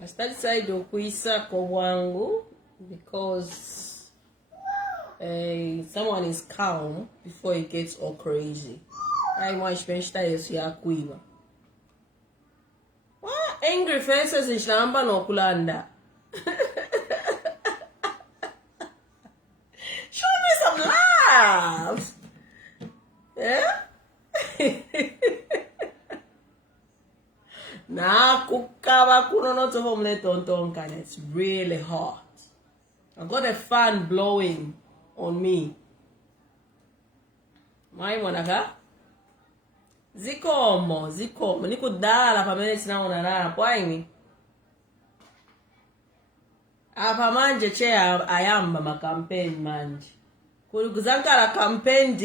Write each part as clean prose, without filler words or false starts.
I started side okuisa kobwangu because someone is calm before it gets all crazy. I watch benchta ya kuiba. What angry faces in Shlamba no kulanda? Show me some love. Yeah? Na kukaba kuno not of tonton, it's really hot. I got a fan blowing on me. My monaka? Zikomo. Niko dala pa minutes na unana. Why me? Apa manje che ayamba ma campaign manje. Kulikuzankala campaign.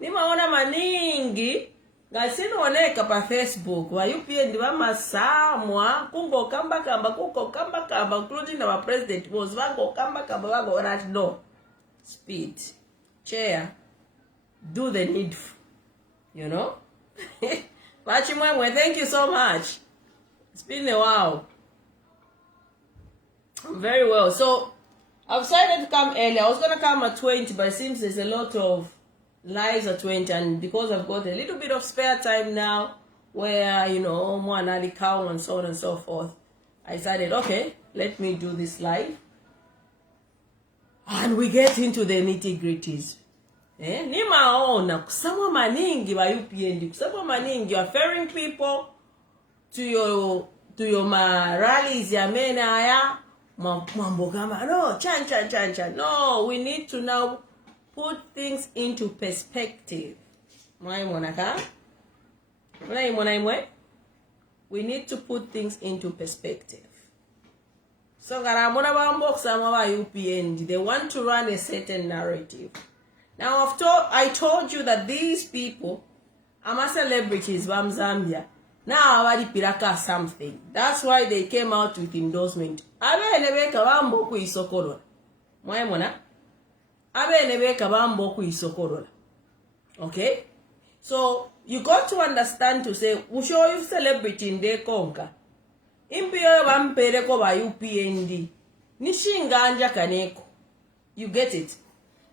Nimaona maningi. Ngasinoneka pa Facebook wa UPN bamasamwa kungo kamba including our president was vango kamba right no speed chair do the needful, you know. Pachimwemwe, thank you so much. It's been a while. Very well. So I've decided to come early. I was gonna come at 20, but it seems there's a lot of lives at 20, and because I've got a little bit of spare time now where, you know, more an cow and so on and so forth, I decided, okay, let me do this live and we get into the nitty-gritties. Nimaona kusama maningi ba UPND, kusama maningi, you're ferrying people to your rallies ya mena haya mambo kama no chan. No, we need to now put things into perspective. We need to put things into perspective. So UPND, they want to run a certain narrative. Now I told you that these people are celebrities from Zambia. Now already piraka something. That's why they came out with endorsement. Okay? So you got to understand to say, we show you celebrity in the conquer. Impio bampereko ba UPND. Nishinganja kaneko. You get it?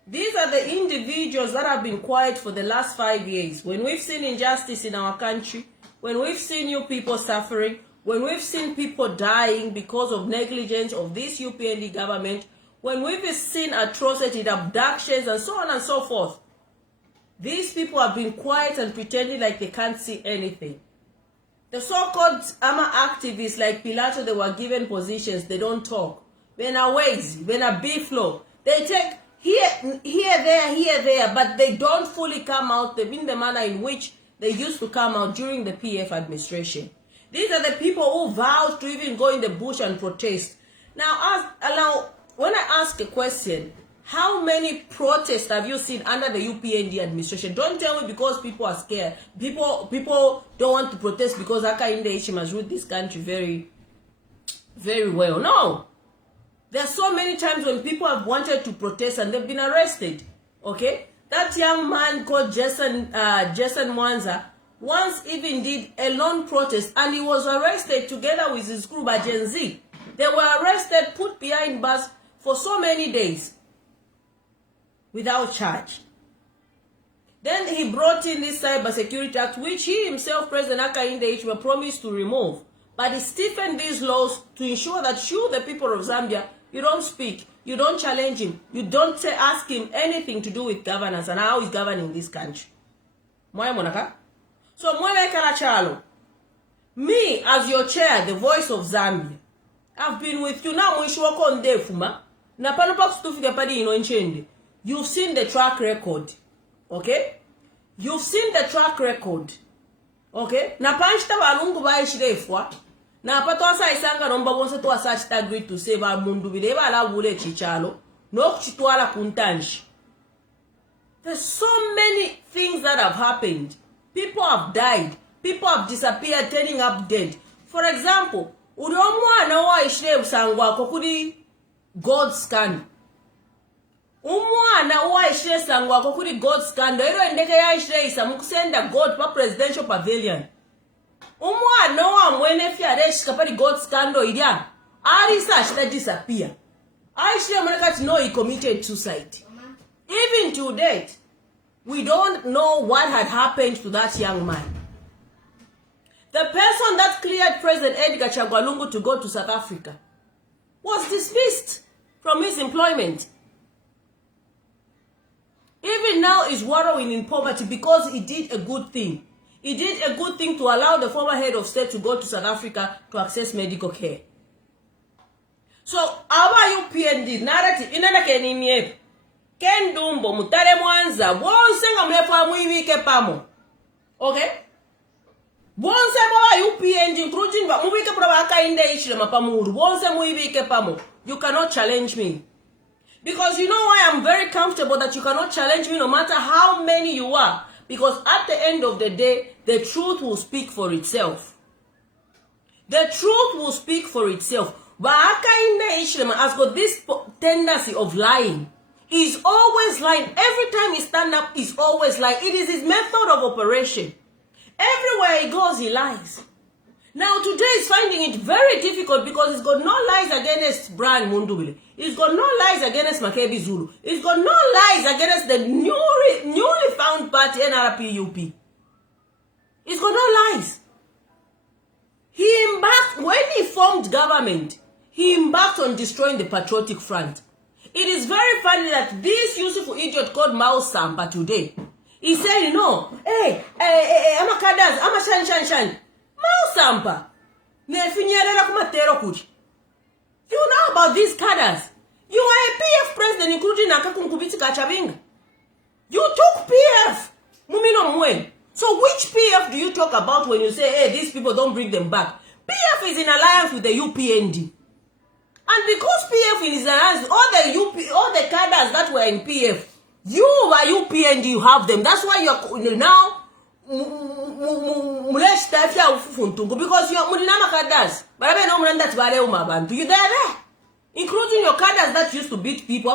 These are the individuals that have been quiet for the last 5 years. When we've seen injustice in our country, when we've seen you people suffering, when we've seen people dying because of negligence of this UPND government, when we've seen atrocity, abductions, and so on and so forth, these people have been quiet and pretending like they can't see anything. The so-called AMA activists like Pilato, they were given positions, they don't talk. When a Waze, when a B-flow, they take here, there, but they don't fully come out in the manner in which they used to come out during the PF administration. These are the people who vowed to even go in the bush and protest. Now, when I ask a question, how many protests have you seen under the UPND administration? Don't tell me because people are scared. People don't want to protest because Hakainde Hichilema has ruled this country very, very well. No. There are so many times when people have wanted to protest and they've been arrested. Okay? That young man called Jason Mwanza once even did a lone protest and he was arrested together with his group by Gen Z. They were arrested, put behind bars for so many days without charge. Then he brought in this Cyber Security Act, which he himself, President Hakainde Hichilema, promised to remove. But he stiffened these laws to ensure that you, the people of Zambia, you don't speak, you don't challenge him, you don't ask him anything to do with governance and how he's governing this country. So, me, as your chair, the voice of Zambia, I've been with you now. You've seen the track record. Okay? You've seen the track record. Okay? Na panchita balungu ba ishirefwa. Na pato asa isanga nomba bonse to asa chita agree to say ba mundu bileba ala wule chichalo. No kuchitwala kuntanshi. There's so many things that have happened. People have died. People have disappeared, turning up dead. For example, udomwana wa ishire usangwa kukudi God scan. Umwana wa ishire sangwa kukudi God scan. Ero endeke ya ishire isa mukusenda God pa presidential pavilion. umwana wamwene fyareshika pari God scandal ilya alisa ashita disappear. Aishira manakati no, he committed suicide. Even to date, we don't know what had happened to that young man. The person that cleared President Edgar Chagwalungu to go to South Africa was dismissed from his employment. Even now is wallowing in poverty because he did a good thing. He did a good thing to allow the former head of state to go to South Africa to access medical care. So, our UPND narrative inana kenimye kendumbo mutare mwanza bonsenga mlefa muibike pamo. Okay? Bonse ba UPND including ba mubike probaka inde ishile mapamuru. Bonse muibike pamo. You cannot challenge me. Because you know why I'm very comfortable that you cannot challenge me no matter how many you are. Because at the end of the day, the truth will speak for itself. The truth will speak for itself. But Ishmael has got this tendency of lying. He's always lying. Every time he stands up, he's always lying. It is his method of operation. Everywhere he goes, he lies. Now today he's finding it very difficult because he's got no lies against Brian Mundubile. He's got no lies against Makebi Zulu. He's got no lies against the newly found party NRPUP. He's got no lies. He embarked, when he formed government, he embarked on destroying the Patriotic Front. It is very funny that this useful idiot called Mao Sampa today, he said, you know, hey, I'm a Kadas, I'm a Shan. Mao Sampa. You know about these cadres. You are a PF president, including Nakakunkubiti Kachavinga. You took PF. Mumino Mwen. So which PF do you talk about when you say, hey, these people don't bring them back? PF is in alliance with the UPND. And because PF is in alliance, all the cadres that were in PF, you were UPND, you have them. That's why you're now because you're Mulinama cadres. But I don't know that you there. Including your cadres that used to beat people.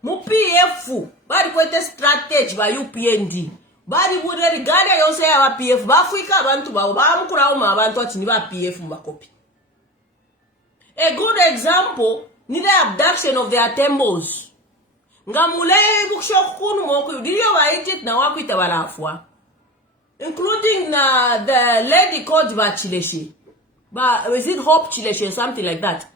Mu PF, bari kwete strategy ba UPND. Bari bude regard yose ya PF ba Afrika abantu ba mukura uma abantu ati ni ba PF mbakopi. A good example ni the abduction of the Atembos. Ngamule bukshokunu moko diliyo ba Egypt na wakwita balafwa. Including the lady called Bachileshe. Is it Hope Chileshe, something like that?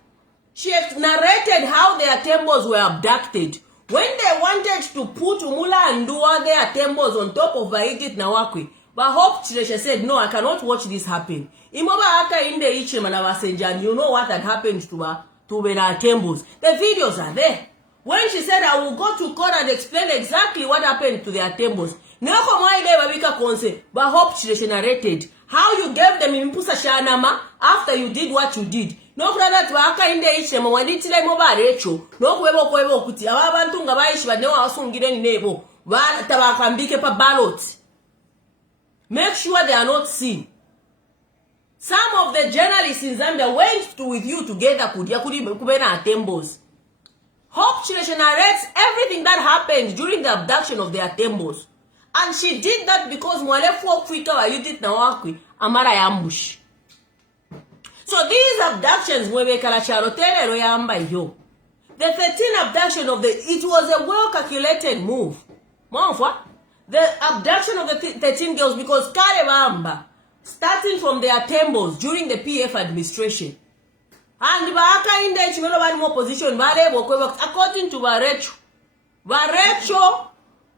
She narrated how their Atembos were abducted. When they wanted to put Umula and Dua their Atembos on top of Vaigit Nawakwi, but Hope Chileshe said, no, I cannot watch this happen. Imoba aka in the Ichimanawasenjan, you know what had happened to the Atembos. The videos are there. When she said, I will go to court and explain exactly what happened to the Atembos. Nako mwaide babika konse, but Hope Chileshe narrated how you gave them impusa shanama after you did what you did. No brother twaka inde ishema wanditile moba recho no kwebo kuti abantu nga bayishi banewa wasungire ni nebo ba tabakambike pa ballot. Make sure they are not seen. Some of the journalists in Zambia went with you together kubena Atembos. Hope Chileshe narrates everything that happened during the abduction of the Atembos. And she did that because mwalefu Afrika wa Judith Nawakwi amara ya ambush. So these abductions were kalacharotele royamba yo. The 13 abduction of it was a well calculated move. The abduction of the 13 girls because Karevamba, starting from their temples during the PF administration. And Baka in the Chimelo position, according to Varecho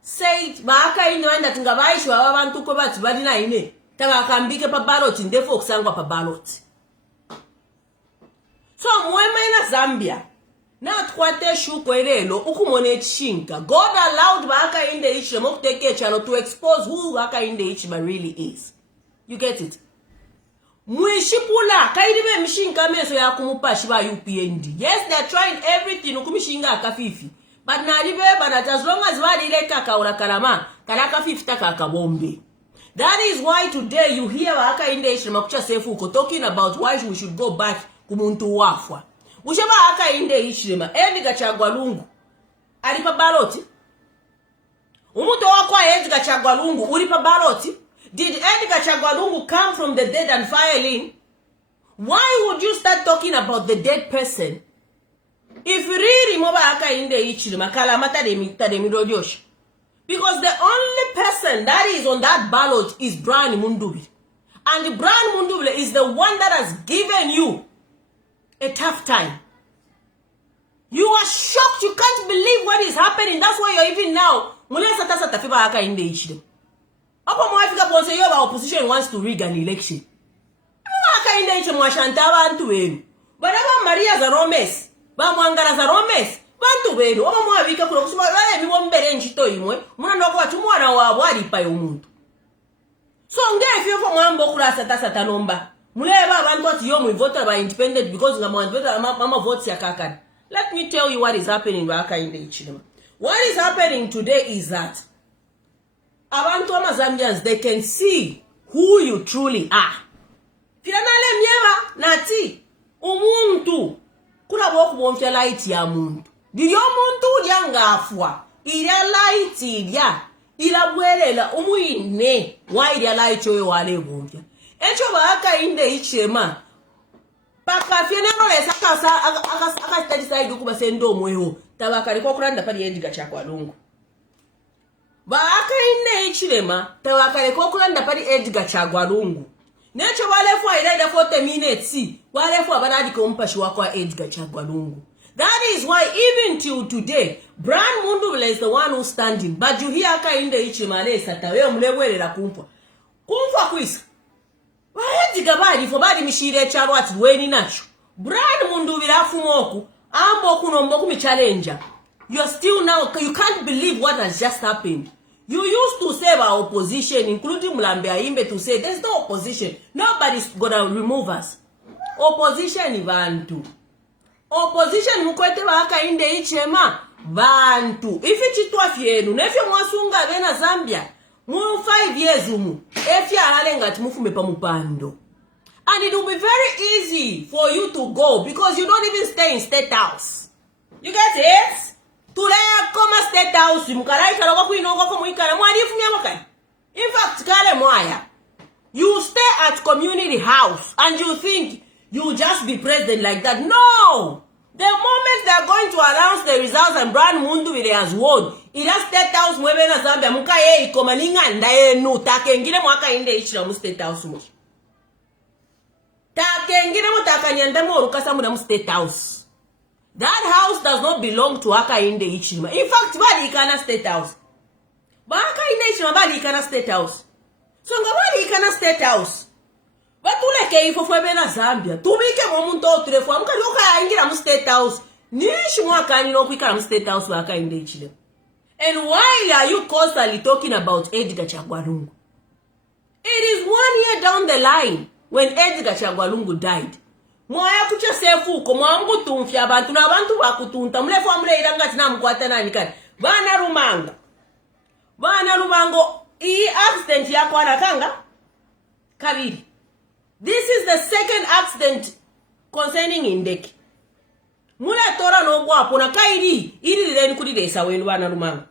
said Baka in that Ngavaish were to cover Badina ine. Tabakambike pa ballot in defo kusangwa pa ballot. So mwema ina Zambia. Na twate shukwerelo ukumone chinka. God allowed Baka in the Ishima mokuteke chano to expose who Baka in the Ishima really is. You get it? Mwishipula kaidibe mishinka meso ya kumupashi ba UPND. Yes, they are trying everything ukumishinga akafifi. But nalibe but as long as wadi ile kaka urakarama karaka 50 kaka bombe. That is why today you hear Baka in the Ishima kucha sefu talking about why we should go back kumuntu wafwa. Ushaba Baka in the Ishima Edgar Chagwalungu alipa baloti. Umuto wakwa Edgar Chagwalungu ulipa baloti. Did Edgar Edgar Chagwalungu come from the dead and file in? Why would you start talking about the dead person? If really moba aka inde ichiri makala mata de midodyosh. Because the only person that is on that ballot is Brian Mundubile. And Brian Mundubile is the one that has given you a tough time. You are shocked. You can't believe what is happening. That's why you're even now. Your opposition wants to rig an election. But Maria Zaromes, Bamangara Zaromes, Bantu Bedu, Omo Vika Kuroxuma, I won't be enchito imwe, Munanoka tomorrow or Wadi Payumuntu. So, if you're from Mambokura Satanomba, Muleva Bantot Yom, we voted by independent because Mama votes Yakakan. Let me tell you what is happening in Waka in the Ichidema. What is happening today is that Abantoma Zambians, they can see who you truly are. Fianale myewa nati umuntu kuna boku bomfya light ya muntu. Diri omuntu lyanga afwa. Ila light ilya ila bwelela umuine wa ila light yoyo wale bomfya. Echo Waka in the Ichidema. Paka fianero le aka study side ukuba sendo mweho. Tabakari kokuranda pali Edgar Chagwalungu. Waka in the Ichidema. Tabakari kokuranda pali Edgar Chagwalungu. Necho walefwa ilaida 40 minutes walefwa banadi kompashi wakwa Edgar Chagwalungu. That is why even till today Brian Mundubile is the one who's standing. But you hear aka inde ichimane satawe mlewele la kumpa kwisa Edgar badi for badi mishire charo ati weni nacho Brian Mundubile afumoku ambo kunombo kumi challenger. You're still now, you can't believe what has just happened. You used to save our opposition, including Mulambe Aimbe, to say there's no opposition. Nobody's gonna remove us. Opposition Ivantu. Opposition mukwete waka inde ichema Vantu. If it's fienu, nefyo mwasunga vena Zambia, mu 5 years umu, efya alenga tumufume pa mupando. And it will be very easy for you to go because you don't even stay in State House. You get it? Tulea koma State House mukarai kaloka kuinonga ko muikana mwalifu myamokai. In fact kale mwaya. You stay at community house and you think you just be president like that. No! The moment they are going to announce the results and Brian Mundubile has won, in that State House mwebe na Zambia mukaye ikomaninga ndaenu takengine mwaka inde ichira mu State House mu. Takengine mutakanyanda mu rukasa mu State House. That house does not belong to Aka Inde Ichima. In fact, bali ikana State House. Ba Aka Inde Ichima bali ikana State House. So nga bali ikana State House. Batuleke ifo fwebe na Zambia. Tumike momuntu otrefu. Amuka yoka ingira mu State House. Nishi mwaka ni no kwikana mu State House wa Aka Inde Ichima. And why are you constantly talking about Edgar Chagwalungu? It is 1 year down the line when Edgar Chagwalungu died. Mwaya kucha sefu ko mwangu tumfya abantu na abantu bakutunta mlefu amule iranga tina mkwata nani kani bana rumango I accident yako anakanga kabiri. This is the second accident concerning Indeki. Mula tora no gwapo na kairi ili leni kudidesa wenu bana rumango.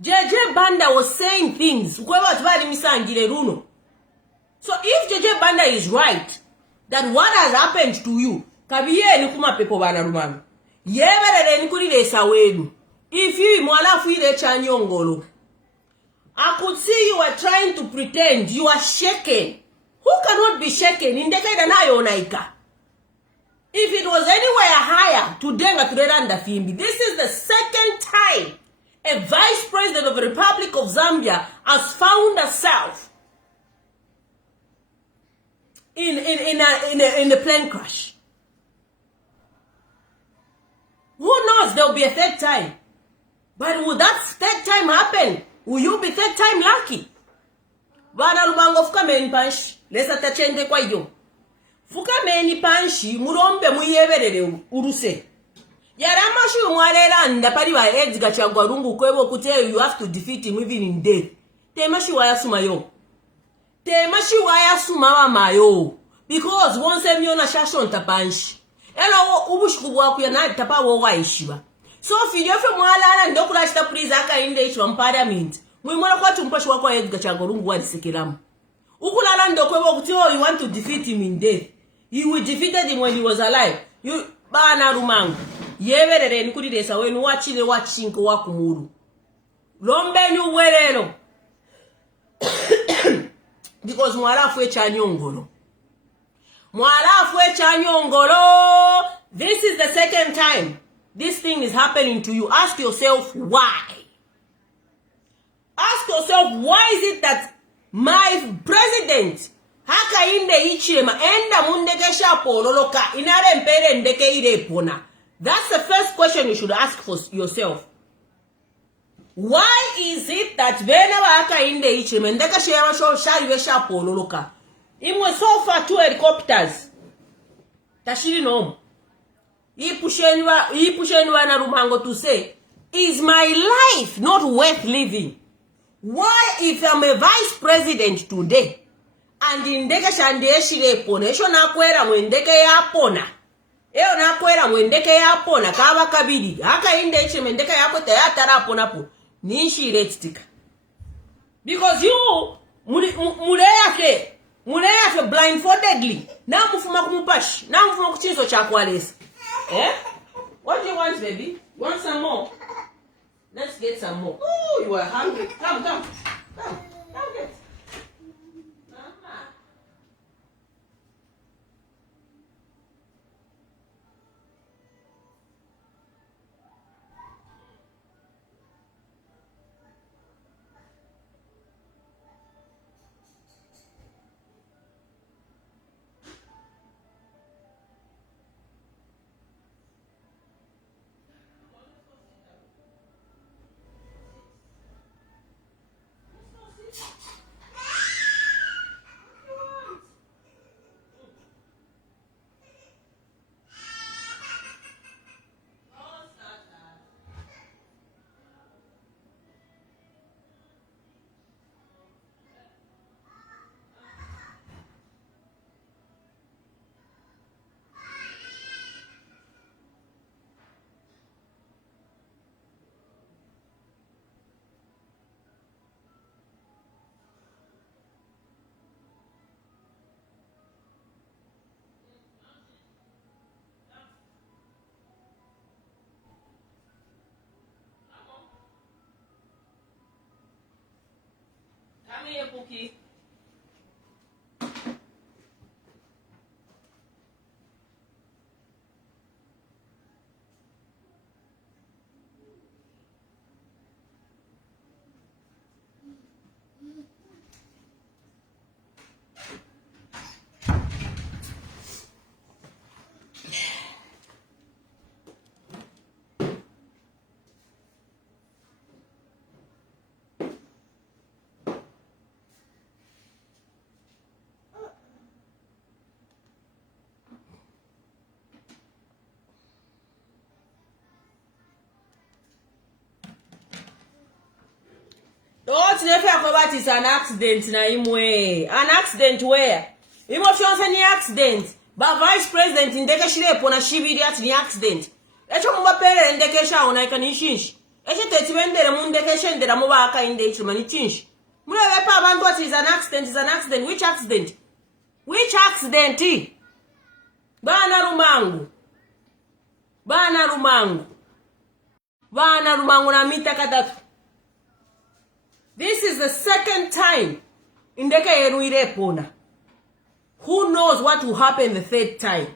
JJ Banda was saying things kwa watu bali misangile runo. So if JJ Banda is right that what has happened to you, kabiye ni kuma pepo bana rumano. Yebere ni kulilesa wenu. If you mwala fuile chanyongolo. I could see you are trying to pretend you are shaken. Who cannot be shaken? Indekaida nayo naika. If it was anywhere higher, tudenga tureranda fimbi. This is the second time a vice president of the Republic of Zambia has found herself in a plane crash. Who knows, there will be a third time. But would that third time happen? Will you be third time lucky? Bana lubango fuka meni panshi. Lesa tachende kwa yo. Fuka meni panshi, murombe muyeberere uruse. Yaramashi umwalela ndapari wa Edgar Chagwalungu kwebo kuteo you have to defeat him even in death. Temashi wa yasuma yo. Temashi waya sumawa mayo because once miona shashon tapanshi elo ubushikubwa kuya na tapawo waishiba so fiyofe mwalala ndokula chita priza Aka Inde Ichima parliament mwimona kwa tumpashi wako Edgar Chagwalungu wadisekelamu ukulala Balando Kwebo, you want to defeat him in death. You defeated him when he was alive. You Bana Rumang. Yevere Nkudi Desa when watching watching Wakumuru. Lombe New Werero. Because Mwarafu Chanyongolo. Mwarafu Chanyongolo. This is the second time this thing is happening to you. Ask yourself why. Ask yourself, why is it that my president haka inde ichirema enda mundeke shapololoka inare mpere ndeke irepona? That's the first question you should ask for yourself. Why is it that whenever haka inde ichirema ndeke shariwe shapololoka? Imwe so far 2 helicopters. Tashiri no. Ipushenwa na Rumango to say, is my life not worth living? Why, if I'm a vice president today, and in deke shandeshire pona, esho nakwera mwendeke ya pona. Eo nakwera mwendeke ya pona, kawa kabidi. Haka inde ichi mwendeke ya pota ya tara pona po. Nishi retistika. Because you, muleyake blindfoldedly. Na mfuma kumupashi. Na mfuma kuchinso chakwalesi. Eh? What do you want, baby? You want some more? Let's get some more. Oh, you are hungry. Come. Come, get. Come here, Pookie. What never about is an accident na imwe. An accident where? Imo fiansa ni accident. Ba vice president indeke shire pona shibiri ati ni accident. Echo mba pere indeke sha ona ikanishinshi. Echo tetibendere mu ndeke shendera mu baka inde ichi mani chinshi. Mule wepa abantu ati is an accident. Which accident? Which accident? Bana Rumangu. Bana Rumangu na mita katatu. This is the second time indeke yeruire pona. Who knows what will happen the third time?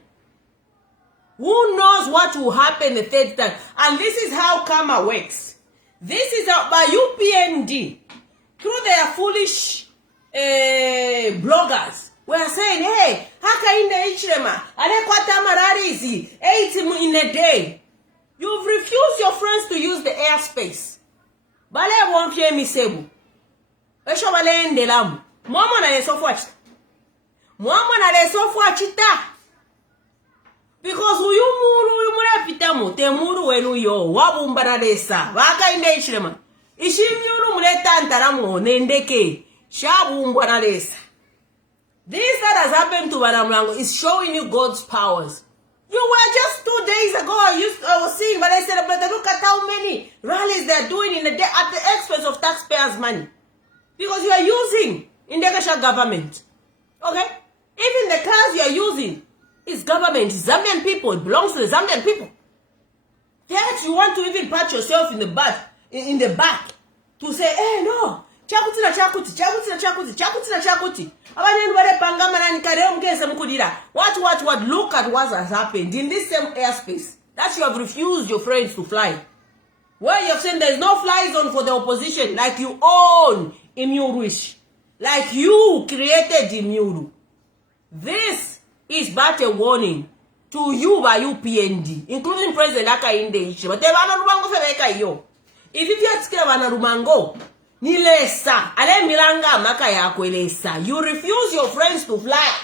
Who knows what will happen the third time? And this is how karma works. This is how, by UPND, through their foolish bloggers, we are saying, hey, haka inde ichrema, alekwata mararizi, 8 in a day. You've refused your friends to use the airspace. Bale wonfie misebu. Esho bale endelamu. Mwamo na lesofu achita. Because uyu mure pitamo temuru wenu yo wabumbana lesa. Waka inde ishirema. Ishimyuru mure tantaramu nendeke. Shabumbana lesa. This that has happened to Banamlango is showing you God's powers. You were just 2 days ago, I was seeing, but I said, but look at how many rallies they're doing in the day at the expense of taxpayers' money. Because you are using Indekasha government. Okay? Even the cars you're using is government, Zambian people, it belongs to the Zambian people. Yet you want to even pat yourself in the back, to say, hey, no, chakuti na chakuti. What? Look at what has happened in this same airspace that you have refused your friends to fly. Where you're saying there's no fly zone for the opposition, like you own Imuru, like you created Imuru. This is but a warning to you by UPND, including President Hakainde Hichilema. If you are Rumango, Nilesa, Ale Milanga Makaya Kwelesa, you refuse your friends to fly.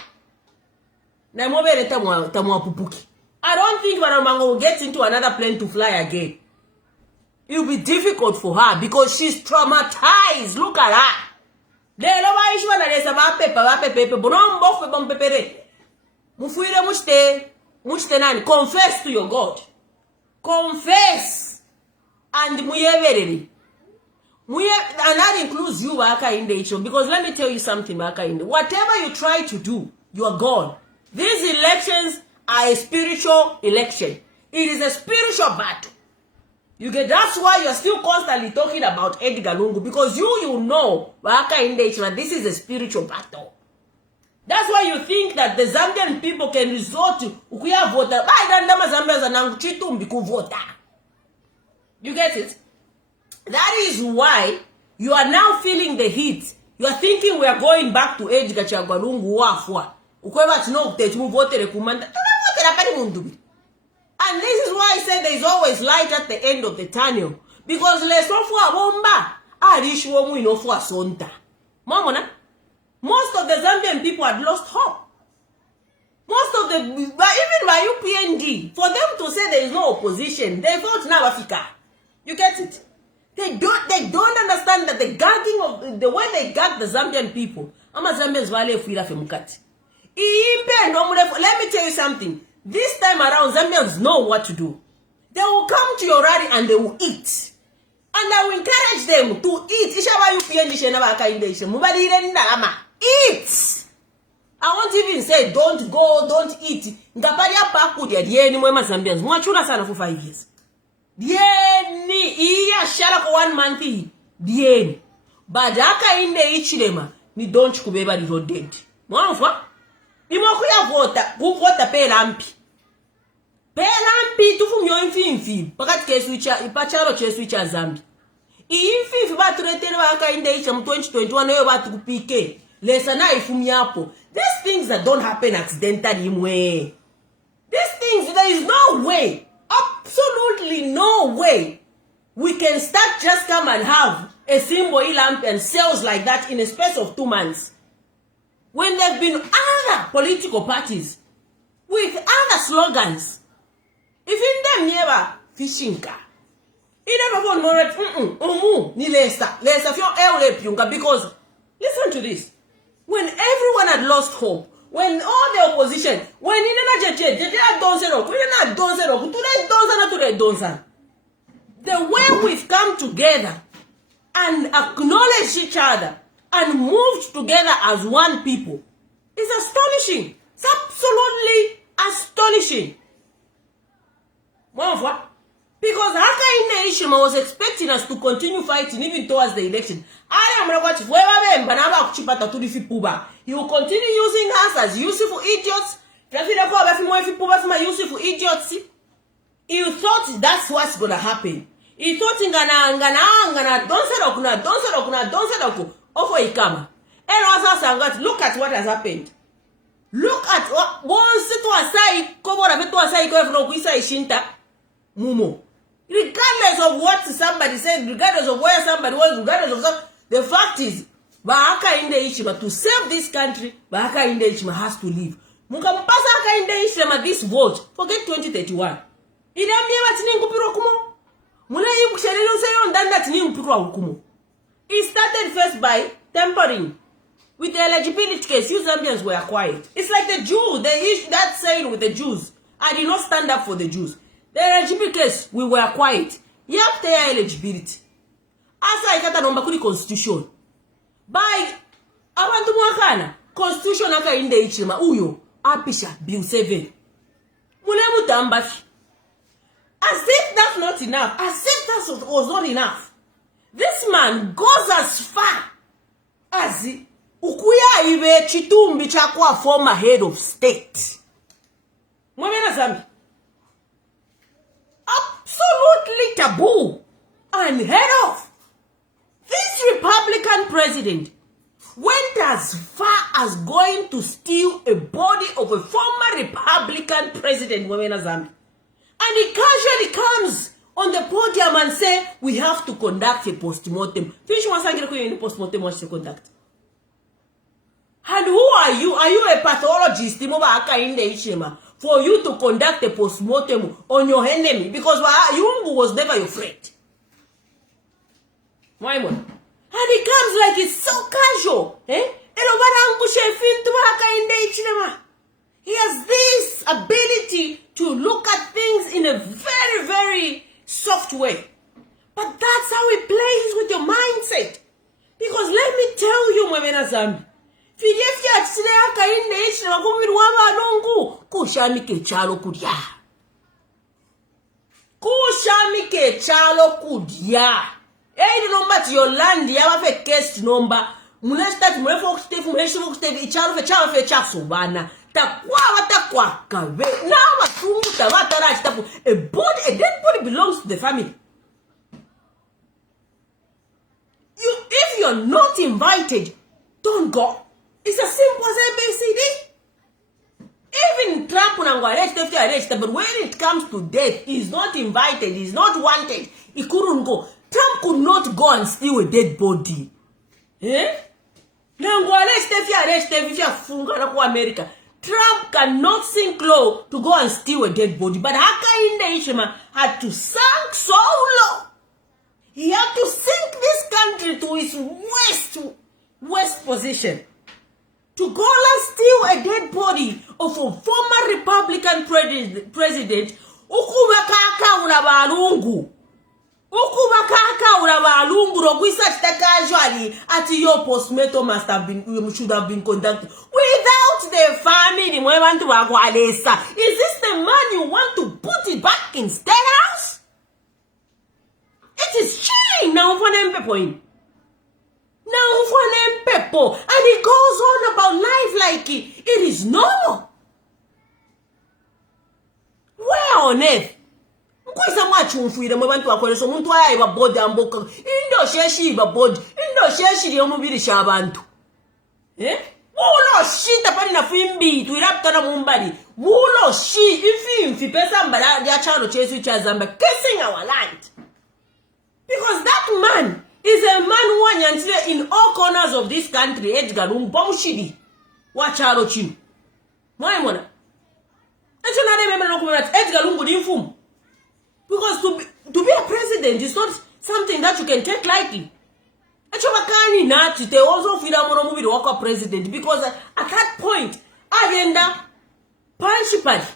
I don't think Rumango will get into another plane to fly again. It will be difficult for her because she's traumatized. Look at her. Confess to your God. Confess. And and that includes you, because let me tell you something, whatever you try to do, you are gone. These elections are a spiritual election. It is a spiritual battle. You get, that's why you're still constantly talking about Edgar Lungu, because you know this is a spiritual battle. That's why you think that the Zambian people can resort to voter. You get it? That is why you are now feeling the heat. You are thinking we are going back to Edgar Lungu wafwa. And this is why I said there is always light at the end of the tunnel. Because most of the Zambian people had lost hope. Most of the, even by UPND, for them to say there is no opposition, they vote now Africa. You get it? They don't understand that the gagging of the way they gag the Zambian people. Let me tell you something. This time around, Zambians know what to do. They will come to your rally and they will eat. And I will encourage them to eat. Eat! I won't even say don't go, don't eat. Ngaparia paku dia dieni mwema Zambians. Mwachuna sana for 5 years. Dieni iya shala for 1 month. Dieni. Badaka inde Hichilema ni don't kubeba ni dead. Mwafa? Imokuya vota pe lampi. Pe lampi tufumyo infi. Pakati keswicha ipacharo cheswicha Zambi. Infi batu retele waka inde Hicha mu 2021 yo batu kupike. Lesana ifumyapo. These things that don't happen accidentally imwe. These things, there is no way, absolutely no way we can start just come and have a symbol lamp and sales like that in a space of 2 months. When there have been other political parties with other slogans, even them never fishing car. It never won more ni lesa fio eule piunga, because listen to this. When everyone had lost hope, when all the opposition, when the way we've come together and acknowledged each other and moved together as one people is astonishing. It's absolutely astonishing. Because Hakainde Hichilema was expecting us to continue fighting even towards the election. He will continue using us as useful idiots. He thought that's what's gonna happen. He thought look at what has happened. Look at what regardless of what somebody said, regardless of where somebody was, regardless of the fact is, Hakainde Hichilema, to save this country, Hakainde Hichilema has to leave. Mukampasa Hakainde Hichilema this vote, forget 2031. It started first by tampering with the eligibility case. You Zambians were quiet. It's like the Jews, they issued that saying with the Jews. I did not stand up for the Jews. The eligibility case, we were quiet. Yep, their eligibility. Asa ikata nomba kuri constitution. By abantu mwakana, constitution akainde ichima uyo apisha bill 7 mune mutambafi. As if that's not enough, as if that was not enough, this man goes as far as ukuya ibe chitumbi chakwa former head of state. Mwamena Zambi. Absolutely taboo. Unheard of. This Republican president went as far as going to steal a body of a former Republican president, Mwamena Zambi. And he casually comes on the podium and say, we have to conduct a post-mortem. Finish one second, the post-mortem wants to conduct. And who are you? Are you a pathologist for you to conduct a post-mortem on your enemy? Because Yumbu was never your friend. Why more? And he comes like it's so casual. He has this ability to look at things in a very, very soft way. But that's how he plays with your mindset. Because let me tell you, Mwamena Zambi, kushamike chalo kudya. Hey, number to your land, you have a case number. Munesta mrefu kustefu mheshimu kustefu ichalo fe chasubana. Takwa kawe. Now a dead body belongs to the family. If you're not invited, don't go. It's as simple as ABCD. Even Trump arrested, but when it comes to death, he's not invited, he's not wanted. He couldn't go. Trump could not go and steal a dead body. America. Trump cannot sink low to go and steal a dead body. But Hakainde Ishima had to sink so low. He had to sink this country to its west position. To go and steal a dead body of a former Republican president. Ukubakaka urabalungu. Ukubakaka urabalungu rokwisa casually at your postmortem should have been conducted without the family. Is this the man you want to put it back in State House? It is chilling now for them people. And he goes on about life like it is normal. Where on earth? Kwisa mwachumfuire mwabantu wakoleso muntu ayiba body amboka indo sheshi iba body indo sheshi liyo mubiri shabantu wulo shita pani na fimbi tuirapta na mumbali wulo shi ifimfi pesa mbala ya chano chesu cha Zambia kissing our land, because that man is a man who wanyantile in all corners of this country. Edgar Lumbomushidi wa charo chino mwaimona echo na remember no kumati Edgar Lungu di mfumu. Because to be a president is not something that you can take lightly. They also feel a movie to walk up president, because at that point, agenda punchipad.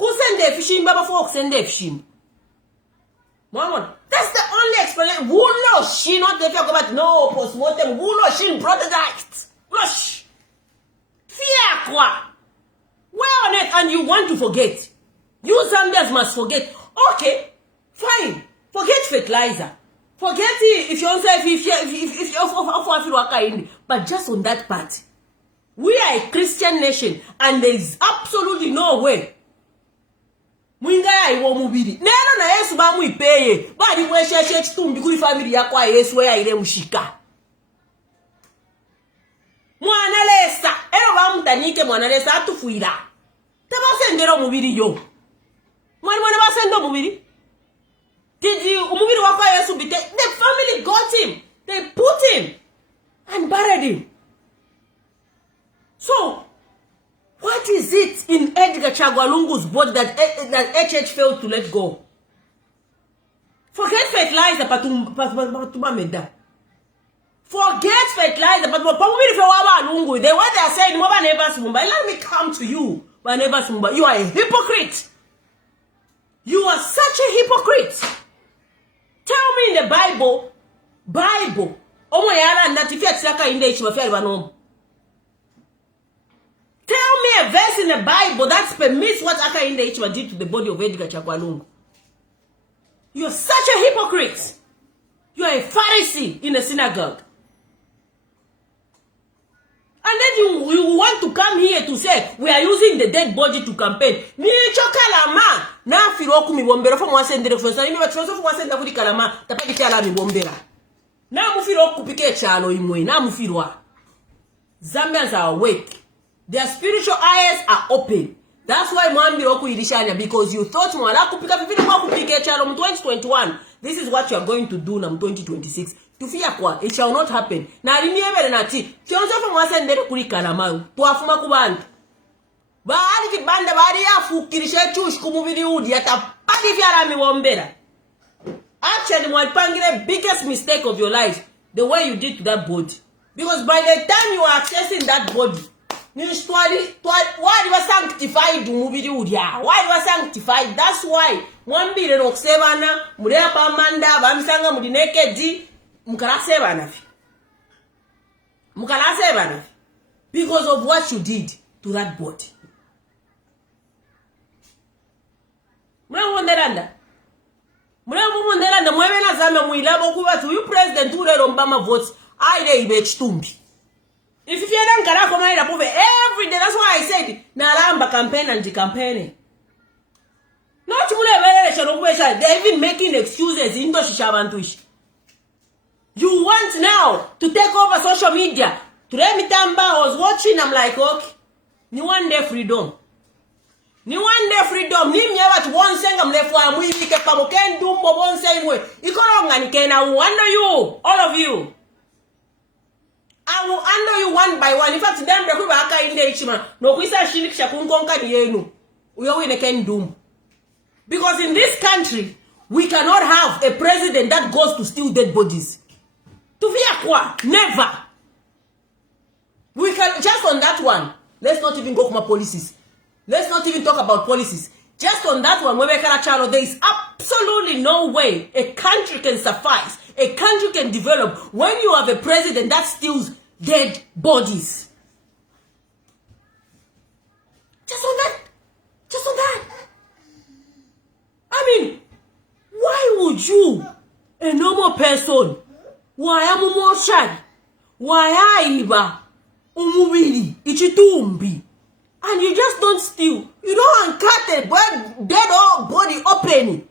Send the fishing baba folk send the fishing. That's the only explanation. Who knows she not the talk about no postmortem? Who knows she product? Rush. Fear quoi? Where on earth? And you want to forget? You Zambians must forget. Okay, fine. Forget fertilizer. Forget if you don't say if but just on that part. We are a Christian nation, and there is absolutely no way. Mwinga iwo mubiri. Neno na Yesu ba mu ipeye. Ba di mwe sheshe chitumbi kuri family yako ya Yesu ya ile mushika. Mwana lesa. Ero ba mutanike mwana lesa atufuira. Tabase ndero mubiri yo. Mwana basendo mubiri. Did you mubiri wako Yesu bite? The family got him. They put him and buried him. So, what is it in Edgar Chagwalungu's body that HH failed to let go? Forget fertilizer, patumameda. Forget fertilizer, but the way they are saying, let me come to you. You are a hypocrite. You are such a hypocrite. Tell me in the Bible, Omo yara ndatifia tsaka inde ichi mafia libanom. verse in the Bible that permits what Hakainde Hichilema did to the body of Edgar Chagwa. You're such a hypocrite. You are a Pharisee in a synagogue. And then you want to come here to say, we are using the dead body to campaign. Ni chokalama. Na firoku mi bombera for moi sendere fonsa. Ni batroso for moi sendere kuri kalama. Tapaki chala mi bombera. Na mu firoku pike chalo imwe. Na mu firwa. Zambians are awake. Their spiritual eyes are open. That's why mwambi roku irishanya, because you thought mwala kupika vivili mwa kupike chalo mu 2021. This is what you are going to do na mu 2026. Tufia kwa, it shall not happen. Na alinievele nati, kionzo fa mwasendere kuri kalama. Tuafuma kubantu. Baari kibanda baari ya fukirishe chush kumubili udi yata padi vyara miwombera. Actually, mwalipangile biggest mistake of your life, the way you did to that body. Because by the time you are accessing that body, why you are sanctified umubili udi ya? Why you are sanctified? That's why. Mwambile noksevana, murepa manda, bamisanga mudinekedi, mukarasevana fi. Mukarasevana fi. Because of what you did to that body. Mwenderanda mwebena zame mwilabo kubatu you president urero mbama votes aide ibe chitumbi. If you don't karako maida pove every day, that's why I said nalamba campaign and campaign. Not they're even making excuses in the. You want now to take over social media. Today Mitamba was watching, I'm like, okay, ni one day freedom. Ni one day freedom. Ni mnyewa tu wonsenga mlefwa mwili ke pamoken dumbo wonsenwe. Ikoronga ni kena under you, all of you. I will under you one by one. In fact, them the kuba Hakainde Hichilema. No kuisa shinikisha kungonka ni yenu. Uyawe ne ken dum. Because in this country, we cannot have a president that goes to steal dead bodies. Tuvia kwa, never. We can, just on that one, let's not even go kuma policies. Let's not even talk about policies. Just on that one, there is absolutely no way a country can suffice, a country can develop when you have a president that steals dead bodies. Just on that. Just on that. I mean, why would you, a normal person, why am I why aiba umubili ichitumbi, and you just don't steal, you don't uncut a dead body open,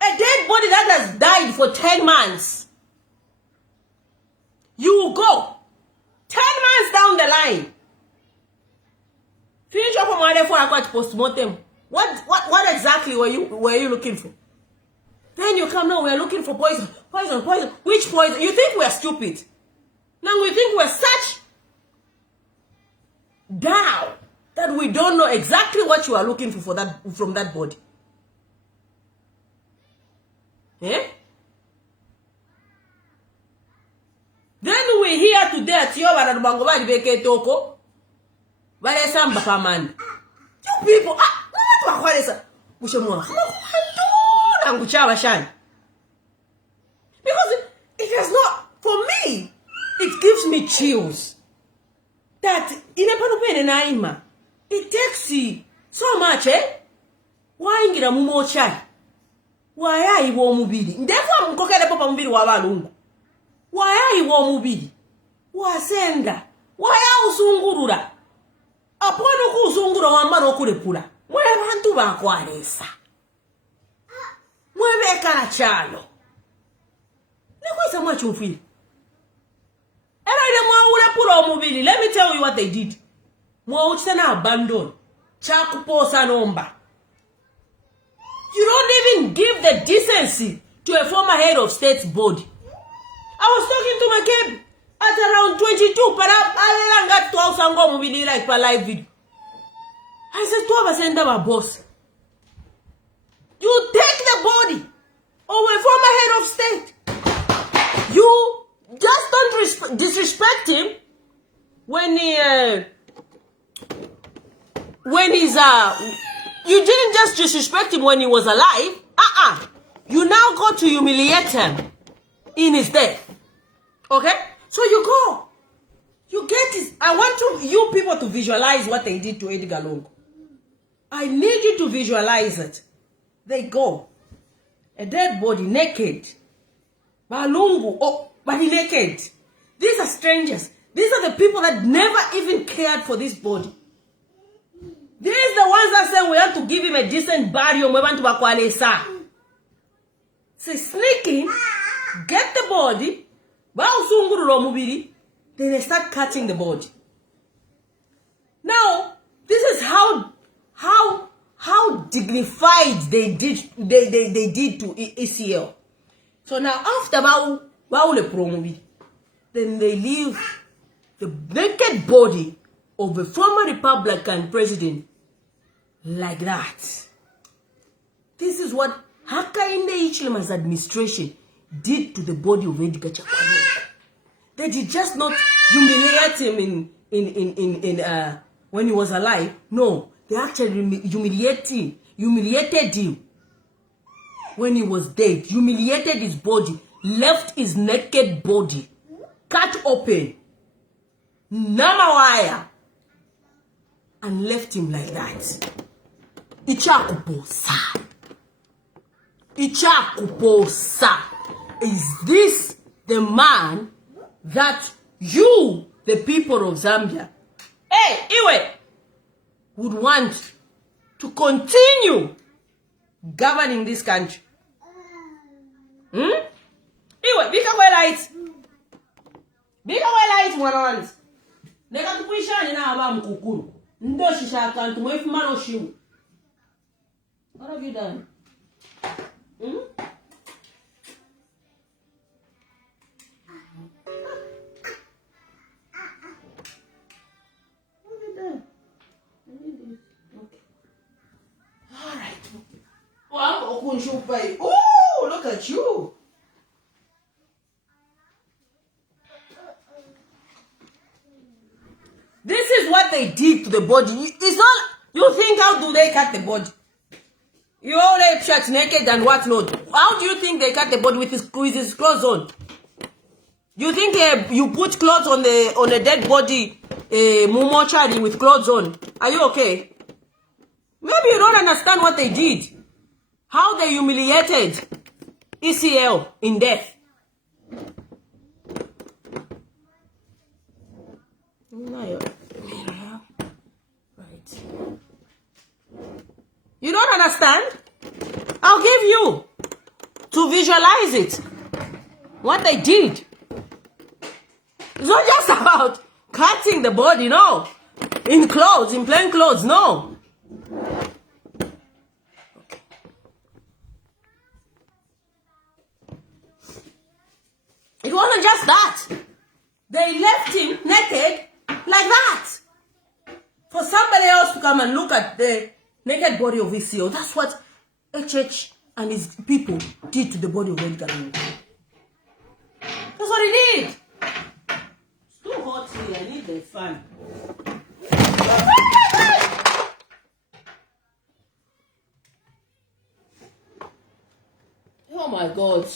a dead body that has died for 10 months. You go 10 months down the line, finish up on my for a post-mortem. What exactly were you looking for? Then you come now, we are looking for poison. Which poison? You think we are stupid? Now we think we're such down that we don't know exactly what you are looking for from that body. Eh? Then we hear today at Yoba and Bangoba Beke Toko. Valesamba Paman. You people because it has not, for me, it gives me chills that it takes you so much, eh? Why ngira mumo chai? Why are you mubili? Ndefwa mkokele papa mubili wa balungu. Why are you mubili? Wasenda. Why are usungurura? Apono kuzungura wambano okurepula. Mwe bantu bakwalesa. Mwe bekana chalo. Nekwesa mwachufi. Let me tell you what they did. Abandon. You don't even give the decency to a former head of state's body. I was talking to my kid at around 22, but I got 12 sango mubili like per live video. I said, to our boss. You take the body of a former head of state. You just don't disrespect him when you didn't just disrespect him when he was alive. You now go to humiliate him in his death. Okay? So you go. You get his I want you people to visualize what they did to Edgar Lungu. I need you to visualize it. They go. A dead body, naked. Balungu, but naked. These are strangers. These are the people that never even cared for this body. These are the ones that say we have to give him a decent burial. We want to bakwalesa. Say sneaking, get the body, then they start cutting the body. Now, this is how dignified they did to ACL. So now after then they leave the naked body of a former Republican president like that. This is what Hakainde Hichilema's administration did to the body of Edgar Chakwanega. They did just not humiliate him in when he was alive. No, they actually humiliated him when he was dead. Humiliated his body, left his naked body cut open, namawaya, and left him like that. Ichakuposa. Ichakuposa. Is this the man that you, the people of Zambia, would want to continue governing this country? Bika lights. Bika lights one. Neka tukuishani na aba mkukuru. Ndo shisha kantu mwefu mano shimu. What have you done? What have you done? Okay. Alright. Oh, look at you. This is what they did to the body. It's not, you think how do they cut the body? You all have shirts naked and what not? How do you think they cut the body with his clothes on? You think you put clothes on a dead body, mumochari with clothes on? Are you okay? Maybe you don't understand what they did. How they humiliated ECL in death. Right. You don't understand? I'll give you to visualize it. What they did. It's not just about cutting the body, no. In clothes, in plain clothes, no. Okay. It wasn't just that. They left him naked like that. For somebody else to come and look at the naked body of ECO. That's what HH and his people did to the body of Edgar Lungu. That's what he did. It's too hot here. I need the fan. Oh my God.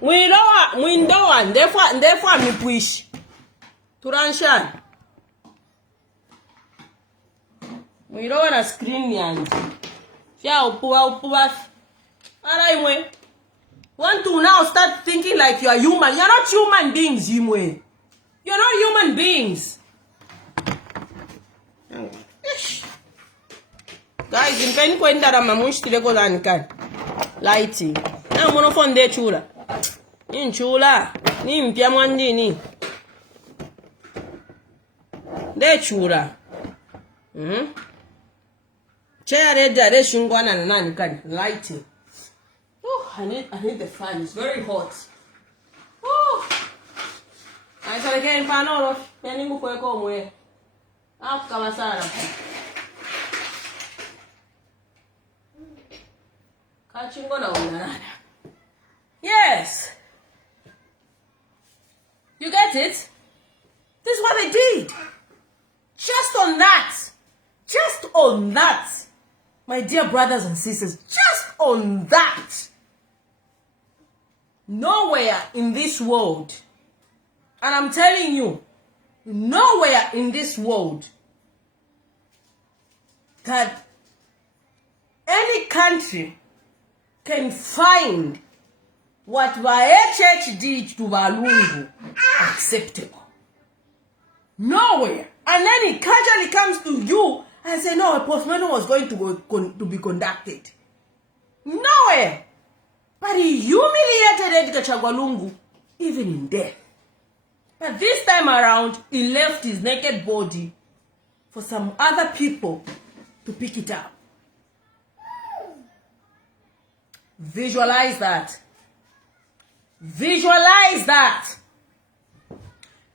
We don't want. Therefore, me push. Turanshan. We don't want to screen yan. Yeah, upuwa. Alright, want to now start thinking like you are human. You're not human beings, Yimwe. You're not human beings. Guys, in pen kwenda na mamushti leko zankan. Lighting. Na monofonde chula. Ni chula. Ni mpya mwandini. De chula. Chair red direction one and nine can lighting. Oh, I need the fan. It's very hot. Oh, I shall again fan all of any book will come where after Masara. Catching one on. Yes. You get it? This is what they did. Just on that. Just on that. My dear brothers and sisters, just on that. Nowhere in this world And I'm telling you, nowhere in this world that any country can find what church did to Balungu acceptable. Nowhere. And then it casually comes to you and say, no, a postmortem was going to be conducted. Nowhere. But he humiliated Edgar Chagwalungu even in death. But this time around, he left his naked body for some other people to pick it up. Visualize that. Visualize that.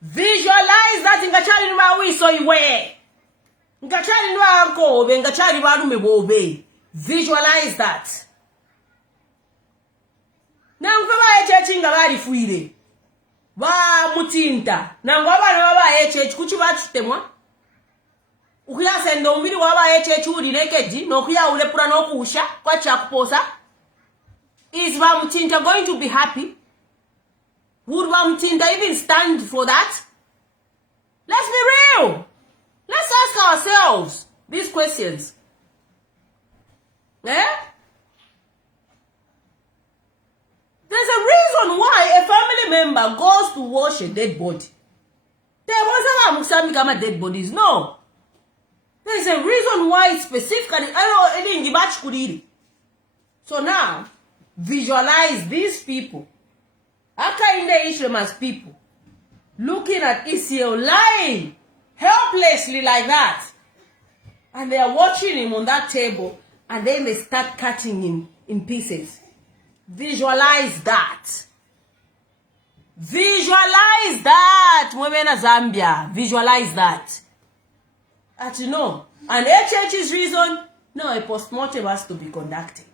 Visualize that. Ngachali nwa wiso iwe. Ngachali nwa ankobe. Ngachali walume bobe. Visualize that. Na ngwaba echechi ngabari fuire. Ba mutinta. Na ngwaba na baba echechi kuchi bachutemwa. Ukuya sendo mbili waba echechi uri nekeji. Nokuya ulepura nokusha. Kwa chakuposa. Is Bamutinta going to be happy? Would Bamutinta even stand for that? Let's be real. Let's ask ourselves these questions. Eh? There's a reason why a family member goes to wash a dead body. There wasn't a dead bodies. No. There's a reason why it's specifically. So now, visualize these people, Akainde Ishleman's people, looking at Isiel lying helplessly like that. And they are watching him on that table, and then they start cutting him in pieces. Visualize that. Visualize that. Mwemena Zambia. Visualize that. As you know, and HH's reason, no, a postmortem has to be conducted.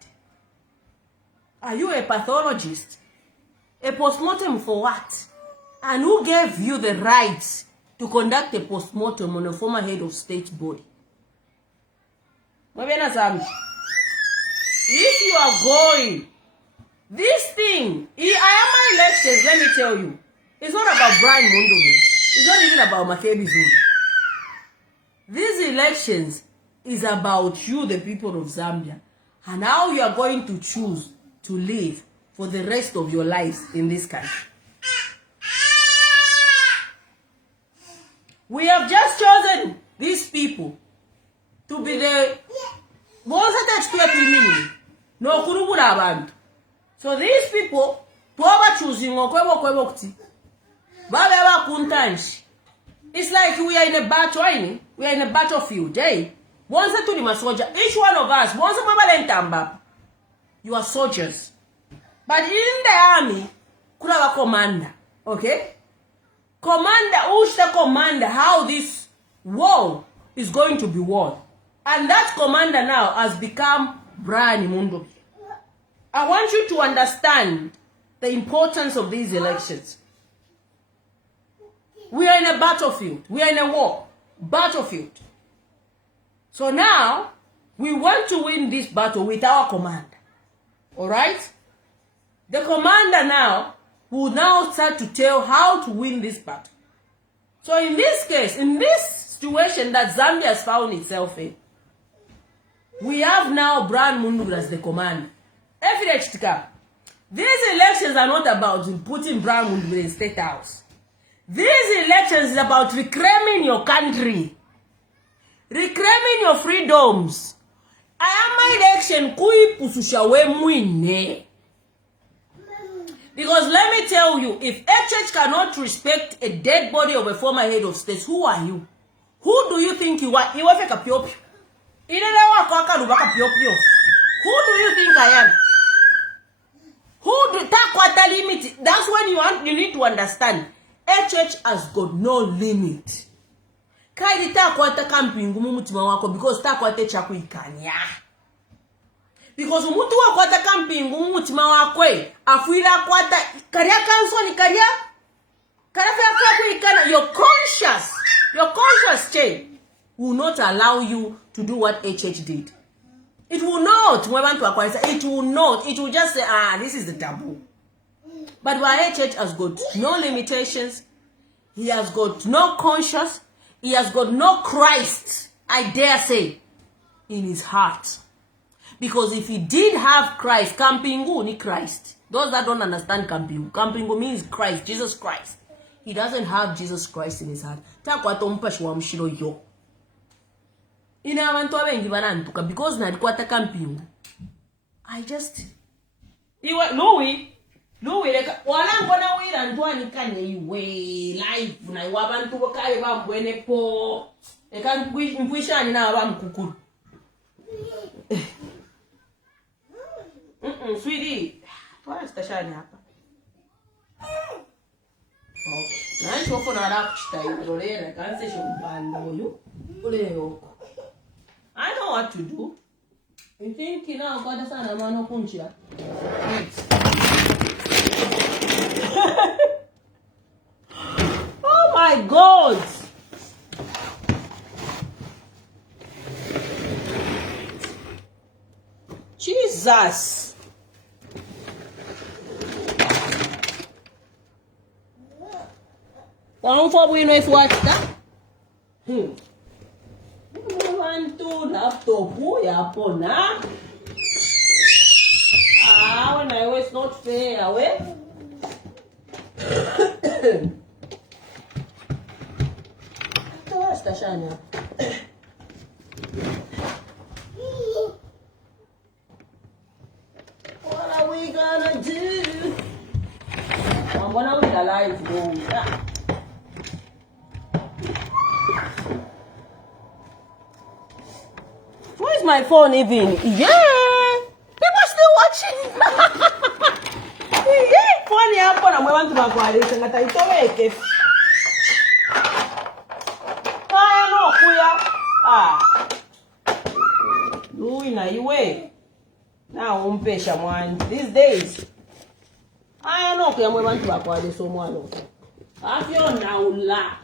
Are you a pathologist? A postmortem for what? And who gave you the right to conduct a postmortem on a former head of state body? If you are going, this thing, I am my lectures, let me tell you, it's not about Brian Mundovi. It's not even about Makebi Zulu. These elections is about you, the people of Zambia, and how you are going to choose to live for the rest of your lives in this country. We have just chosen these people to be the so these people, it's like we are in a battle, we are in a battlefield. Each one of us, you are soldiers. But in the army, kuna a commander. Okay? Commander, who's the commander? How this war is going to be won. And that commander now has become Brian Mundovi. I want you to understand the importance of these elections. We are in a battlefield. We are in a war. Battlefield. So now, we want to win this battle with our commander. Alright? The commander now will now start to tell how to win this battle. So in this case, in this situation that Zambia has found itself in, we have now Brian Mundovi as the commander. These elections are not about putting Brian Mundovi in the State House. These elections is about reclaiming your country. Reclaiming your freedoms. I am my election kui pusushawe mwine. Because let me tell you, if HH cannot respect a dead body of a former head of state, who are you? Who do you think you are? Who do you think I am? Who do that limit? That's when you need to understand. HH has got no limit. Kaidi takwata camping umutima wako because takwate chaku ikanya. Because umutu wakwata camping umutima wako afuira kwata karia kansoni karia karia ikana. Your conscious chain will not allow you to do what HH did. It will not. It will not. It will just say, this is the taboo. But why HH has got no limitations. He has got no conscience. He has got no Christ, I dare say, in his heart. Because if he did have Christ, Kampingu ni Christ. Those that don't understand Kampingu. Kampingu means Christ, Jesus Christ. He doesn't have Jesus Christ in his heart. Yo. Ina abantu abengi banantuka because nalikwata Kampingu. I just Louis leka walangona wira ntwani kanye iwe live na wabantu bokaye bambwene po eka mpwishani na abamkukuru. Sweetie, twala stashani hapa. Okay. Na ncho fona la kuchita irolera kanse shombando yo. Ule yoko. I know what to do. You think you know God sana mano kunchira. Oh my God. Jesus. Don't for we know if watch that. One two laptop ya pona. When I was not fair away. Stashania. What are we gonna do? I'm gonna be alive, bro. Where is my phone even? Yeah! People still watching! Yeah! Phone hapo na mwe wantu bakwalisa ngata itoweke. Kaya no kuya. Lui na iwe. Na umpesha mwani. These days. Kaya no kuya mwe wantu bakwalisa omwalo. Afyo na ula.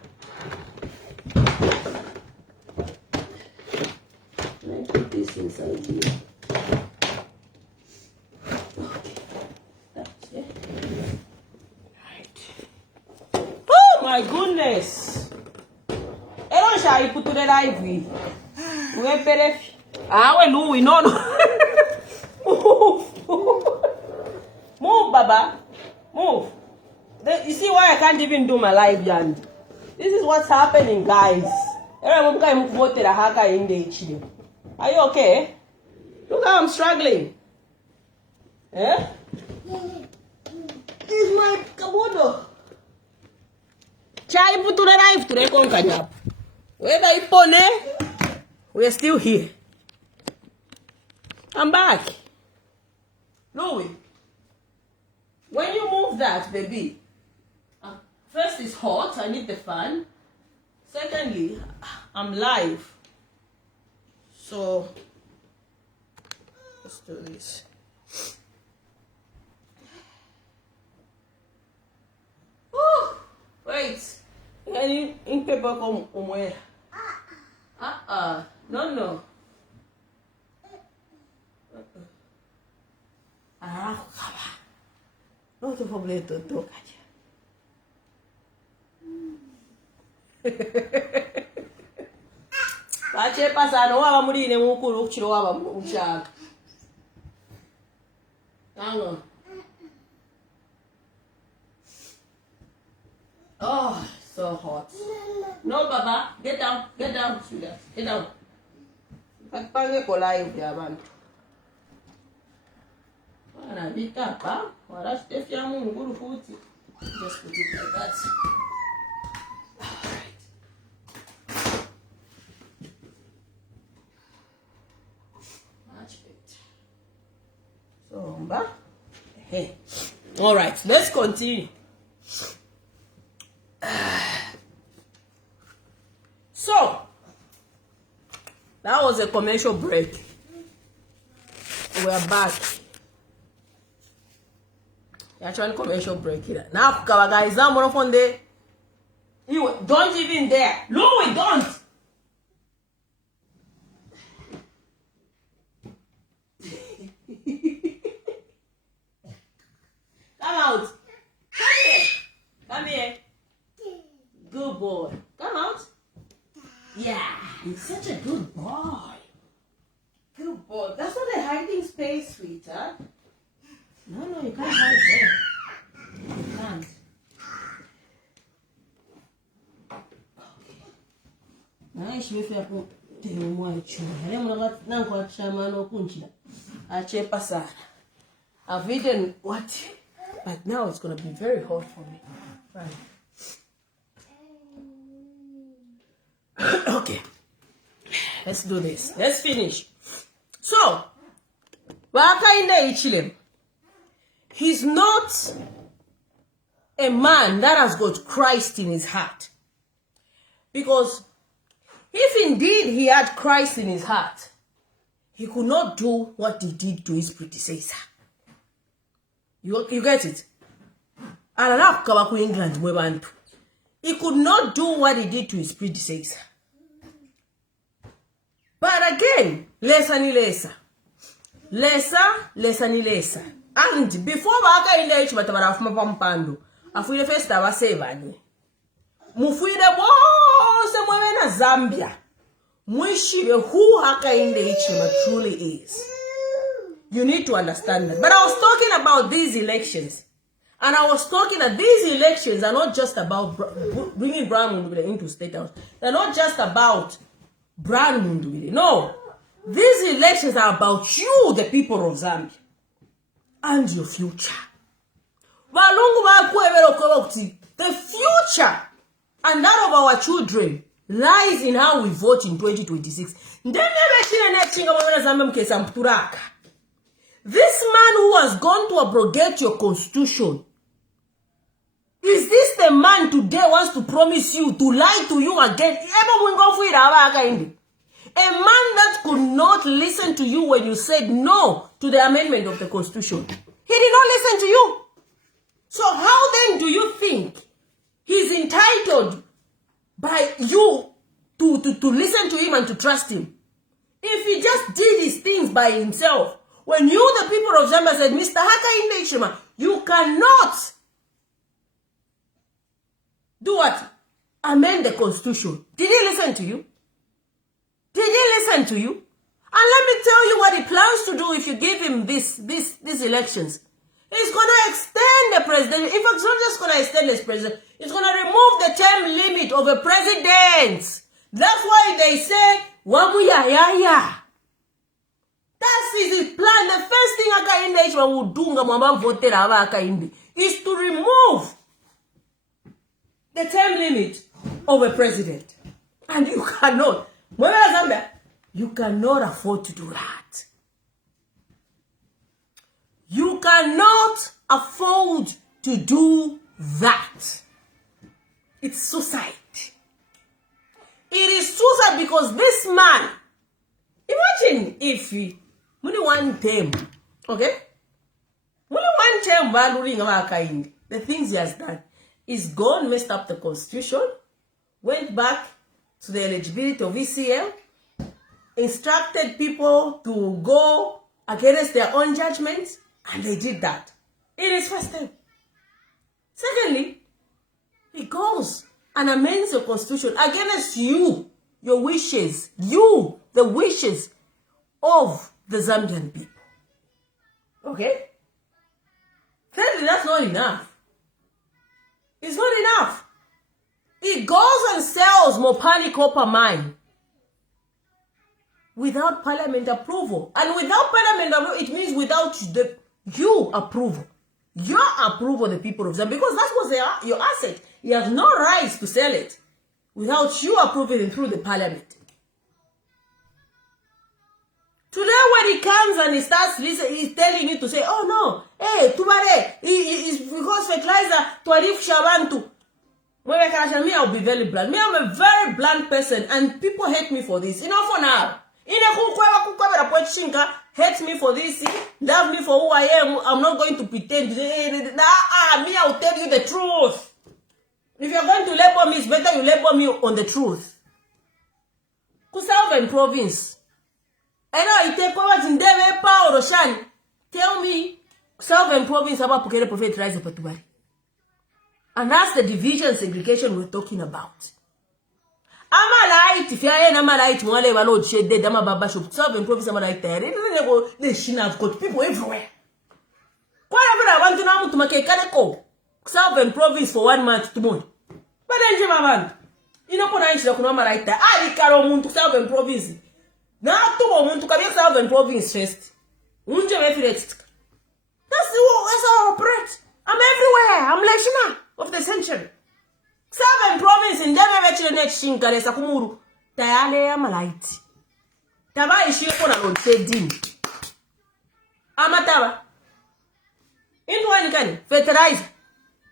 Put this inside here. Okay. That's it. Right. Oh my goodness. Ero shai put to the live. We peref. We Louis, no. Move, Baba. Move. You see why I can't even do my live, Jan? This is what's happening, guys. Are you okay? Look how I'm struggling. Eh? This is my kabudo. Chai put to the knife to the konkanyap. Whether you pone, we're still here. I'm back. Louis, when you move that, baby, first it's hot, I need the fan. Secondly, I'm live. So, let's do this. Oh, wait. Any ink paper come where? No. No te problema todo, Bache pasano waba murine mukuru ukiro waba ushaka. Hang on. Oh, so hot. No, Baba, get down, sweetheart, get down. Pagpage ko live ya bantu. Wana bita pa, wala stefia munguru futi. Just put it like that. Hey. All right, let's continue. So, that was a commercial break. We're back. Actually, commercial break here. Now, guys, I'm on phone there. You don't even dare. Louis, don't. Come out. Come here. boy. Come out. Yeah, he's such a good boy. Good boy. That's not a hiding space, sweetheart. No, you can't hide there. You can't. Okay. Nice, if you I've eaten what? But now it's going to be very hot for me. Right. Okay. Let's do this. Let's finish. So, he's not a man that has got Christ in his heart. Because if indeed he had Christ in his heart, he could not do what he did to his predecessor. You get it? England, he could not do what he did to his predecessor. But again, lesser ni lesser. Lesser ni lesser. And before baka ile ichi batabara afuma pampando, afuile first abasevanye. Mufuile bose mwe na Zambia. Mwishibe who Hakainde Hichilema truly is. You need to understand that. But I was talking about these elections. And I was talking that these elections are not just about bringing Brown Mundubile into State House. They're not just about Brown Mundubile. No. These elections are about you, the people of Zambia. And your future. The future and that of our children lies in how we vote in 2026. This man who has gone to abrogate your constitution, is this the man today wants to promise you, to lie to you again? A man that could not listen to you when you said no to the amendment of the constitution. He did not listen to you. So how then do you think he's entitled by you to listen to him and to trust him? If he just did his things by himself, when you, the people of Zambia, said, Mr. Hakainde Hichilema, you cannot do what? Amend the constitution. Did he listen to you? Did he listen to you? And let me tell you what he plans to do if you give him these elections. He's going to extend the president. In fact, it's not just going to extend this president. It's going to remove the term limit of a president. That's why they say, Wabuyaya. That's his plan. The first thing Hakainde Hichilema will do is to remove the term limit of a president. And you cannot. You cannot afford to do that. You cannot afford to do that. It's suicide. It is suicide because this man, imagine if he only one term, okay? Only one term valuing Hakainde. The things he has done. He's gone, messed up the constitution, went back to the eligibility of ECL, instructed people to go against their own judgments, and they did that. It is first time. Secondly, he goes and amends the constitution against you, your wishes, you, the wishes of the Zambian people. Okay? Thirdly, that's not enough. It's not enough. He goes and sells Mopani copper mine without parliament approval. And without parliament approval, it means without your approval. Your approval, the people of Zambia, because that was your asset. He has no rights to sell it without you approving it through the parliament. Today when he comes and he starts listening, he's telling you to say, oh no, hey, tubare, it's because fertilizer, tuarif shabantu. Me, I'll be very blunt. Me, I'm a very blunt person and people hate me for this. Enough for now. Hate me for this, love me for who I am. I'm not going to pretend. Me, I'll tell you the truth. If you're going to label me, it's better you label me on the truth. Southern province. I know it take over in Deve Power Roshan. Tell me, Southern province about Pukele Prophet Rise of Patubari. And that's the division segregation we're talking about. Ama light, if you're in light, one level load shade, dead, ama baba shop, Southern Province, ama light there. They shouldn't have got people everywhere. Whatever I want to know to make a calico. Southern Province for 1 month tomorrow. But then, Jim, you know, when I should have right there, I carry on to Southern Province. Now, to want to come in Southern Province first. That's how I operate. I'm everywhere. I'm Leshina of the century. Southern Province in Denver, next Shinkare Sakumuru. Tayale Amalite. Taba is here for a load, said Dean. Amataba. In one can fertilizer.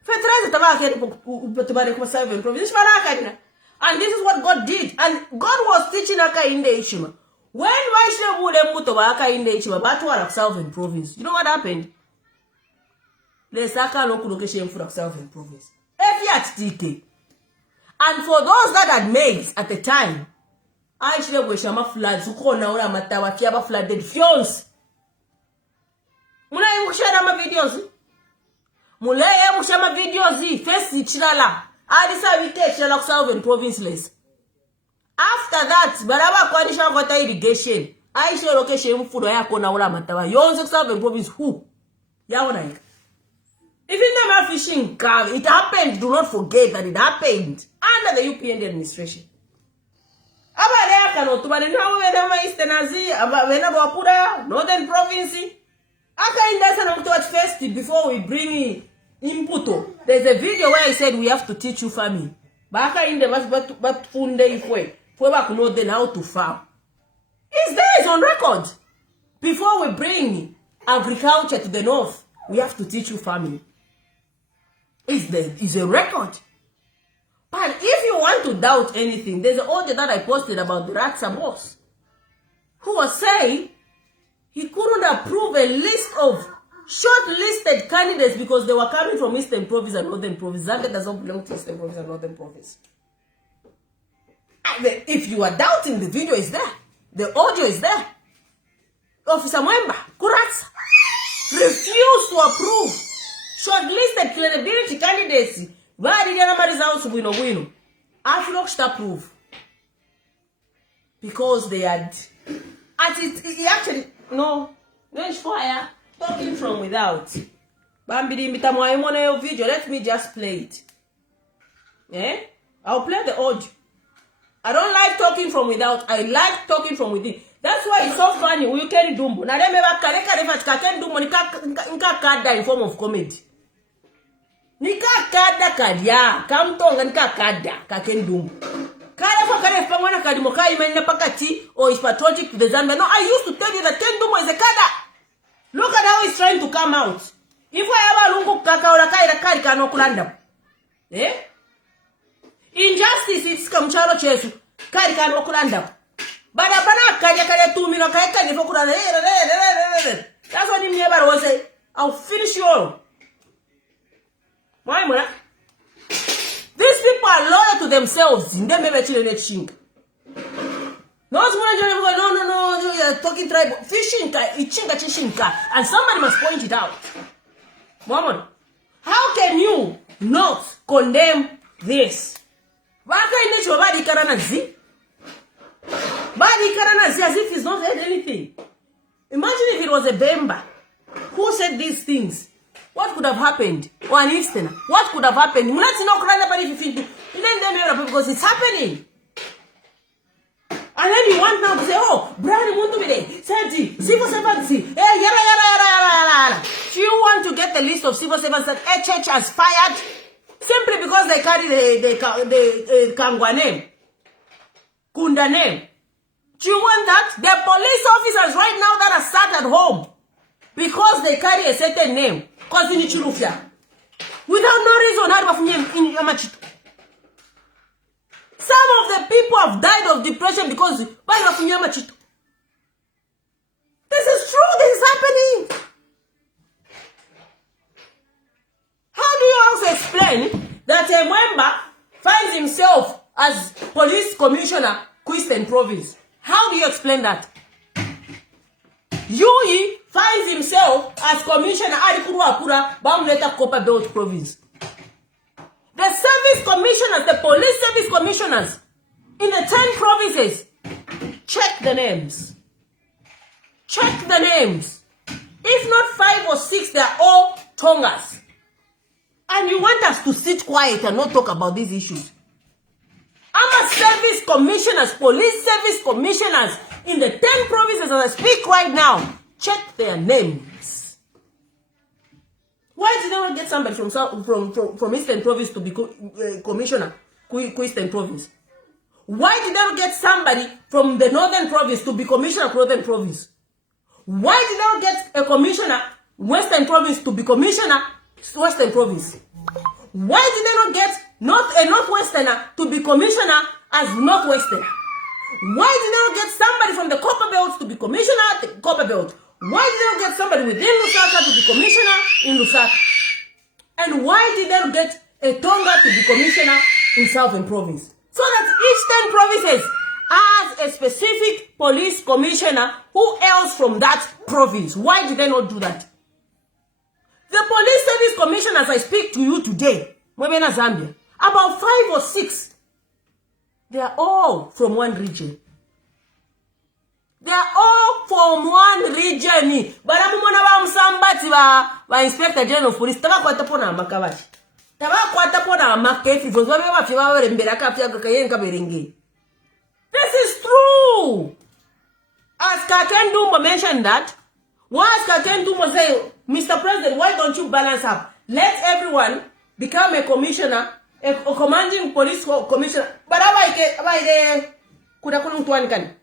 Fertilizer Tabaka Southern Province. And this is what God did. And God was teaching Aka in the Ishima. When Vaishna would have put Aka in the Ishima, Batwa of Southern Province, you know what happened? The Saka local location for Southern Province. TK. And for those that had maids at the time, I should have Shama floods who call now Matawa Fiaba flooded fions. Muna share my videos. Mulaya Mushama videos, first Chilala. I decided to take Sherlock Southern Province list. After that, Baraba Quadisha got irrigation. I show location for the Yakona Matawa. You Southern Province who? Yawana. If you never fishing car, it happened. Do not forget that it happened under the UPN administration. Aba cannot to now Eastern Asia, Wapura, Northern Province. Aka in that first before we bring input. There's a video where I said we have to teach you farming. Baka in the but funde ifwe. Fweba know then how to farm. It's there, it's on record. Before we bring agriculture to the north, we have to teach you farming. It's a record. But if you want to doubt anything, there's an audio that I posted about the Ratsa boss, who was saying he couldn't approve a list of short-listed candidates because they were coming from Eastern Province and Northern Province. Zambia does not belong to Eastern Province and Northern Province. And if you are doubting, the video is there. The audio is there. Officer Mwemba, Kuratsa, refused to approve short-listed credibility candidates. Approve. Because they had... He actually... No. Fire. Talking from without. Video. Let me just play it. Eh? I'll play the audio. I don't like talking from without. I like talking from within. That's why it's so funny. We can do more. Now, in form of comedy. Nika kada kadia, kamtonga nika kada, kakendum. Kada for kada pangwana kadimoka imenya pakati or is patriotic to the Zambia. No, I used to tell you that kendumo is a kada. Look at how he's trying to come out. If I ever lungu kaka or kaira kari kano kulanda. Eh? Injustice is kamchalo chesu. Kari kano kulanda. Bada bana kaya 2 million kaya kani for kulanda. That's what him never was say. I'll finish you all. These people are loyal to themselves. No, you're talking tribal. Fishing, and somebody must point it out. Mama, how can you not condemn this? Badi Karanazi as if he's not heard anything. Imagine if it was a Bemba who said these things. What could have happened? Or an Easterner? What could have happened? Let's not cry about it if you think because it's happening. And then you want now to say, oh, Brian Muntumide, Santi, civil servants, yara. Do you want to get the list of civil servants that HH has fired simply because they carry the Kangwa name, Kunda name? Do you want that? The police officers right now that are sat at home because they carry a certain name. Without no reason, some of the people have died of depression because this is true, this is happening. How do you also explain that a member finds himself as police commissioner, Eastern Province? How do you explain that? Yui finds himself as commissioner Arikuru Apura, Bamleta Copper Belt Province. The service commissioners, the police service commissioners in the 10 provinces, check the names. Check the names. If not 5 or 6, they are all Tongas. And you want us to sit quiet and not talk about these issues. I'm service commissioners, police service commissioners in the 10 provinces as I speak right now. Check their names. Why did they not get somebody from Eastern Province to be commissioner, Eastern Province? Why did they not get somebody from the Northern Province to be commissioner of Northern Province? Why did they not get a commissioner, Western Province to be commissioner, Western Province? Why did they not get a Northwesterner to be commissioner as Northwesterner? Why did they not get somebody from the Copper Belt to be commissioner at the Copper Belt? Why did they not get somebody within Lusaka to be commissioner in Lusaka? And why did they not get a Tonga to be commissioner in Southern Province? So that each 10 provinces has a specific police commissioner who else from that province. Why did they not do that? The police service commissioners I speak to you today, Mwebena Zambia, about 5 or 6, they are all from one region. They are all from one region. But I'm going to ba Inspector General of Police. Taba kwa tapo na makabachi. Taba kwa tapo na makefi. This is true. As Kaken Dumbo mentioned that, once Kaken Dumbo say, Mr. President, why don't you balance up? Let everyone become a commissioner, a commanding police commissioner. But abaide kuda kunu tuani kani.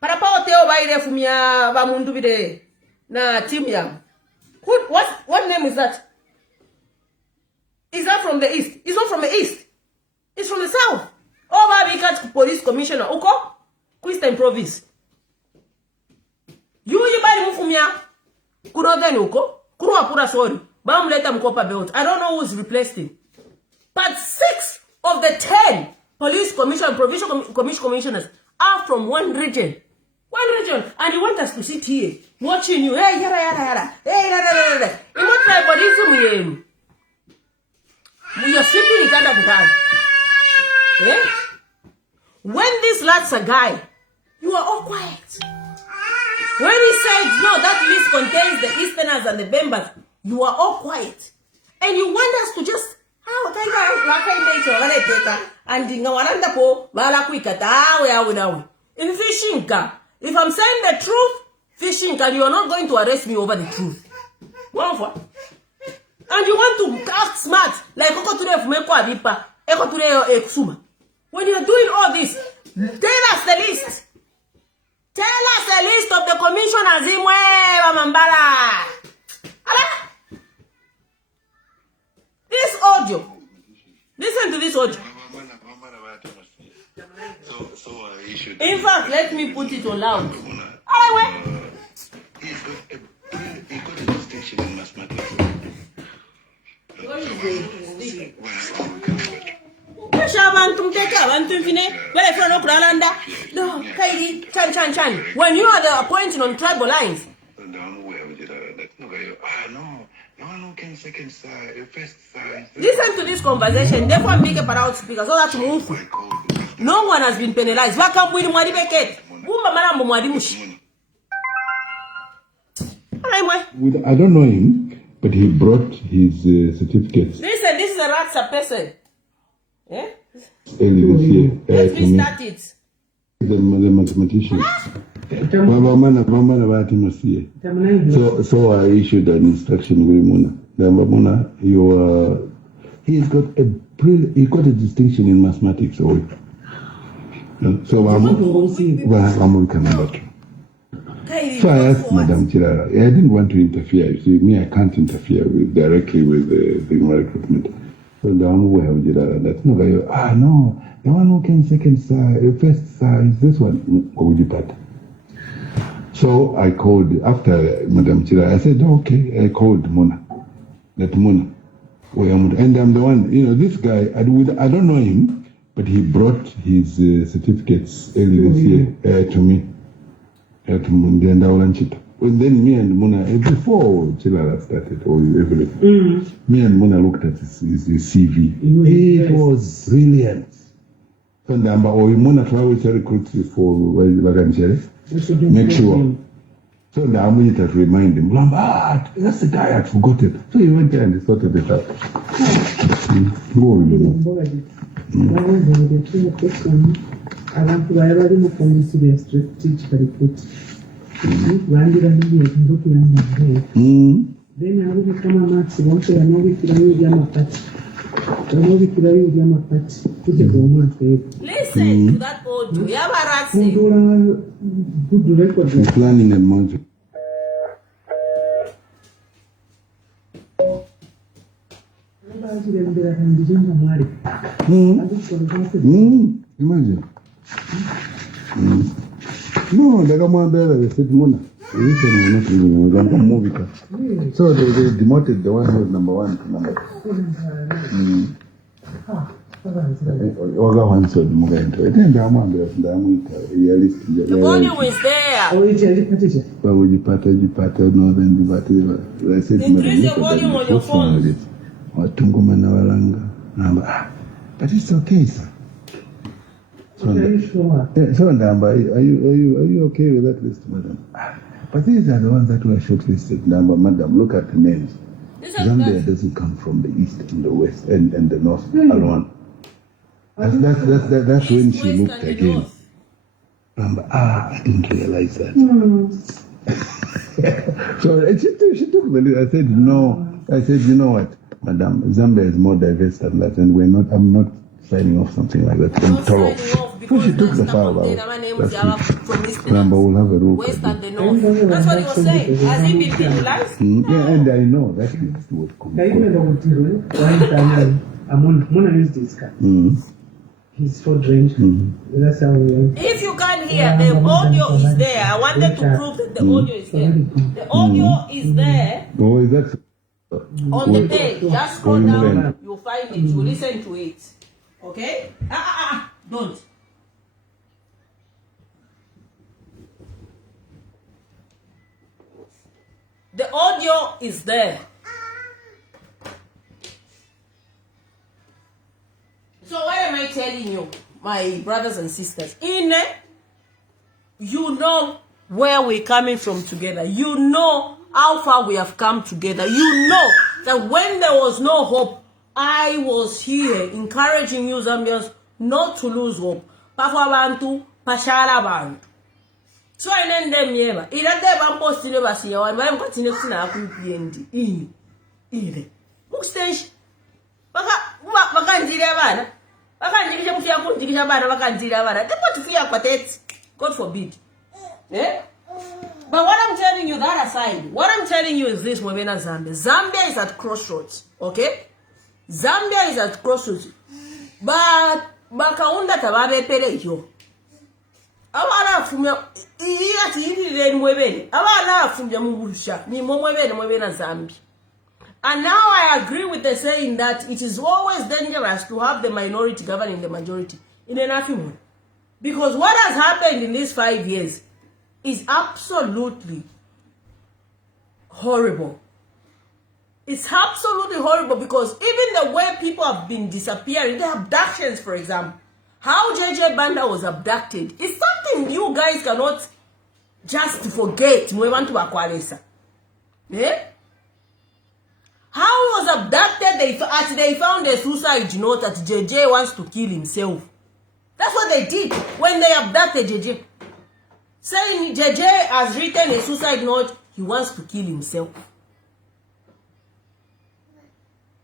Para pa oteo baide fumia ba mundu bide na team ya. What name is that? Is that from the east? It's not from the east. It's from the south. Oh, baby, catch police commissioner. Uko? Eastern Province. You bari mufumia. Kuro then uko? Kuro apura sorry. Bam leta mkopa belt. I don't know who's replaced him. But 6 of the 10 police commission, provincial commissioners are from one region. One region. And you want us to sit here watching you. Hey, yada, yada, yada. Hey, yada, yada, yada. You want tribalism? You're sweeping it under the rug. Eh? When this lacks a guy, you are all quiet. When he said, no, that list contains the Easterners and the Bembas, you are all quiet. And you want us to just, in fishing, if I'm saying the truth, fishing, you are not going to arrest me over the truth. And you want to act smart, like when you're doing all this, tell us the list. Tell us the list of the commissioners. This audio. Listen to this audio. In fact, let me put it on loud. He got a distinction in mathematics. What is it? When you are the appointing on tribal lines. Listen to this conversation. Therefore, make a para speaker so that move. No one has been penalized. I don't know him, but he brought his certificates. Listen, this is a Ratsa person. Yeah? Early this year. Let me start it. The mathematician. So I issued an instruction with Muna. He got a distinction in mathematics. So I asked Madam Chirara. I didn't want to interfere. You see, me, I can't interfere directly with the recruitment. So the one who have that's no guy. No, the one who came second first is this one. So I called after Madam Chirara. I said, okay. I called Mona. That Mona. And I'm the one. This guy. I don't know him, but he brought his certificates early this year to me. when then me and Mona, before Chilara started, or everything, me and Mona looked at his CV. It was brilliant. So, Mona try to recruit for Vaganjere. Make sure. So now we need to remind him, that's the guy I had forgotten. So he went there and he sorted it out. Then I will become a max. Once I know we can use Yamapati. Listen to that audio. Good record. Planning and management. Imagine. No, they come out there, they said, Mona. So they demoted the one who was number 1 to number 2. The volume is there. Increase your volume on your phone. But it's okay, sir. So, are you okay with that list, madam? But these are the ones that were shortlisted. Madam, look at the names. Zambia doesn't come from the east and the west and the north alone. That's when she looked again. I didn't realize that. So she took the list. I said, no. I said, you know what, madam, Zambia is more diverse than that, and I'm not signing off something like that. I'm thorough. So she took the file out. Number will have a rule. West and the north. That's what he was saying. Has he been penalized? Yeah, and I know that list was Mona used this car. He's for range. That's how we went. If you can't hear, the audio is there. I wanted to prove that the audio is there. The audio is there. Oh, is that on the page? Just scroll down. You'll find it. You listen to it. Okay? Don't. The audio is there. So what am I telling you, my brothers and sisters? You know where we're coming from together. You know how far we have come together. You know that when there was no hope, I was here encouraging you Zambians not to lose hope. Pafabantu, pashala bantu. So I named them here. Ila de bampo sile basi ya wani. Wale mkatine kusina haku PND. Ile. Mukstenshi. Baka njiri abana. Baka njiri kufia kunjiri abana. Baka njiri abana. Depo tufia kwa tete. God forbid. Eh? But what I'm telling you, that aside, what I'm telling you is this, Mwebena Zambia. Zambia is at crossroads. Okay? Zambia is at crossroads. But bakaunda tababe pele yo. Abana afumya iyati yiri mwebene. Abana afumya mubusha. Ni mwebena Zambia. And now I agree with the saying that it is always dangerous to have the minority governing the majority in an African. Because what has happened in these 5 years is absolutely horrible. It's absolutely horrible because even the way people have been disappearing, the abductions, for example, how JJ Banda was abducted is something you guys cannot just forget. Eh? How he was abducted, they found a suicide note that JJ wants to kill himself. That's what they did when they abducted JJ. Saying JJ has written a suicide note, he wants to kill himself.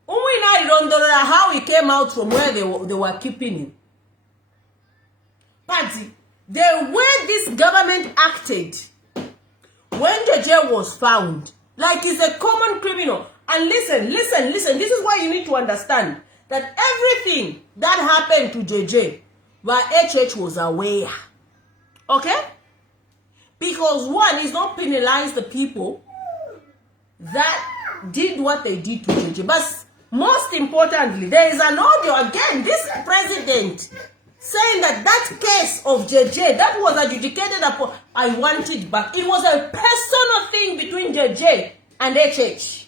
I don't know how he came out from where they were keeping him. But the way this government acted when JJ was found, like he's a common criminal. And listen, this is why you need to understand that everything that happened to JJ, where HH was aware. Okay? Because one is not penalize the people that did what they did to JJ. But most importantly, there is an audio again. This president saying that case of JJ that was adjudicated upon, I want it back. It was a personal thing between JJ and HH.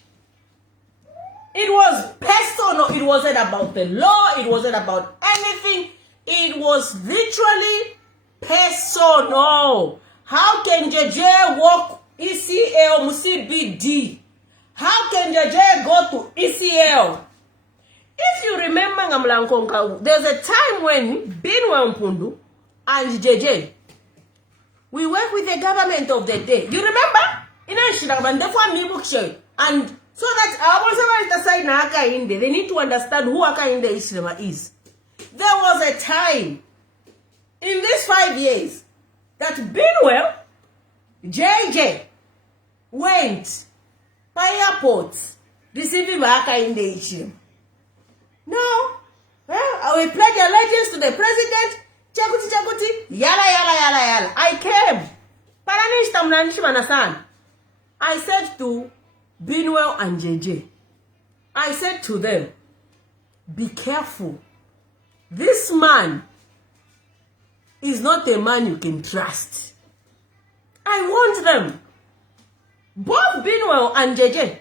It was personal. It wasn't about the law. It wasn't about anything. It was literally personal. How can JJ walk ECL CBD? How can JJ go to ECL? If you remember, Ngamlankonka, there's a time when Binwa Mpundu and JJ, we work with the government of the day. You remember? And so that they need to understand who Akainde Islam is. There was a time in these 5 years that Binwell, JJ, went by airports receiving Akainde Islam. No, we pledge allegiance to the president. Chakuti, yala. I came. I said to Binwell and JJ, I said to them, be careful. This man is not a man you can trust. I want them. Both Binwell and JJ.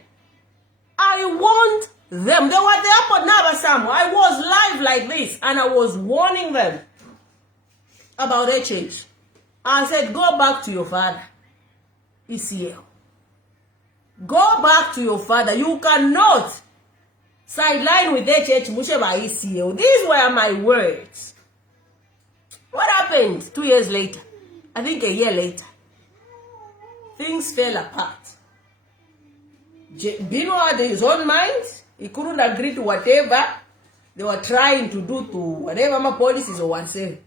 I want them. They were there for Nabasamo. I was live like this and I was warning them about HH. I said, go back to your father, ECL. Go back to your father. You cannot sideline with HH Musheba ECL. These were my words. What happened 2 years later? I think a year later. Things fell apart. Bino had his own mind. He couldn't agree to whatever they were trying to do to whatever my policies or whatever.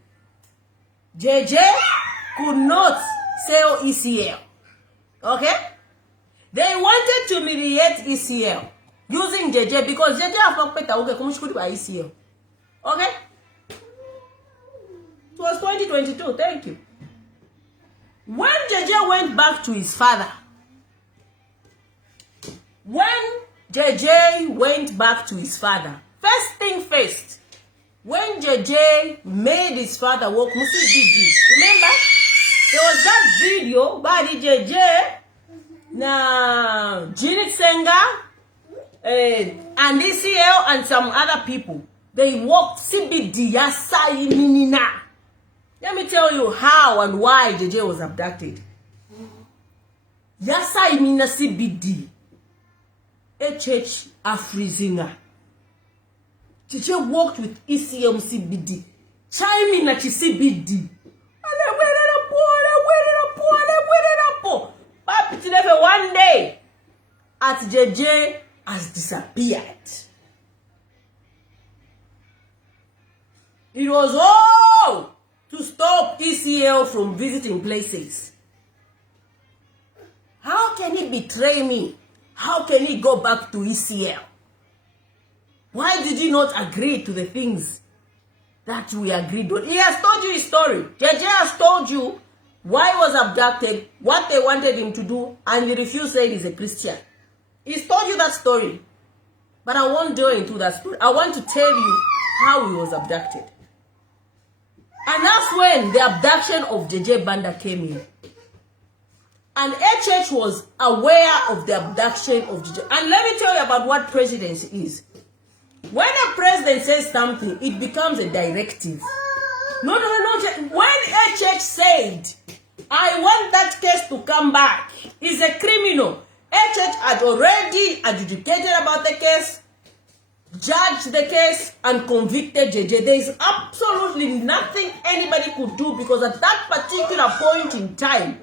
JJ could not sell ECL. Okay? They wanted to mediate ECL using JJ because JJ have not paid by ECL. Okay? It was 2022. Thank you. When JJ went back to his father, first thing first, when JJ made his father walk, remember? There was that video by the JJ, now Ginit Senga, and ECL and some other people. They walked CBD, Yasai Minina. Let me tell you how and why JJ was abducted. Yasai Minina CBD. HH Afrizinga. JJ walked with ECM CBD. Chiming at CBD. But one day, at JJ has disappeared. It was all to stop ECL from visiting places. How can he betray me? How can he go back to ECL? Why did he not agree to the things that we agreed on? He has told you his story. JJ has told you why he was abducted, what they wanted him to do, and he refused saying he's a Christian. He's told you that story. But I won't go into that story. I want to tell you how he was abducted. And that's when the abduction of JJ Banda came in. And HH was aware of the abduction of JJ. And let me tell you about what presidency is. When a president says something, it becomes a directive. No. When HH said, I want that case to come back, he's a criminal. HH had already adjudicated about the case, judged the case, and convicted JJ. There is absolutely nothing anybody could do because at that particular point in time,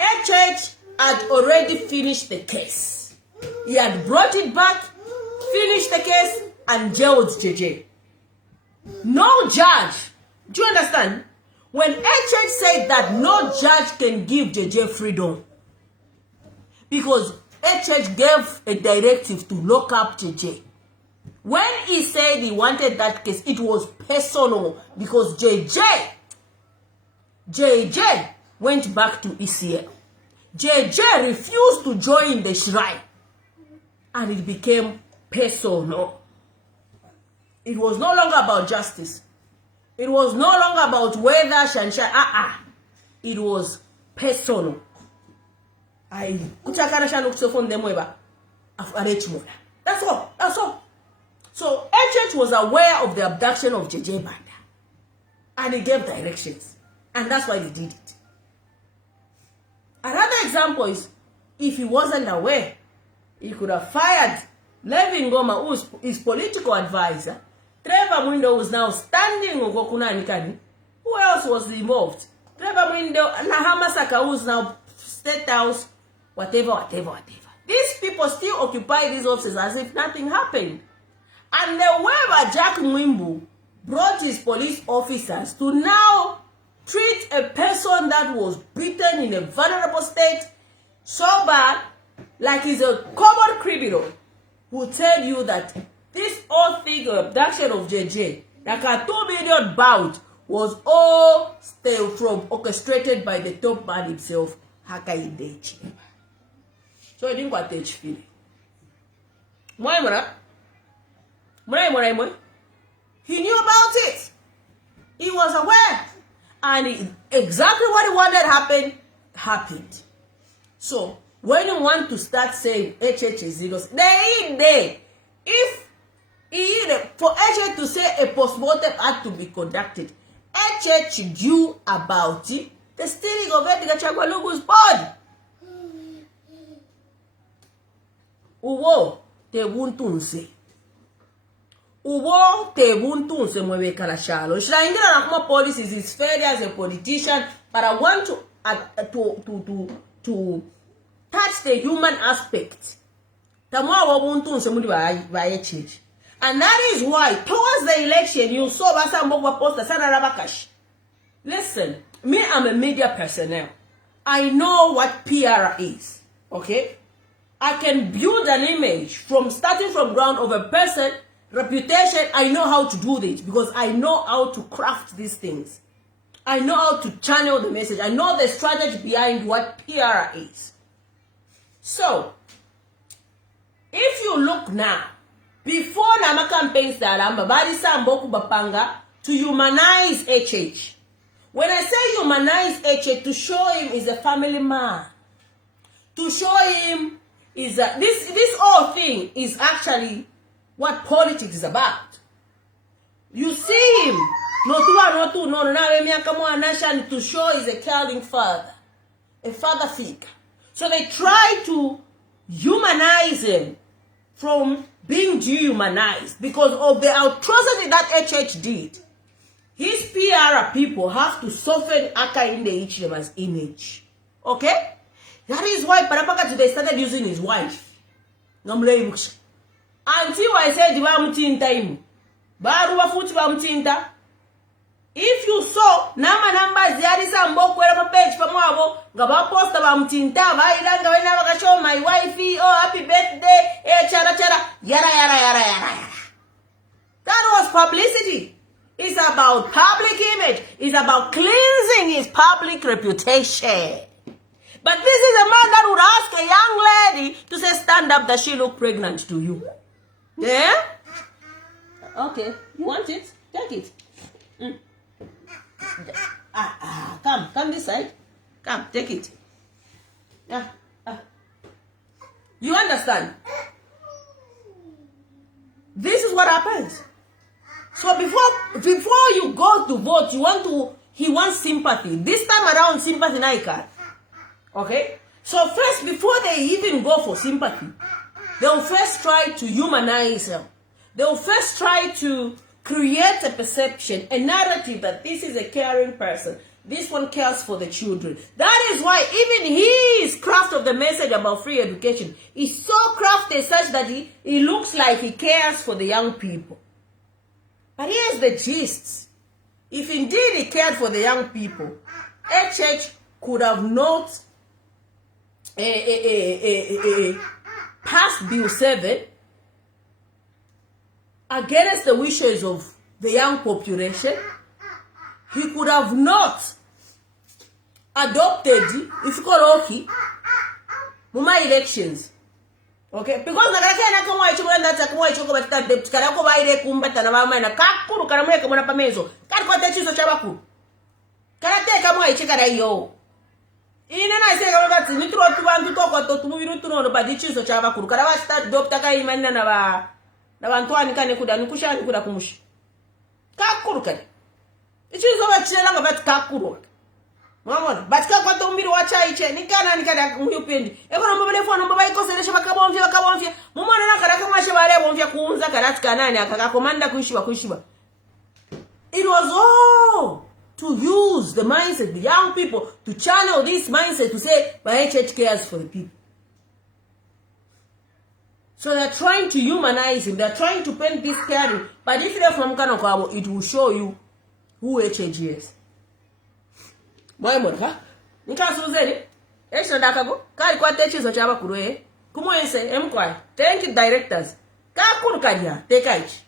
HH had already finished the case. He had brought it back, finished the case, and jailed JJ. No judge. Do you understand? When HH said that no judge can give JJ freedom, because HH gave a directive to lock up JJ. When he said he wanted that case, it was personal because JJ went back to ECL. JJ refused to join the shrine. And it became personal. It was no longer about justice. It was no longer about whether Shansha, it was personal. I kuchakana shanu kusofon demweba arechmola. That's all. So HH was aware of the abduction of JJ Banda. And he gave directions. And that's why he did it. Another example is, if he wasn't aware, he could have fired Levin Ngoma, who is his political advisor. Trevor Mwindo was now standing over Kunanikani. Who else was involved? Trevor Mwindo, Nahama Saka, who is now State House, whatever. These people still occupy these offices as if nothing happened. And the way Jack Mwimbu brought his police officers to now treat a person that was beaten in a vulnerable state so bad, like he's a common criminal, will tell you that this whole thing of abduction of JJ, like a 2 million bout, was all still from orchestrated by the top man himself, Hakainde Hichilema. So I didn't want to feel it. He knew about it. He was aware. And exactly what he wanted happened. So, when you want to start saying HH is illegal, if for HH to say a postmortem had to be conducted, HH knew about it, the stealing of Edgar Chagwalugu's body. Uwo te buntunse. Uwo te buntunse mwewe kalashalo. Shiraingira na kuma policies his failure as a politician, but I want to touch the human aspect. Tamwa wa buntunse mudi ba change. And that is why towards the election you saw Basa Mbogwa poster Sana Rabakash. Listen, me, I'm a media personnel. I know what PR is. Okay? I can build an image from starting from ground of a person, reputation. I know how to do this because I know how to craft these things. I know how to channel the message. I know the strategy behind what PR is. So, if you look now, before Nama campaigns that Badi Samboku Bapanga to humanize HH. When I say humanize HH, to show him is a family man. To show him is that this whole thing is actually what politics is about. You see him to show he's a caring father, a father figure. So they try to humanize him from being dehumanized because of the atrocity that HH did. His PR people have to soften Hakainde Hichilema's image. Okay? That is why Parapaka today started using his wife. Until I said, if you saw nama numbers yarisa mboko wera page pamwabo ngaba posta ba mtinta ba ilanga wena bakashow my wifey, oh happy birthday, chara yara. That was publicity. It's about public image. It's about cleansing his public reputation. But this is a man that would ask a young lady to say, stand up, does she look pregnant to you? Yeah? Okay. You want it? Take it. Come this side. Come, take it. Yeah. You understand? This is what happens. So before you go to vote, he wants sympathy. This time around, sympathy naika. Okay? So first, before they even go for sympathy, they'll first try to humanize him. They'll first try to create a perception, a narrative that this is a caring person. This one cares for the children. That is why even his craft of the message about free education is so crafted such that he looks like he cares for the young people. But here's the gist. If indeed he cared for the young people, HH could have not passed Bill 7 against the wishes of the young population. He could have not adopted, if you call Oki, Muma elections. Okay, because nakalekea na kwa icho kwenda ta kwa icho kwa deputy kala ko baire kumbata na bama na kakuru kana mweka mwana pamezo kali kwa techizo cha bakuru kala te kama ichi kala yo ine na ise kala kati nitro tu bantu to kwa to tubiru tu no ba dichizo cha bakuru kala wa start doctor kai manna na bantu ani kane kuda nikushani kuda kumushi kakuru kale ichizo ba chela ngabati kakuru Mama, batika kwa tombiri wacha iche nikana muyupendi. Eko na mbele fona mbaba ikoselesha bakabomvya. Mama na karaka mwashe bale bomvya kuunza karatika nani akakakomanda kuishiba. It was all to use the mindset, the young people, to channel this mindset to say, my church cares for the people. So they're trying to humanize him. They're trying to paint this caring. But if you're from Kanokwabo, it will show you who HH is. Boy morka nika suzeli esho ndakago kali kwa techizo cha bakuru kumwense emkwai thank you directors ka kuru kalia tekaichi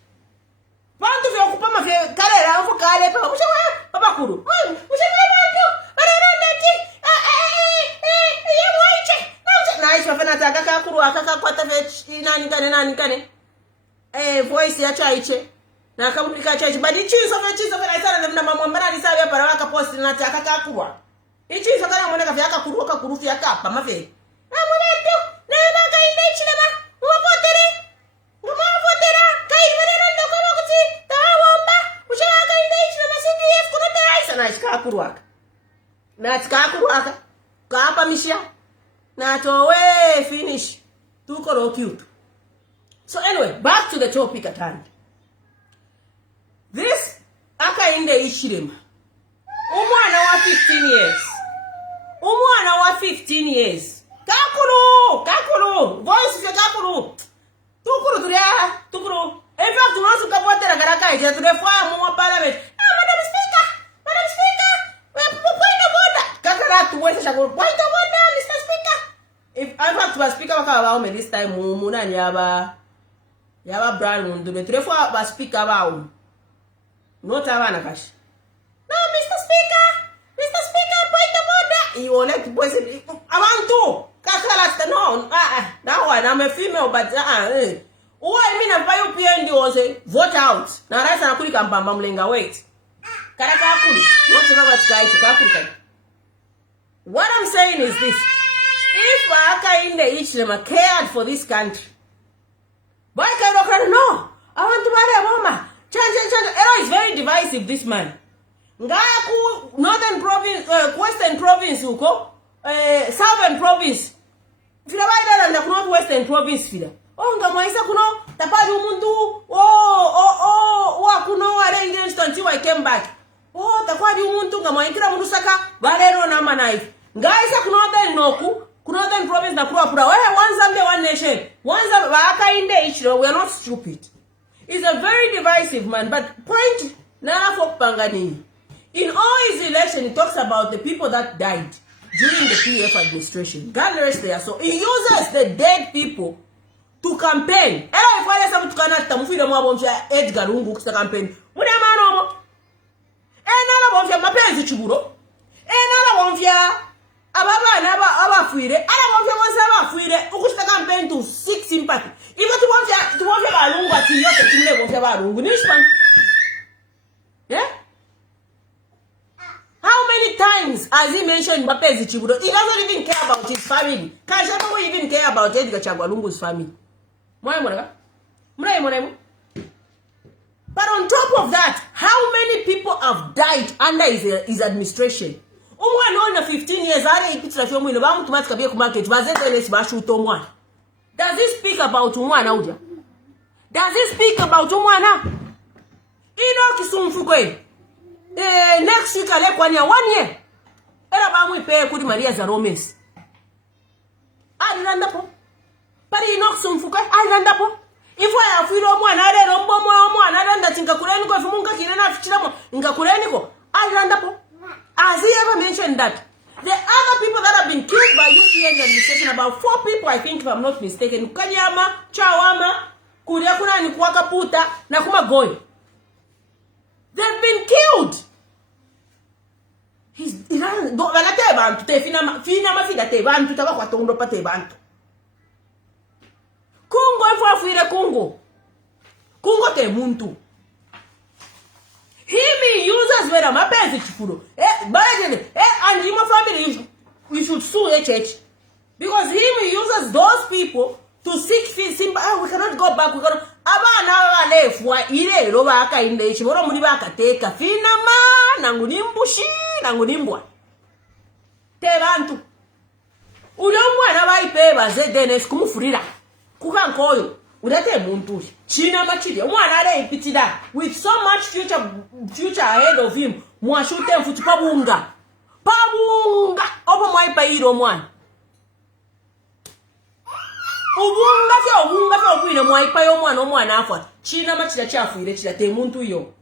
bantu vyo kupama vyo kale rafu kale papa kuru ushawa bantu bararandati yewaiche na isho fana taka ka kuru akaka kwata ve nani kane voice ya chaiche na kamulika chaiche badi chizo fe sana na mama mbana lisabya para waka post na taka kakwa ichizo kana mwana kafya akakuruka kurufi akapa mave na muneto na baka indechi na mwapotere ngomapotera kai meneno ndokoma kuti tawomba ushaka indechi na CDF kuna teraisa na shikakuruka na tikakuruka kapa mishia na towe finish tuko ro cute. So anyway, back to the topic at hand. This akainde ishirema umwana wa 15 years umwana wa 15 years kakuru voice ya kakuru tukuru in fact once ukapotera garaka ije turefa mu parliament madam speaker point of order kakara tuweza shakuru point of order Mr. Speaker if I want to speaker wakawa me this time munani yaba brand mundu betrefa ba speaker bawo not abana kashi. No, Mr. Speaker, point of order. You will let boys. I want to. Kakala, no. That one, I'm a female, but who I mean, a bio PND was a vote out. Now that's a quick and bambamlinga wait. Karakakulu, not to know what's guy to Kakuka. What I'm saying is this: if Aka in the Ichlema cared for this country, why can't no? I want to marry a woman. Ero is very divisive, this man. Ngaku northern province, western province uko, southern province. Fila baida na kuno western province fila. Nga maisa kuno tapadi umuntu. Wa kuno wale against until I came back. Tapadi umuntu nga maikira mundu saka balero na manaifu. Ngaisa kuno northern noku, kuno northern province na kuwa pura. Wewe one Zambia, one nation. One Zambia waka inde ichiro. We are not stupid. He's a very divisive man, but point na for Pangani. In all his election, he talks about the people that died during the PF administration. God rest there. So he uses the dead people to campaign. Ela ifanya sabu tukana tamufira mwabomsha Edgar Lungu kusta campaign. Muna manomo. Nala bomfya mapenzi chuburo. Nala bomfya ababana abafuire. Ala bomfya bonse abafuire ukusta campaign to seek sympathy. Even to want balungu ati yote kimle bomfya balungu. Nishman. Yeah? How many times has he mentioned Mapezi Chibudo? He doesn't even care about his family. Kajapa won't even care about Edgar Chagwalungu's family. But on top of that, how many people have died under his administration? Umwana 15 years, does he speak about Umwana? Does he speak about Umwana? Next week, I'll 1 year. We pay Kudi Maria Zaromes. I land up. But he knocks some Fuka. I land up. If I have freedom one, I don't bomb one, I don't that in Kakureniko, if Munka Kirana Chamo, in Kakureniko, I land up. Has he ever mentioned that? The other people that have been killed by UPN administration, about 4 people, I think, if I'm not mistaken, Kanyama, Chawama, Kuriakuna, and Kwakaputa, Nakuma Goy. They've been killed. He's afire Congo te muntu. Him users where my parents chifuro. And him family you should sue a church. Because him uses those people to seek simba. We cannot go back. We cannot. Abana lefwa ile roba aka inde chiboro muri bakateka fina ma nangunimbushi nangunimbwa. Tebantu. Uyo mwana baipe bazedenes kumufurira. Kukankoyo udate muntu. China machiri. Mwana ale ipitida with so much future ahead of him. Mwashute mfutu pabunga. Pabunga. Opo mwaipa iro mwana. Ubunga fyo bwine mwaipa yo mwana afa. China machira chafu ile chira te muntu yo.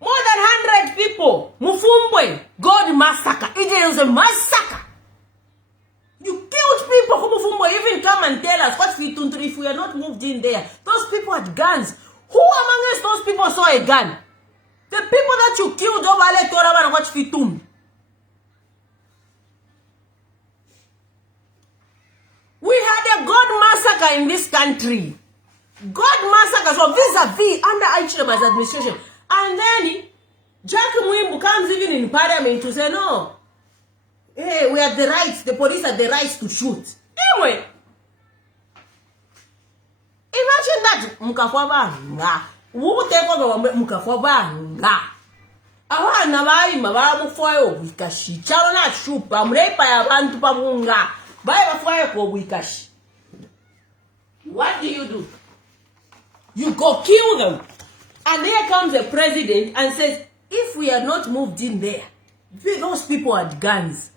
More than 100 people. Mufumbwe. God massacre. It is a massacre. You killed people. Mufumbwe even come and tell us what we do if we are not moved in there. Those people had guns. Who among us those people saw a gun? The people that you killed over there Toraba and watch Fitum. We had a God massacre in this country. God massacre. So vis-a-vis under Aichilema's administration. And then Jack Mwimbu comes even in parliament to say, no. Hey, we have the rights. The police have the rights to shoot. Anyway. Imagine that. Mukafwaba. Who take over Mukafwaba? Abana bayima bamufoyo wikashi. Chalo na chupa. Mrepa ya bantu pabunga. Baya bafoyo ko wikashi. What do? You go kill them. And there comes a president and says, if we are not moved in there, those people had guns.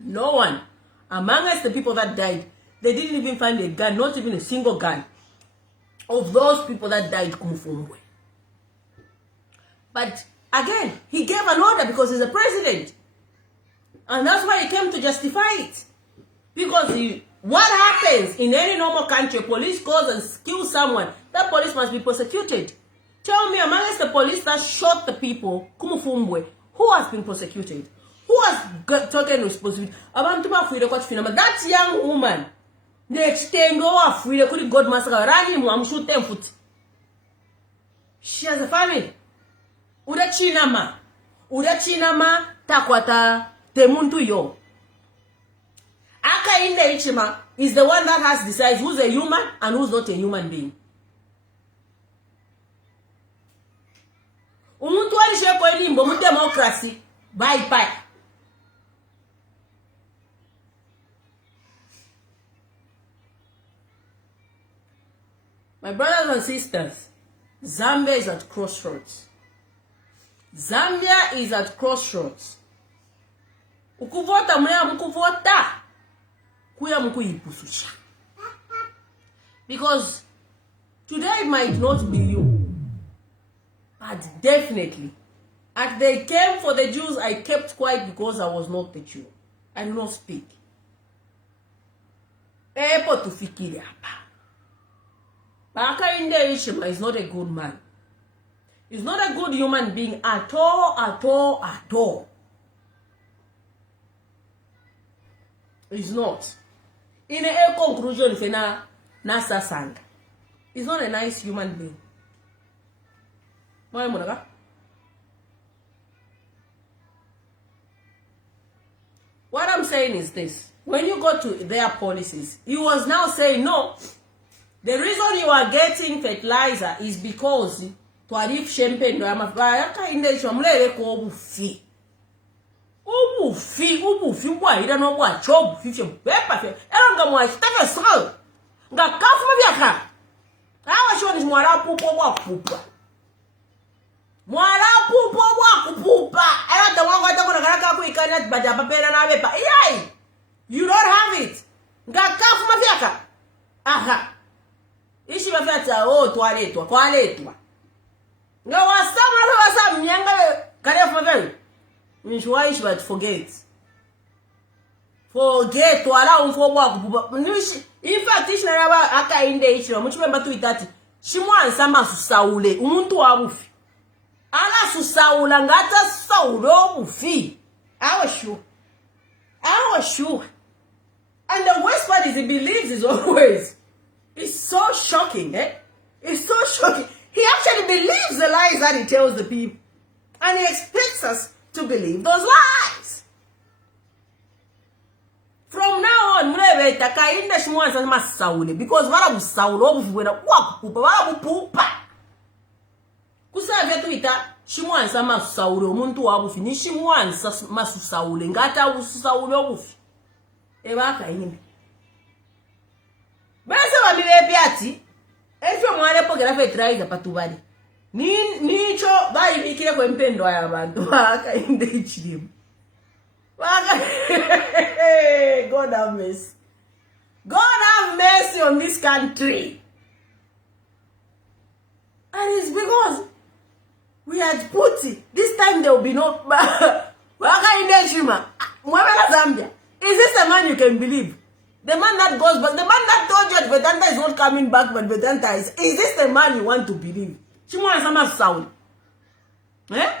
No one. Among us, the people that died, they didn't even find a gun, not even a single gun, of those people that died Kumufumbwe. But again, he gave an order because he's a president. And that's why he came to justify it. Because what happens in any normal country, police goes and kills someone, that police must be prosecuted. Tell me, amongst the police that shot the people, Kumufumbwe, who has been prosecuted? Who has taken responsibility? That young woman, the extend off with a good God massacre, running, shoot them foot. She has a family. Uda chinama, takwata, temuntu yo. Aka Inde Ichima is the one that has decided who's a human and who's not a human being. Umuntu alishe kwa elimbo mu democracy bye. My brothers and sisters, Zambia is at crossroads. Zambia is at crossroads. Ukuvota mlea mkuvota. Kuya mkuyipususha. Because today might not be you. But definitely. As they came for the Jews, I kept quiet because I was not the Jew. I do not speak. Epo tufikiri hapa. Baka Inde Ishima is not a good man. He's not a good human being at all. He's not. In a conclusion, Fena Nasa Sand. He's not a nice human being. What I'm saying is this. When you go to their policies, he was now saying, no, the reason you are getting fertilizer is because to arif champagne Ubufi wa ira no wa chobu fifi pepa fe elanga mwa staka sal nga kafu mabiaka awa shoni mwara pupo wa pupa ela da wanga da kona karaka ku ikana baja papera na bepa yai you don't have it nga kafu mabiaka aha ishi bafata twaletwa nga wasama myanga kare fagari Nishwaishi but forget wala umfobwa kububa nishi in fact ishi naraba aka Inde Ichima muchimemba tu itati chimwansa masu saule umuntu wabufi ala susaula ngata saulo bufi. I was sure. And the worst part is he believes is always. It's so shocking, eh? It's so shocking. He actually believes the lies that he tells the people. And he expects us to believe those lies. From now on, because kusavya tuita shimwansa masusaule omuntu wabufi ni shimwansa masusaule ngata ususaule obufi ebaka yimbi bese bamibe byati efyo mwale pogera fertilizer patubali nicho bayibikire ko empendo y'abantu baka inde ichirimu baka God have mercy. God have mercy on this country. And it's because we had put it. This time there will be no Waka in Shima. Zambia. Is this a man you can believe? The man that goes back, the man that told you that Vedanta is not coming back, but Vedanta is this the man you want to believe? Shima Sama sound. Eh?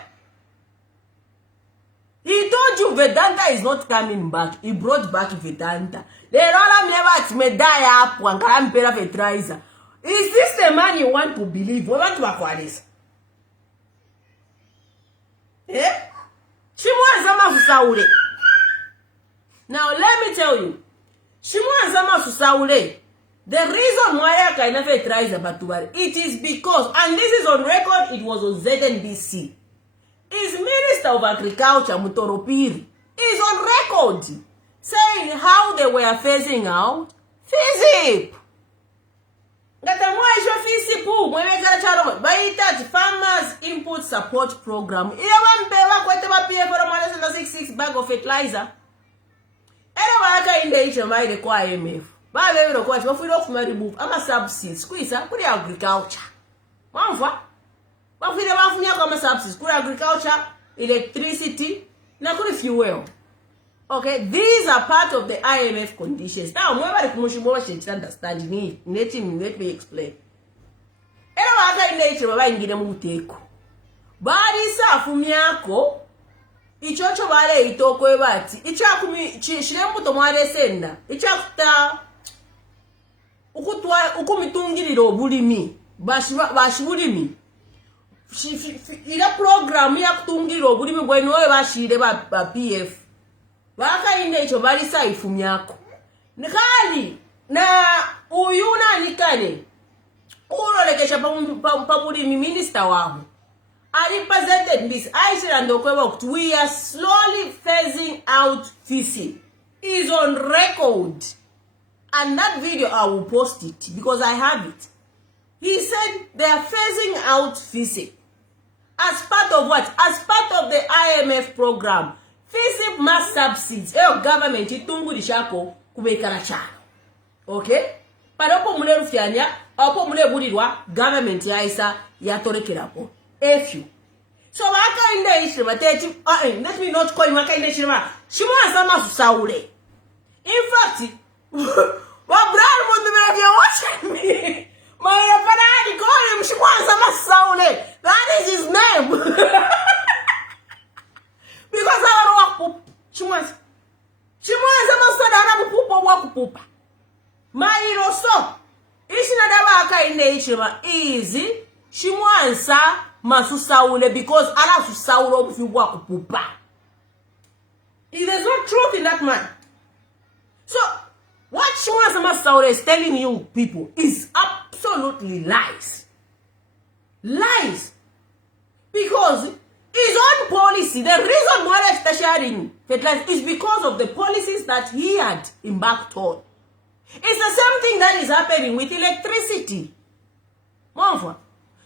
He told you Vedanta is not coming back. He brought back Vedanta. The Rola never me die up one campera fertilizer. Is this the man you want to believe? We want to acquire this. Eh? Now let me tell you. The reason why I can never try Zabatubari, it is because, and this is on record, it was on ZNBC. His Minister of Agriculture, Mutoropiri, is on record saying how they were phasing out FISIP. By that Farmers Input Support Program, 66 bag of fertilizer. In the IMF. By the way, if we don't remove, I'm a subsidies. Squeeze, put agriculture. One for but we never have subsidies. Put agriculture, electricity, now could fuel. Okay, these are part of the IMF conditions. Now, whoever the commercial should understand me, let me explain. Bari sa fumiako ichocho bale itoko ebati ichakumi chirembu to mware senda ichakuta ukutwa ukumitungiriro bulimi bashi bulimi ila program ya kutungiriro bulimi bwenu owe bashire ba PF baka inde icho bali sa ifumyako nikali na uyuna nikane ulolekesha pa bulimi minister waho I represented this. I said, and we are slowly phasing out fishing. Is on record. And that video, I will post it because I have it. He said they are phasing out fishing. As part of what? As part of the IMF program. Fishing mass subsidies. Government, itungu lishako kubekana chano. Okay? Paropo mule rufianya, opo mule burirwa, government ya isa ya torekerapo. If you so waka in the issue, let me not call him waka in the issue. She wants some saule. In fact, what brother would be watching me? My father call him. She wants some saule. That is his name. Because I don't walk. She wants some poop walk poop. My hero so. It's not waka in the issue. Easy. She wants masusaule because ala susaule obufiwa kupupa. There's no truth in that man. So what Shimwansa Masaule is telling you people is absolutely lies. Lies. Because his own policy, the reason why they're sharing fertilizer is because of the policies that he had embarked on. It's the same thing that is happening with electricity. Monfort.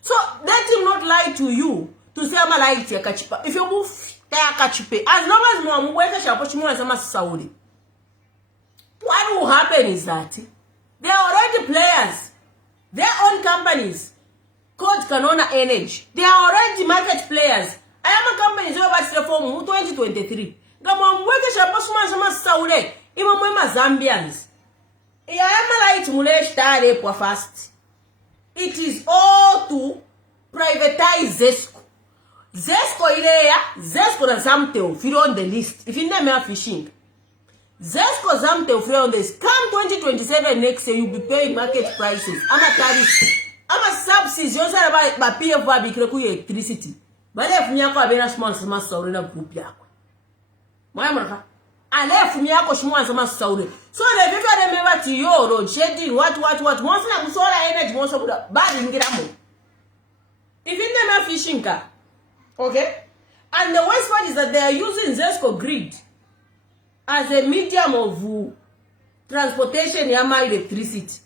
So let him not lie to you to say I'm a lie to kachipa. If you move kachipe, as long as mom weka shapochimwa sama Saudi. What will happen is that they are already players. Their own companies called Canona Energy. They are already market players. I am a company who was reformed in 2023. Gamon weka shapochimwa sama Saudi. Even mwema Zambians. I am a lie to mulesh tare po fast. It is all to privatize Zesco. Zesco ileya, Zesco na Zamteo, feel on the list. If you name are fishing. Zesco Zamteo, feel on this. Come 2027 next year, you'll be paying market prices. I'm a tariff. I'm a subsidies. You say about my PFY because you electricity. But if you have a very small master in a group, my America. I left me a small master. So the people remember to your road, shedding what, once I'm solar energy, most of the bad in Gramo. If you name a fishing car. Okay? And the worst part is that they are using Zesco grid as a medium of transportation yama electricity.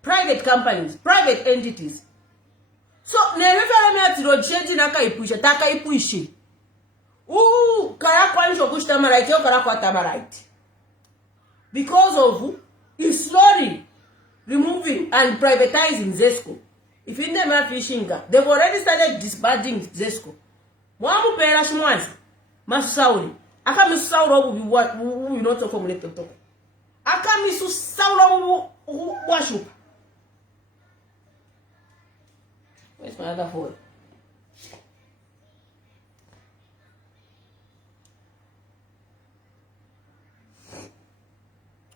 Private companies, private entities. So, nerefa me ati road change naka ipusha, taka ipushi. Karakwa nisho push tamarite, yo karakwa tamarite. Because of is slowly removing and privatizing Zesco. If you never fishing, they've already started disbanding Zesco. Mwamu pera shmwanza, masusauri. Aka misusauri will not talk from later talk. Aka misusauri washupa. Where's my other phone?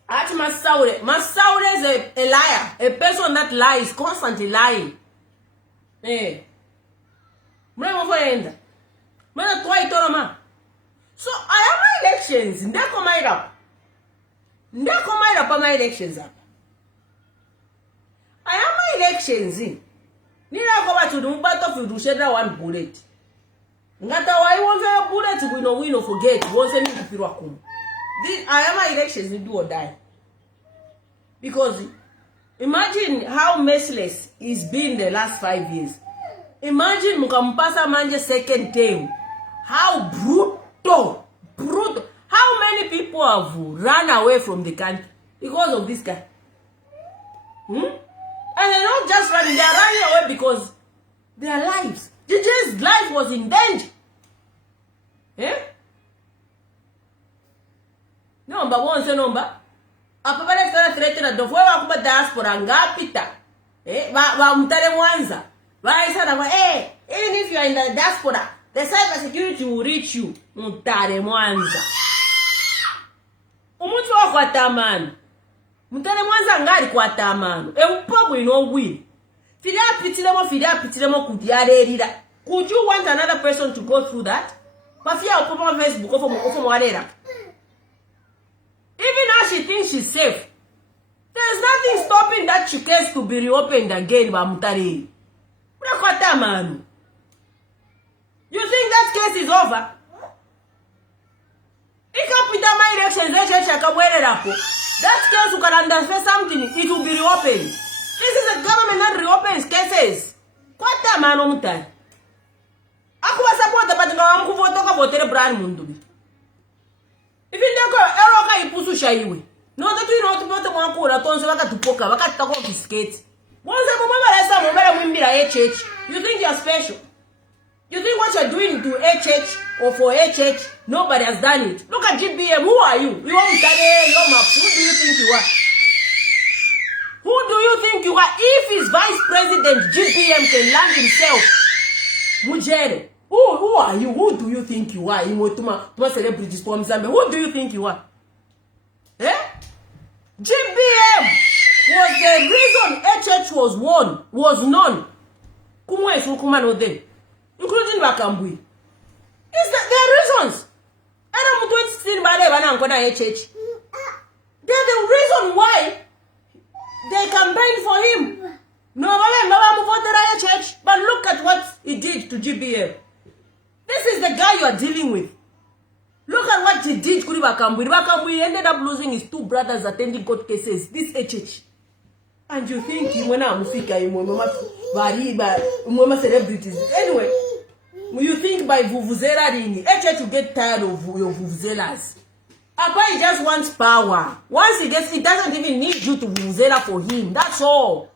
Ati Masaure. Masaure is a liar. A person that lies, constantly lying. Eh. Mwana mfoenda. Mwana tuwa itoroma. So, I have my elections. Ndako maira. Ndako maira pa my elections up. I have my elections in. Nina koba to the battlefield to shed one bullet. Ngata wa iwonze a bullet we no forget. Wonse mi kupirwa kumu. I am my elections do or die. Because imagine how merciless it's been the last 5 years. Imagine Mukampasa Manje second term. How brutal. How many people have run away from the country because of this guy? And they're not just running, they're running away because their lives. JJ's life was in danger. Eh? Number one, say number. Apapale sana threaten do fwe wa kuba diaspora ngapita. Wa mtale mwanza. Wa isa na even if you are in the diaspora, the cyber security will reach you. Mtale mwanza. Umutu wa kwa tamanu. Mtale mwanza ngari kwa tamanu. Upogu ino win. Fidia pitilemo kudiare rida. Could you want another person to go through that? Mafia upogu on Facebook ofo mwarera. Even now she thinks she's safe. There's nothing stopping that case to be reopened again by Mutare. You think that case is over? That case you can understand something, it will be reopened. This is a government that reopens cases. Kwata mano Mutare. Akuwa support but nga wamukuvotoka votere brand mundubi. If you don't go, Eroka ipusu shaiwe. No, that you know to go to Makura, Tons like to poker, Waka confiscate. Once a moment, you think you're special. You think what you're doing to HH or for HH, nobody has done it. Look at GBM, who are you? You want who do you think you are? Who do you think you are? If his vice president, GBM, can land himself, Mujere. Who are you? Who do you think you are? You celebrities from Zambia. Who do you think you are? Eh? GBM was the reason HH was known. Kumwe Sukuma no them, including Bakambui. Is that their reasons? I don't want to see HH. They're the reason why they campaigned for him. No, HH, but look at what he did to GBM. This is the guy you are dealing with. Look at what he did to Bakambui. Bakambui ended up losing his two brothers attending court cases. This HH. And you think you wanna musika celebrities. Anyway, you think by Vuvuzela ring, HH to get tired of your Vuvuzelas. Papa, he just wants power. Once he gets, he doesn't even need you to Vuvuzela for him. That's all.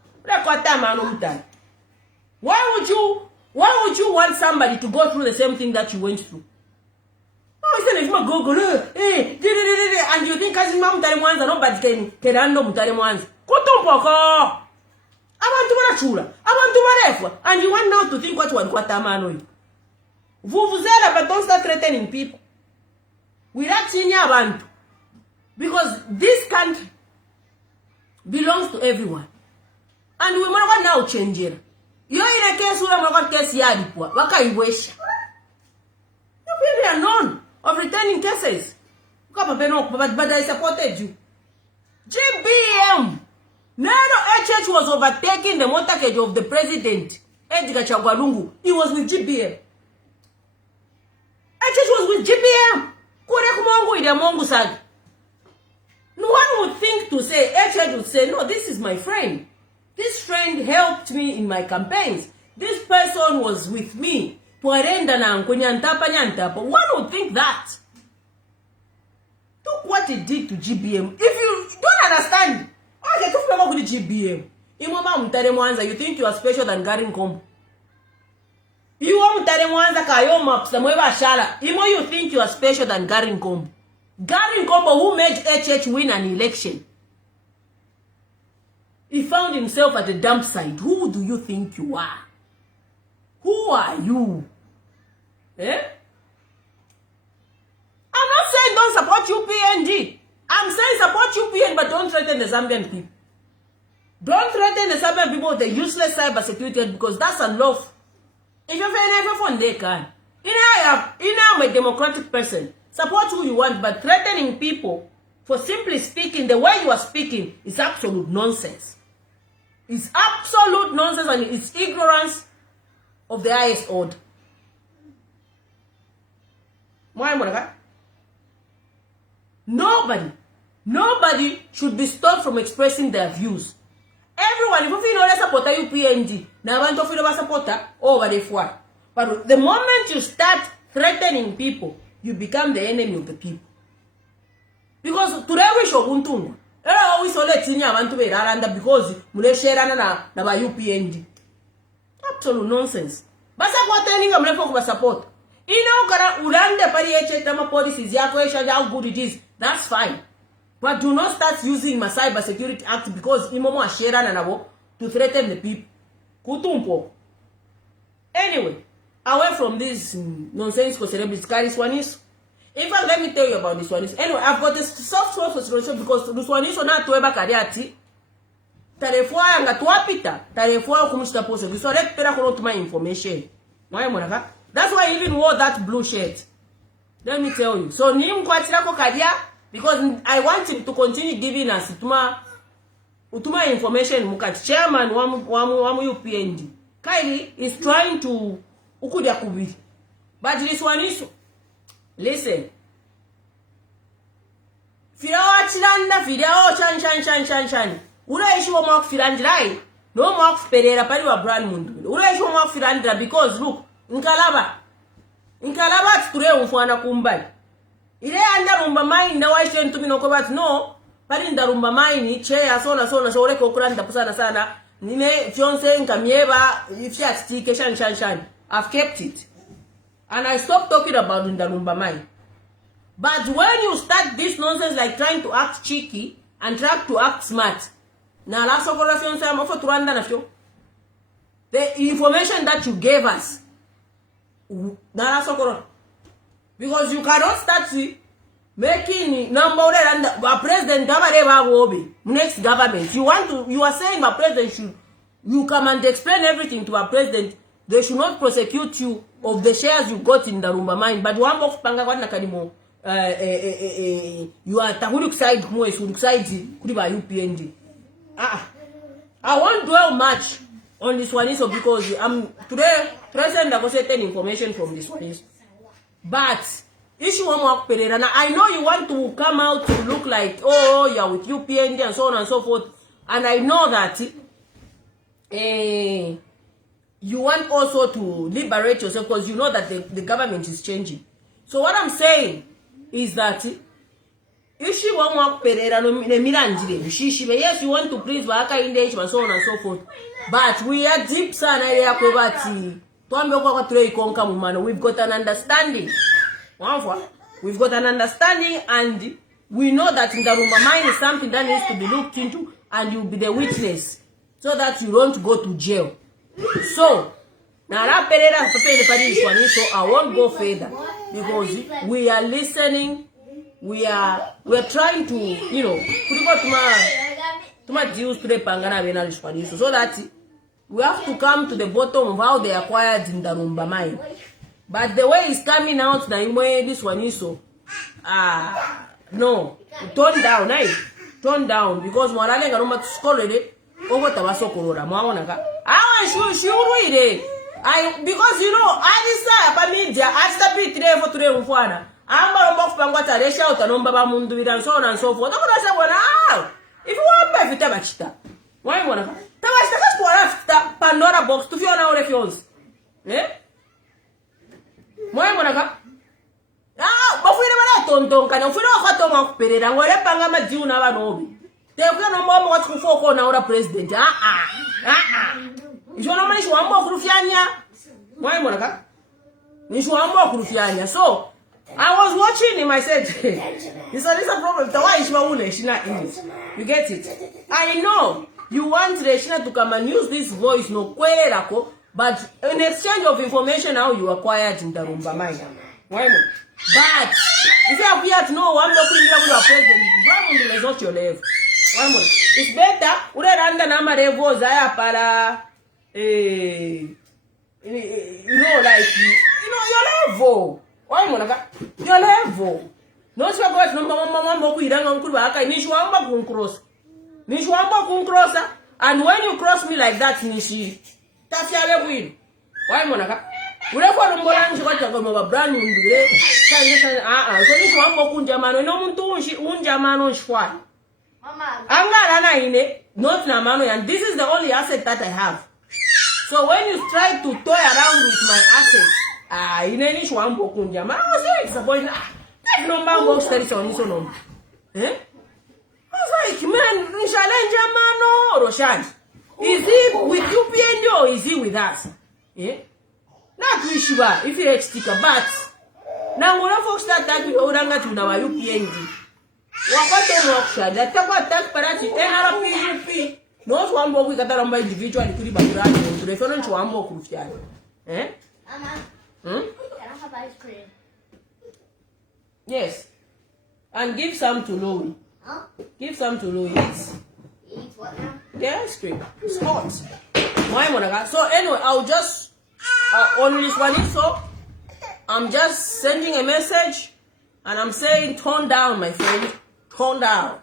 Why would you want somebody to go through the same thing that you went through? Oh, he said, if you go, and you think as Mum Tarimwanza, nobody can handle Mutarimwanza. Kutumpoko! I want to Marachula. I want to Marefa. And you want now to think what one Quatamano. Vuvuzela, but don't start threatening people. Without seeing abantu. Because this country belongs to everyone. And we want now change it. You're in a case where I'm not case yadipwa. Waka iwesha. You people are known of returning cases. But I supported you. GBM. Nano HH was overtaking the motorcade of the president. Edgar Chagwalungu. He was with GBM. HH was with GBM. Kure kumongu ide mongu sagi. No one would think to say, HH would say, no, this is my friend. This friend helped me in my campaigns. This person was with me. One would think that. Look what it did to GBM. If you don't understand, okay, to flama with GBM. You think you are special than Garin Kombo. You want you think you are special than Garin Kombo. Garin Kombo, who made HH win an election, he found himself at the dump site. Who do you think you are? Who are you? Eh? I'm not saying don't support UPND. I'm saying support UPN, but don't threaten the Zambian people. Don't threaten the Zambian people with the useless cyber security because that's unlawful. If you're never fun, they can. I'm a democratic person. Support who you want, but threatening people for simply speaking the way you are speaking is absolute nonsense. It's absolute nonsense and it's ignorance of the highest order. Nobody should be stopped from expressing their views. Everyone, if you know support UPND, now want to feel supporter over the fois. But the moment you start threatening people, you become the enemy of the people. Because today we show Buntungu. Always let you want to be around because mule share na UPND. Absolute nonsense. Basa kwa telling am lepo kwa support. Kara ulande pari HH policies yako how good it is. That's fine. But do not start using my Cyber Security Act because imomo share na to threaten the people. Kutumpo. Anyway, away from this nonsense celebrities carry Swanis. In fact, let me tell you about this one. Anyway, I've got this soft spot for situation because this one is not to ever kariati. Tarefua yanga tuapita. Tarefua kumushita post. This one pera kono my information. That's why I even wore that blue shirt. Let me tell you. So nim kwatira ko kadia because I want him to continue giving us utuma information mukati chairman wamu UPND. Kylie is trying to ukudia kubiri. But this one is listen. Firawa chilanda video chan. Ula ishi wa mwa firandirai. No mwa perera pari wa brand mundu. Ula ishi wa mwa firandira because look, Nkalaba ture umfwana kumbali. Ile anda rumba mai na wa ishi ntumi no bat no. Pari nda rumba mai ni chea sona so reko kuranda pusana sana. Nime fiance nkamieba ifya stike shan. I've kept it. And I stopped talking about Ndarumba Mai. But when you start this nonsense like trying to act cheeky and try to act smart, the information that you gave us, because you cannot start making number and president next government. You are saying my president you come and explain everything to our president. They should not prosecute you of the shares you got in the Rumba mine. But one more panga kwa nakadimo you are tahuluk side mo isuluk side kudiba UPND. I won't dwell much on this one so because I'm today present I got certain information from this one. But issue one more perera. Now I know you want to come out to look like you're with UPND and so on and so forth. And I know that you want also to liberate yourself because you know that the government is changing. So what I'm saying is that yes, you want to please and so on and so forth. But we are deep we've got an understanding. We've got an understanding and we know that in the Rumba mine is something that needs to be looked into and you'll be the witness so that you don't go to jail. So, Now that Pereira prepare this one, so I won't go further because we are listening. We are trying to, you know, so that we have to come to the bottom of how they acquired in the Rumba mine. But the way it's coming out, this one is so no, tone down, tone down because Morale Garuma to school over Tabaso Corona. Because you know, I decide media, I stop it today for today with Fana. I'm going to Pangwata, they shout and Baba Mundu and so on and so forth. If you want to buy Tabachita, why one of them? Tabachita Pandora box to Fiona refuse. Eh? Why one of them? Ah, but we never don't can of Hot Period and whatever Pangama do now. They have no more what to focus on our president. You know, one more Crufiania. Why, Monaca? You one more Crufiania. So, I was watching him. I said, this is a problem. Why is Shina English? You get it? I know you want Reshina to come and use this voice, no Kwerako, but in exchange of information, how you acquired in the Rumba mine. Why not? But if you appear to know, I'm not putting you a president, Brown is not your level. Why not? It's better. Ure randa na marevo zaya para. You know, like, you know, your level. Why, Monaca? Your level. No, so about Mama Mokuidang Uncle Baka, Nishwamba Kunkros. Nishwamba Kunkrosa. And when you cross me like that, Nishi, Tafia win. Why, Monaca? We have got a brand new so Nishwamba Kunjamano, no Muntu, Unjamano Shwa. Anga ine, not Namano, and this is the only asset that I have. So when you try to toy around with my assets, in any Shwambo Kunjama, I was very disappointed. That number box that is on this one. Eh? I was like, man, Nishalenjamano, Roshan. Is he with UPND or is he with us? Eh? Not Wishiba, if you sticker, but now when folks start that with Odanga to our UPND. Wakato workshop, that tax parati, NRP, no one more with a number individual, to refer to one more Christian. Eh? Can I have ice cream? Yes. And give some to Louie. Huh? Give some to Louie. Eat what now? The ice cream. It's hot. So anyway, I'll just on this one so I'm just sending a message and I'm saying tone down, my friend. Tone down.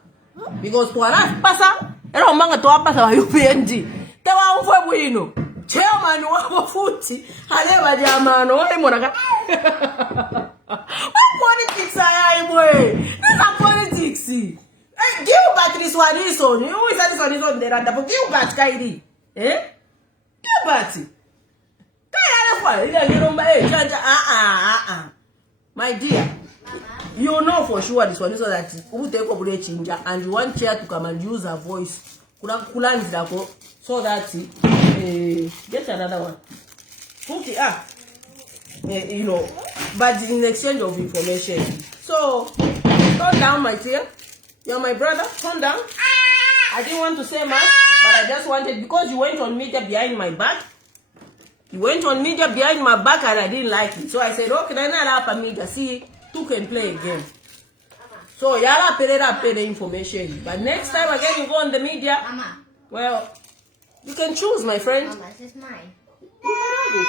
Because to arrive pasa, ero manga to pasa wa UPND. Tewa ufwe bwino. Chairman wa futi, haleba jamano, wale Monaca. What politics are boy? Not politics. Give back this one is on. You always say this one is on the randa, but give back Kaidi. Eh? Give back. My dear, you know for sure this one is so that who take up the changer and you want Chair to come and use her voice. So that get another one. Okay, you know, but in exchange of information. So turn down, my dear. You're my brother. Turn down. I didn't want to say much, but I just wanted because you went on media behind my back. You went on media behind my back and I didn't like it. So I said, okay, then I'll have media. See, two can play again. So Yara Pereira pay the information. But next time again you go on the media, Mama. Well, you can choose, my friend. Mama, this is mine. You can have it,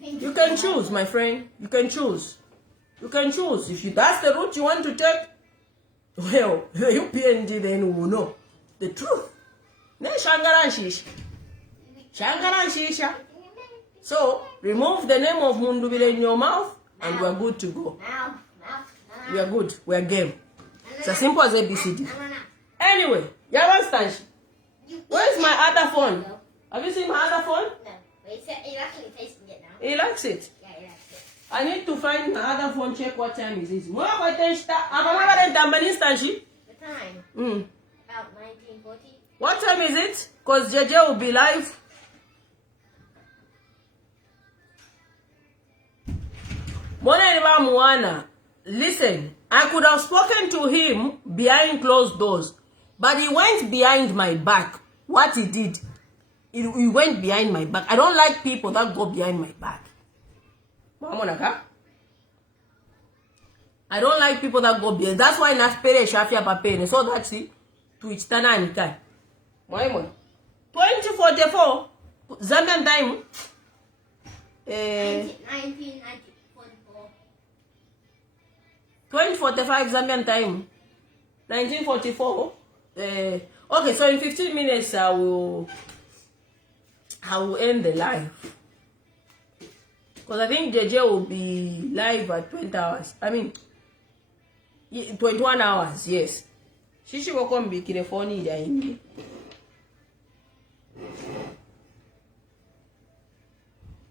yeah. You can choose, my friend. You can choose. You can choose. If that's the route you want to take, well, you PNG then will know the truth. Then Shangaran Shisha. Shangaran Shisha. So, remove the name of Mundubile in your mouth and we're good to go. We are good. We are game. It's as simple as ABCD. Anyway, you understand? Where's my other phone? Have you seen my other phone? No. He actually tasting it now. He likes it? Yeah, he likes it. I need to find my other phone, check what time it is. What time? The time? About 1940. What time is it? Because JJ will be live. Listen, I could have spoken to him behind closed doors, but he went behind my back. What he did, you went behind my back. I don't like people that go behind my back. I don't like people that go behind. That's why naspere shafia papene. So that's it. Twitch tana anytime. 2044 Zambian time. 2045 Zambian time. 1944. Okay, so in 15 minutes I will end the live. Because I think JJ will be live at 20 hours. I mean 21 hours, yes. She will come be California.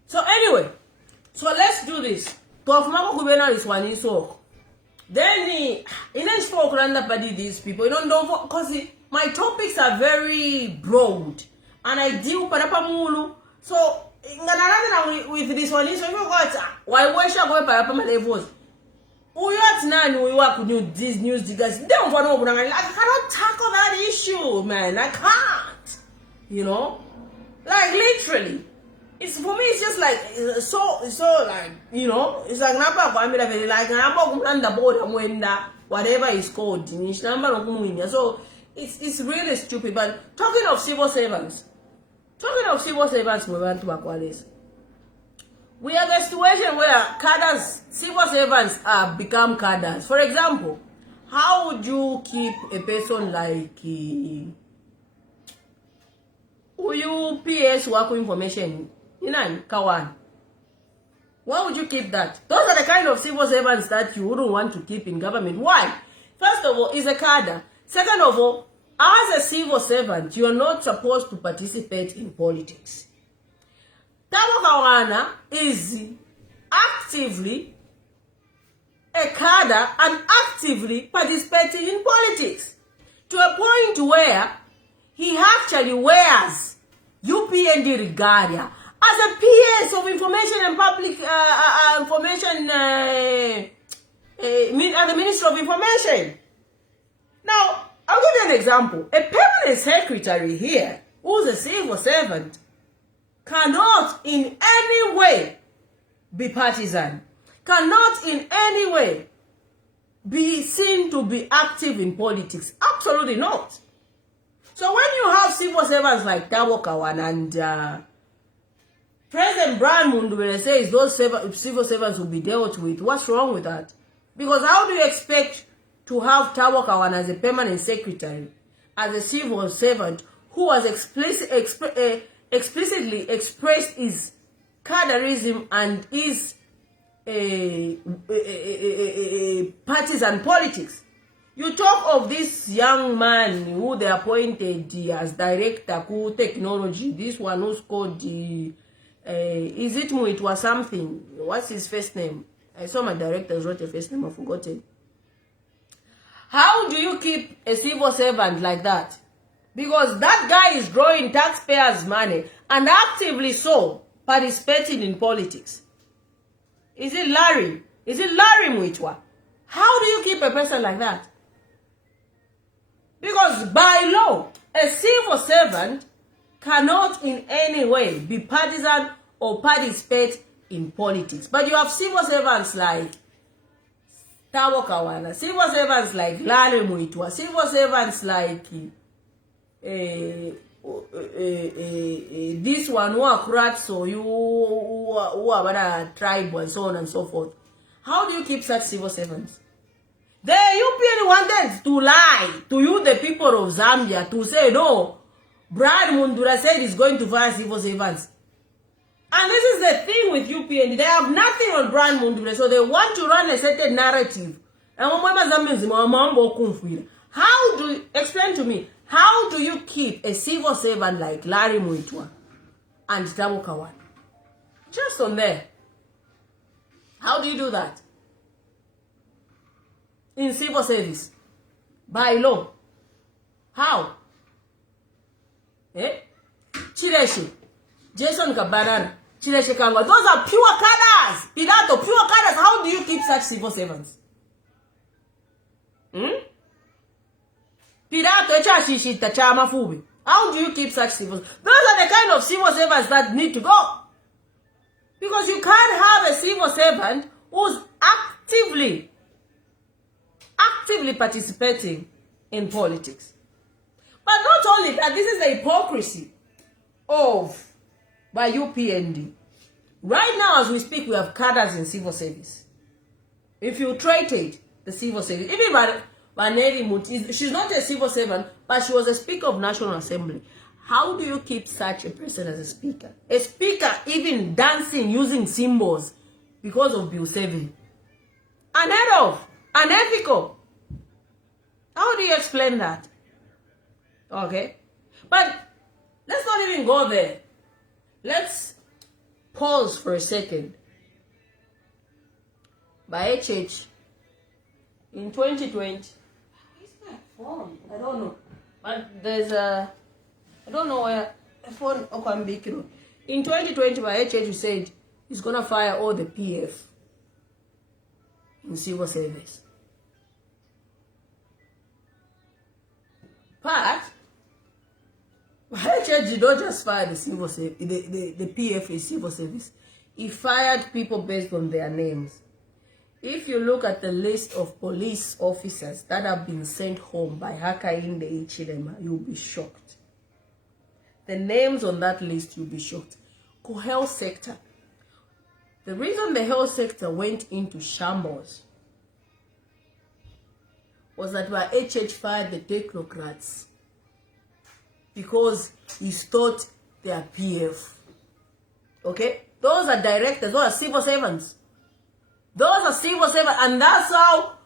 So anyway, so let's do this. Tofumako kubena is one in so. Then in each folk randa padi these people, you don't because my topics are very broad and I deal parapamulu. So with this one, so you got why should I go parapama levels? Uyat nani uiwa could do these news diggers. They don't want to I cannot tackle that issue, man. I can't. You know? Like literally. It's for me. It's just like so like you know. It's like whatever it's called. So it's really stupid. But talking of civil servants, we have a situation where cadres, civil servants become cadres. For example, how would you keep a person like PS work information? Kawan. Why would you keep that? Those are the kind of civil servants that you wouldn't want to keep in government. Why? First of all, it's a cadre. Second of all, as a civil servant, you are not supposed to participate in politics. Kawana is actively a cadre and actively participating in politics to a point where he actually wears UPND regalia as a PS of information and public information as the Minister of Information. Now, I'll give you an example. A permanent secretary here, who's a civil servant, cannot in any way be partisan, cannot in any way be seen to be active in politics. Absolutely not. So when you have civil servants like Tabo Kawan and President Brian Mundubele says those civil servants will be dealt with, what's wrong with that? Because how do you expect to have Tabo Kawan as a permanent secretary, as a civil servant who has explicitly expressed his cadreism and his partisan politics? You talk of this young man who they appointed as director of technology, this one who's called the is it Muitwa something? What's his first name? I saw my directors wrote a first name, I've forgotten. How do you keep a civil servant like that? Because that guy is drawing taxpayers' money and actively so participating in politics. Is it Larry? Is it Larry Muitwa? How do you keep a person like that? Because by law, a civil servant cannot in any way be partisan or participate in politics. But you have civil servants like Tabo Kawana, civil servants like Larry Muitwa, civil servants like this one who are crats or you who are a tribe and so on and so forth. How do you keep such civil servants? The UPN wanted to lie to you, the people of Zambia, to say no. Brad Mundura said he's going to fire civil servants. And this is the thing with UPN. They have nothing on Brad Mundura, so they want to run a certain narrative. How do you, explain to me, how do you keep a civil servant like Larry Muitwa and Tabo Kawan? Just on there. How do you do that? In civil service. By law. How? Chileshi. Jason Kabanana. Chileshi Kangwa. Those are pure cadres. Pilato, pure cadres. How do you keep such civil servants? Pilato, echa shishita chama fubi. How do you keep such civil? Those are the kind of civil servants that need to go. Because you can't have a civil servant who's actively participating in politics. But not only that, this is the hypocrisy by UPND. Right now, as we speak, we have cadres in civil service. Infiltrated the civil service. Even Vaneri Muti, she's not a civil servant, but she was a speaker of National Assembly. How do you keep such a person as a speaker? A speaker even dancing using symbols because of Bill 7. Unheard of, unethical. How do you explain that? Okay. But let's not even go there. Let's pause for a second. By HH, in 2020, is my phone? I don't know. But there's I don't know where the phone can be. In 2020, by HH said he's going to fire all the PF in civil service. But HH did not just fire the civil service, the PF in civil service. He fired people based on their names. If you look at the list of police officers that have been sent home by Hakainde Hichilema, you'll be shocked. The names on that list, you'll be shocked. Health sector. The reason the health sector went into shambles was that where HH fired the technocrats because he thought they are PF. Okay? Those are directors, those are civil servants. Those are civil servants, and that's how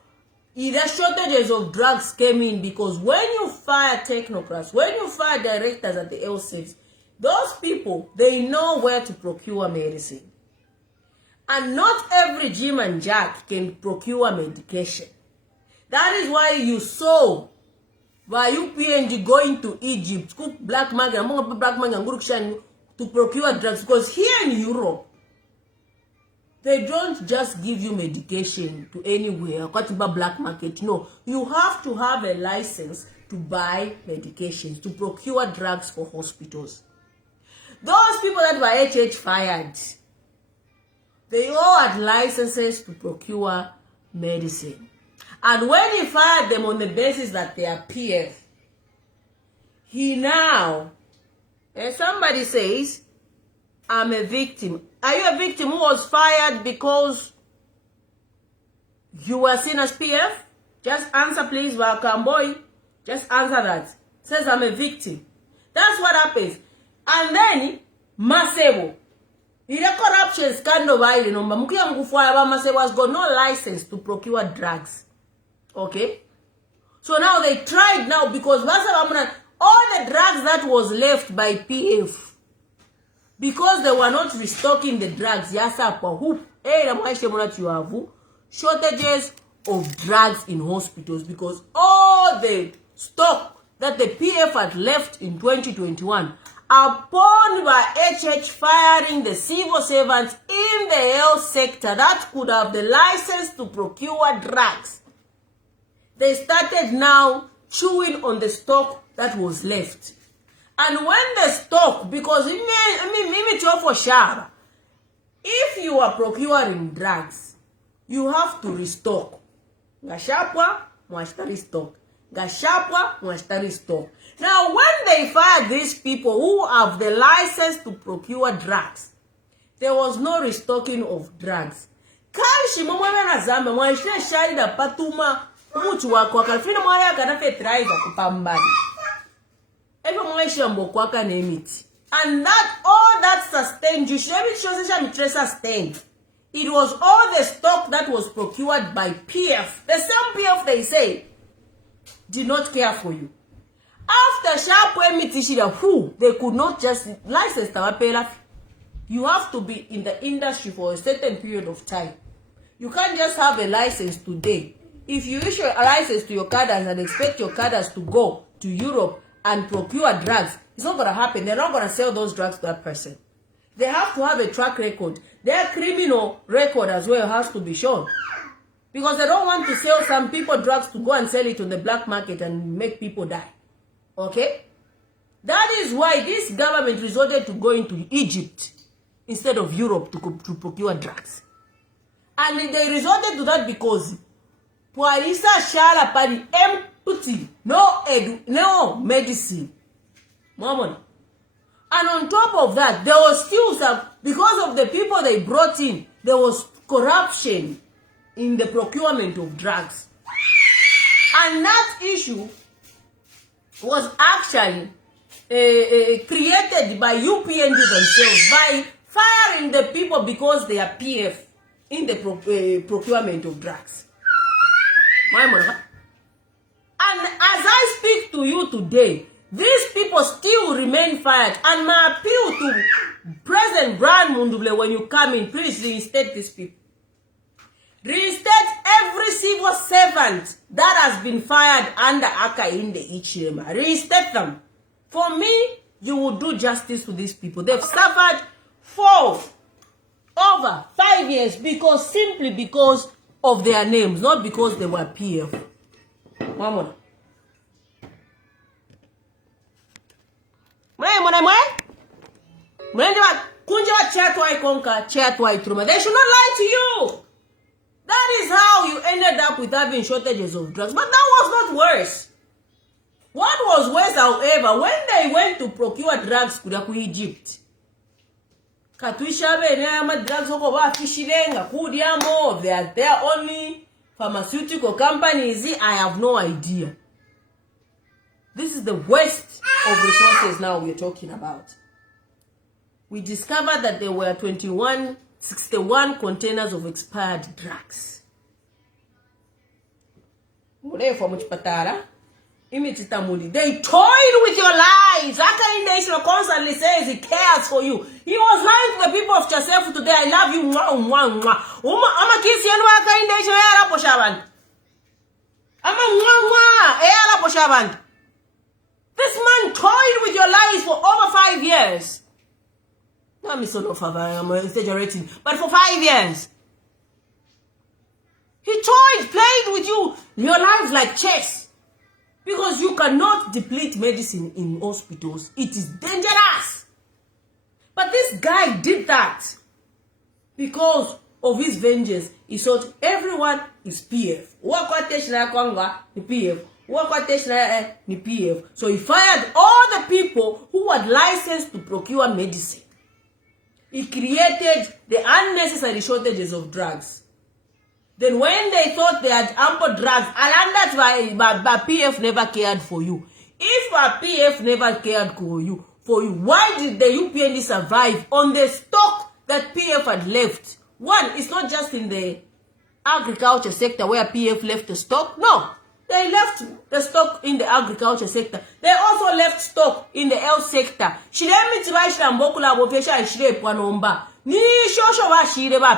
the shortages of drugs came in, because when you fire technocrats, when you fire directors at the health service, those people, they know where to procure medicine. And not every Jim and Jack can procure medication. That is why you saw by UPNG going to Egypt, cook black man to procure drugs, because here in Europe, they don't just give you medication to anywhere, black market. No, you have to have a license to buy medications, to procure drugs for hospitals. Those people that were HH fired, they all had licenses to procure medicine. And when he fired them on the basis that they are PF, he now, somebody says, I'm a victim. Are you a victim who was fired because you were seen as PF? Just answer, please, welcome boy. Just answer that. Says I'm a victim. That's what happens. And then, Masebo. The corruption scandal, Masebo has got no license to procure drugs. Okay? So now they tried now, because all the drugs that was left by PF, because they were not restocking the drugs, shortages of drugs in hospitals, because all the stock that the PF had left in 2021, upon by HH firing the civil servants in the health sector that could have the license to procure drugs, they started now chewing on the stock that was left. And when the stock, because if you are procuring drugs, you have to restock. Gashapwa, mwashtari stock. Gashapwa, mwashtari stock. Now, when they fired these people who have the license to procure drugs, there was no restocking of drugs. Kanshi mwana na Zambia, mwashire shari da patuma, umutu wako, kalfina mwaya kanafe traiza kupambani. And that all that sustained, you should sustained. It was all the stock that was procured by PF. The same PF they say did not care for you. After sharp they could not just license the. You have to be in the industry for a certain period of time. You can't just have a license today. If you issue a license to your cadres and expect your cadres to go to Europe and procure drugs, it's not going to happen. They're not going to sell those drugs to that person. They have to have a track record. Their criminal record as well has to be shown. Because they don't want to sell some people drugs to go and sell it on the black market and make people die. Okay? That is why this government resorted to going to Egypt instead of Europe to procure drugs. And they resorted to that because Puarisa Shala Padi empty, no medicine. Mama. And on top of that, there was still some, because of the people they brought in, there was corruption in the procurement of drugs. And that issue was actually created by UPND themselves, by firing the people because they are PF in the procurement of drugs. And as I speak to you today, these people still remain fired. And my appeal to President Brian Mundubile, when you come in, please reinstate these people. Reinstate every civil servant that has been fired under Aka in the Ichirema. Reinstate them. For me, you will do justice to these people. They've suffered for over 5 years simply because of their names, not because they were PF. One more. They should not lie to you. That is how you ended up with having shortages of drugs. But that was not worse. What was worse, however, when they went to procure drugs to Egypt, drugs they are their only pharmaceutical companies. I have no idea. This is the worst of resources now we're talking about. We discovered that there were 61 containers of expired drugs. They toyed with your lives. Aka Indation constantly says he cares for you. He was lying to the people of Chasefu today. I love you. Ama kisi yenu Aka Indation era poshaban. Ama era poshaban. This man toyed with your lives for over 5 years. I'm exaggerating, but for 5 years. He toyed, played with your lives like chess. Because you cannot deplete medicine in hospitals. It is dangerous. But this guy did that because of his vengeance. He thought everyone is PF. So he fired all the people who had licensed to procure medicine. He created the unnecessary shortages of drugs. Then when they thought they had ample drugs, and that's why PF never cared for you. If PF never cared for you, why did the UPND survive on the stock that PF had left? One, it's not just in the agriculture sector where PF left the stock. No, they left the stock in the agriculture sector. They also left stock in the health sector.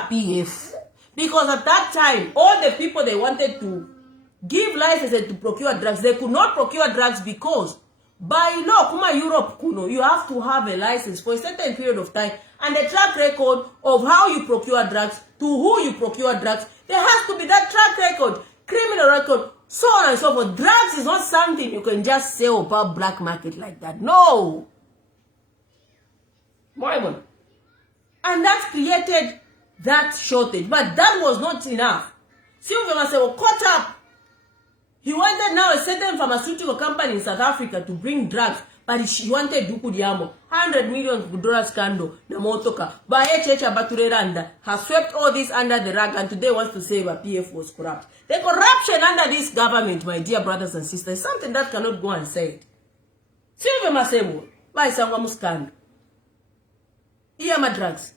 PF. Because at that time, all the people they wanted to give licenses to procure drugs, they could not procure drugs because by law, Kuma Europe, you have to have a license for a certain period of time and a track record of how you procure drugs, to who you procure drugs. There has to be that track record, criminal record, so on and so forth. Drugs is not something you can just sell about black market like that. No. And that created that shortage. But that was not enough. Sylvia Masebo caught up. He wanted now a certain pharmaceutical company in South Africa to bring drugs, but he wanted Duku Diamo, $100 million scandal, the motoka, by HH Batureranda, has swept all this under the rug and today wants to say that PF was corrupt. The corruption under this government, my dear brothers and sisters, is something that cannot go unsaid. Sylvia Masebo, by Sangwamu scandal. Iyama drugs.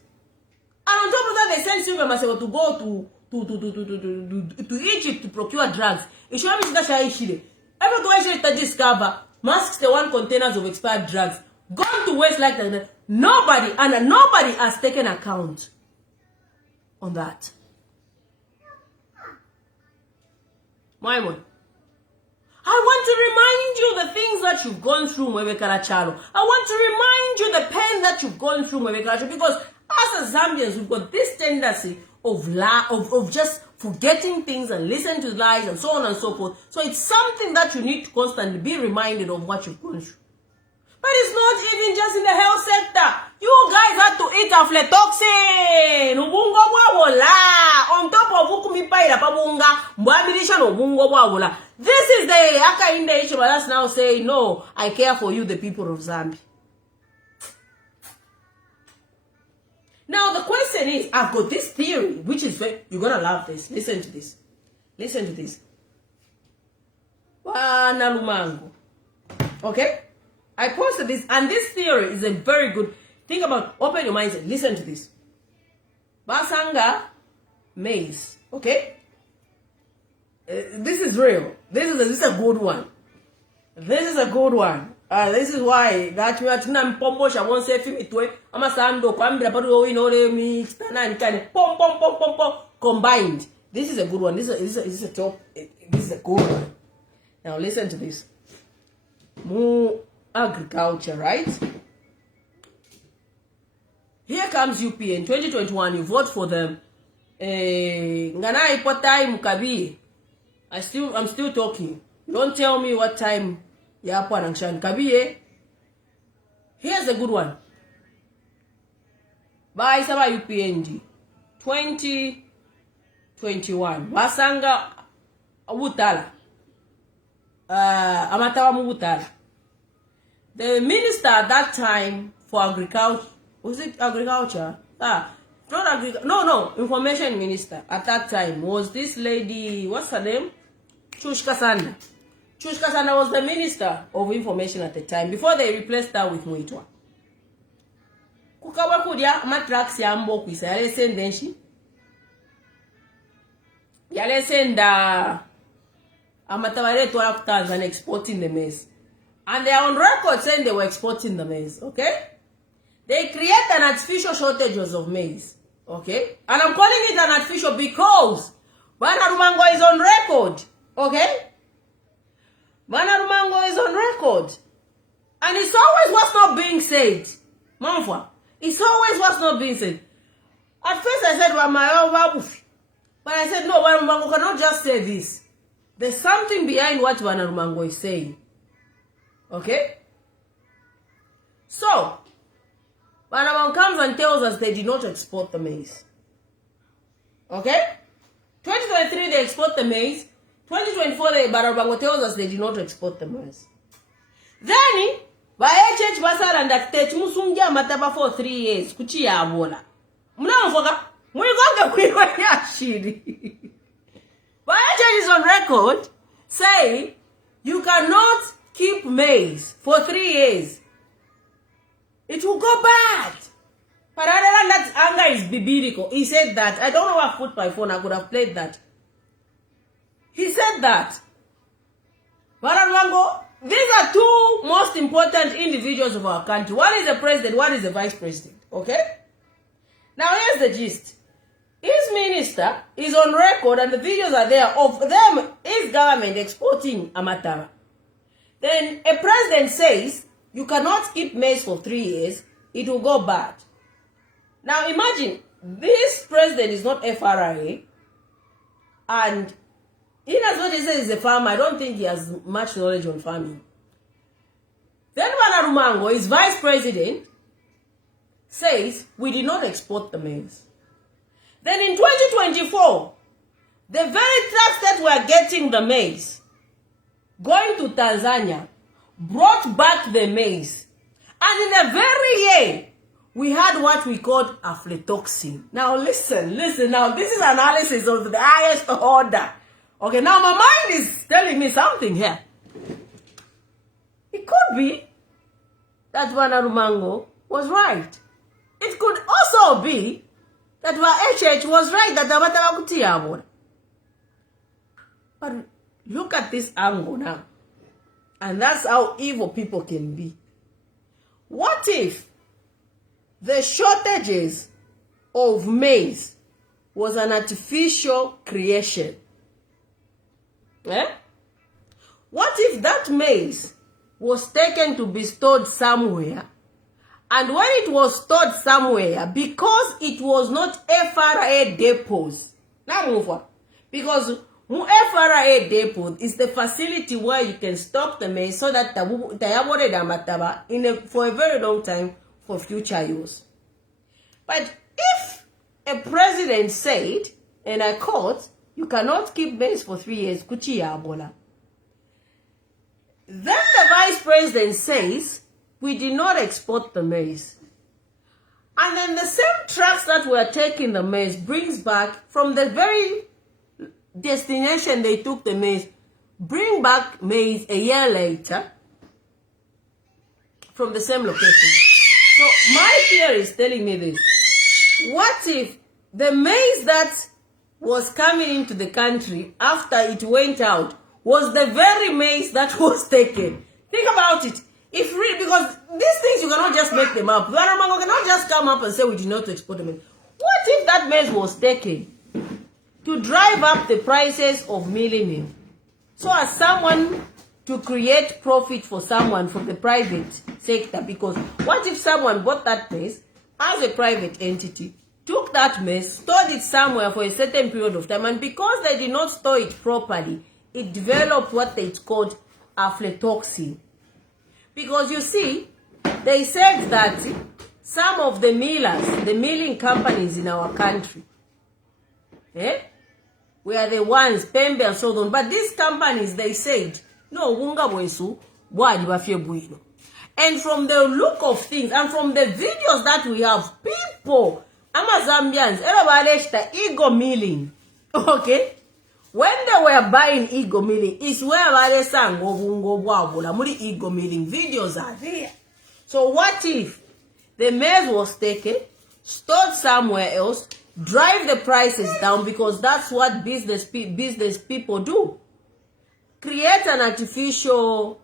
And on top of that, they sent Sylvia Masebo to go to Egypt to procure drugs. Every time they discover masks the 1 containers of expired drugs, gone to waste like that. Nobody has taken account on that. Maimon, I want to remind you the things that you've gone through, Mwebe Karachalo. I want to remind you the pain that you've gone through, Mwebe Karachalo, because as Zambians, we've got this tendency of just forgetting things and listening to lies and so on and so forth. So it's something that you need to constantly be reminded of what you've gone through. But it's not even just in the health sector. You guys have to eat aflatoxin. Ubungo bwawola. On top of ukumipaira pabunga. Mbwabilisha no ubungo bwawola. This is the aka in the issue, but that's now saying, no, I care for you, the people of Zambia. Now the question is, I've got this theory, which is very, you're gonna love this. Listen to this. Listen to this. Wana Lumango. Okay? I posted this, and this theory is a very good. Think about, open your mindset. Listen to this. Basanga maize. Okay? This is real. This is a good one. This is a good one. This is why that we are tuna mpomposha won't say fimitwe ama sando kwambira padu we know mix and kind pom pom pom pom pom combined. This is a good one. This is a top. This is a good one. Now listen to this. More agriculture, right? Here comes UPN 2021. You vote for them. Ngana ipo time kabi. I'm still talking. Don't tell me what time. Yapo anangshan kabiye. Here's a good one. By Saba UPNG 2021. Wasanga Wutala. Amatawa Mutala. The minister at that time for agriculture, was it agriculture? Not agriculture. No, information minister at that time was this lady, what's her name? Chushka Sanda. Chushka Sanda was the minister of information at the time, before they replaced her with Muitwa. Kukawa kudia matrax ya mboku isa yale sendenshi. Yale senda amatawale tuwala kutanzania exporting the maize. And they are on record saying they were exporting the maize, okay? They create an artificial shortages of maize, okay? And I'm calling it an artificial because Banarumango is on record, okay? Banarumango is on record. And it's always what's not being said. Mamfwa, it's always what's not being said. At first I said, but I said, no, Banarumango cannot just say this. There's something behind what Banarumango is saying. Okay? So, Banarumango comes and tells us they did not export the maize. Okay? 2023 they export the maize. 2024 Banarumango tells us they did not export the maize. Then, by HH Basar and Actet Musungia Mataba for 3 years. Kuchi ya abola. Mnamofoka? Mwigonga kwiwa ya shiri. By HH is on record saying you cannot keep maize for 3 years. It will go bad. But other than that, anger is biblical. He said that. I don't know why I put my phone. I could have played that. He said that. Banarumango, these are two most important individuals of our country. One is the president, one is the vice president. Okay? Now here's the gist. His minister is on record and the videos are there of them, his government exporting amatara. Then a president says, you cannot keep maize for 3 years, it will go bad. Now imagine, this president is not FRA, and in as much as he's a farmer, I don't think he has much knowledge on farming. Then Banarumango, his vice president, says, we did not export the maize. Then in 2024, the very trucks that were getting the maize, going to Tanzania, brought back the maize. And in the very year, we had what we called aflatoxin. Now listen. Now this is analysis of the highest order. Okay, now my mind is telling me something here. It could be that Banarumango was right. It could also be that HH was right, that Amatawakutiya. But look at this angle now. And that's how evil people can be. What if the shortages of maize was an artificial creation? What if that maize was taken to be stored somewhere, and when it was stored somewhere, because it was not FRA depots, now move on, because FRA depot is the facility where you can stock the maize so that for a very long time for future use. But if a president said, and I quote, you cannot keep maize for 3 years, then the vice president says, we did not export the maize. And then the same trucks that were taking the maize brings back from the very destination they took the maize, bring back maize a year later from the same location. So my theory is telling me this. What if the maize that was coming into the country after it went out was the very maize that was taken? Think about it. If really, because these things you cannot just make them up. Laramango cannot just come up and say we did not export the maize. What if that maize was taken to drive up the prices of milling? So as someone to create profit for someone from the private sector, because what if someone bought that maize as a private entity, took that maize, stored it somewhere for a certain period of time, and because they did not store it properly, it developed what they called aflatoxin. Because you see, they said that some of the millers, the milling companies in our country, we are the ones, Pembe and so on. But these companies, they said, no, wunga bwesu, bwadi bafye bwino. And from the look of things, and from the videos that we have, people, Zambians, everybody ego milling. Okay? When they were buying ego milling, it's where they sang muri ego milling. Videos are there. So what if the maize was taken, stored somewhere else, drive the prices down, because that's what business people do. Create an artificial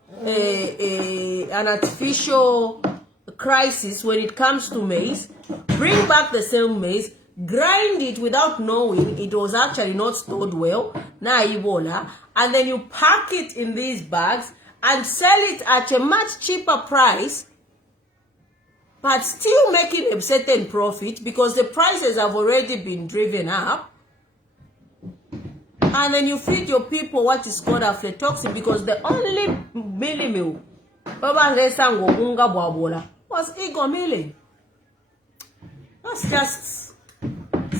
crisis when it comes to maize, bring back the same maize, grind it without knowing it was actually not stored well, and then you pack it in these bags and sell it at a much cheaper price, but still making a certain profit because the prices have already been driven up. And then you feed your people what is called aflatoxin, because the only milling mill was ego milling. That's just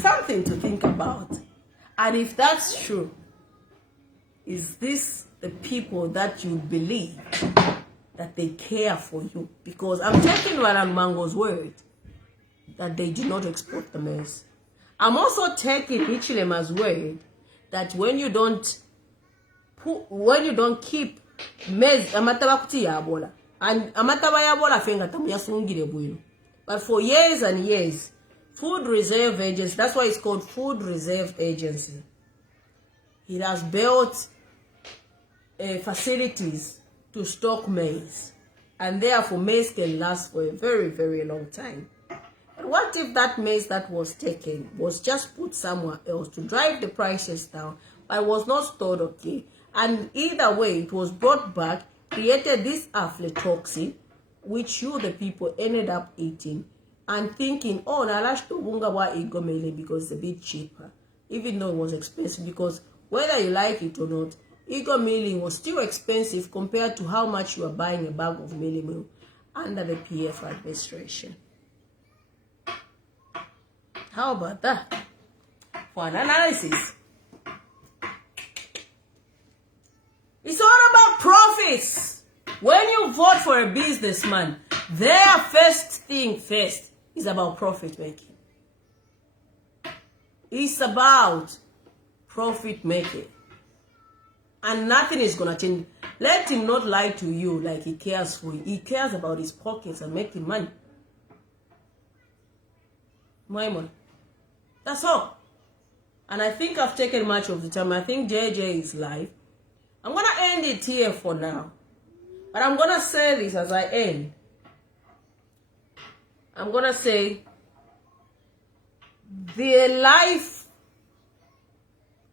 something to think about. And if that's true, is this the people that you believe that they care for you? Because I'm taking Waran Mango's word that they do not export the maize. I'm also taking Ichilema's word that when you don't keep maize, amataba kuti yabola, and amataba yabola fenga tamu yasungire bwino. But for years and years, Food Reserve Agency, that's why it's called Food Reserve Agency, it has built facilities to stock maize, and therefore maize can last for a very, very long time. And what if that maize that was taken was just put somewhere else to drive the prices down, but was not stored okay? And either way, it was brought back, created this aflatoxin, which you, the people, ended up eating and thinking, oh, nalash to bunga wa igomele because it's a bit cheaper, even though it was expensive. Because whether you like it or not, ego milling was still expensive compared to how much you are buying a bag of milling meal under the PF administration. How about that? For an analysis. It's all about profits. When you vote for a businessman, their first thing first is about profit making. It's about profit making. And nothing is going to change. Let him not lie to you like he cares for you. He cares about his pockets and making money. My money. That's all. And I think I've taken much of the time. I think JJ is live. I'm going to end it here for now. But I'm going to say this as I end. I'm going to say the life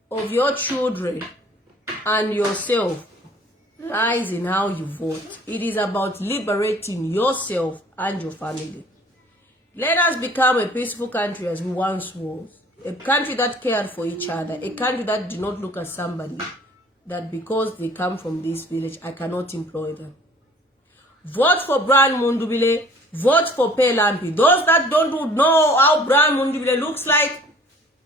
of your children and yourself lies in how you vote. It is about liberating yourself and your family. Let us become a peaceful country as we once was. a country that cared for each other, a country that did not look at somebody that because they come from this village, I cannot employ them. Vote for Brian Mundubile, vote for Pelampi. Those that don't know how Brian Mundubile looks like,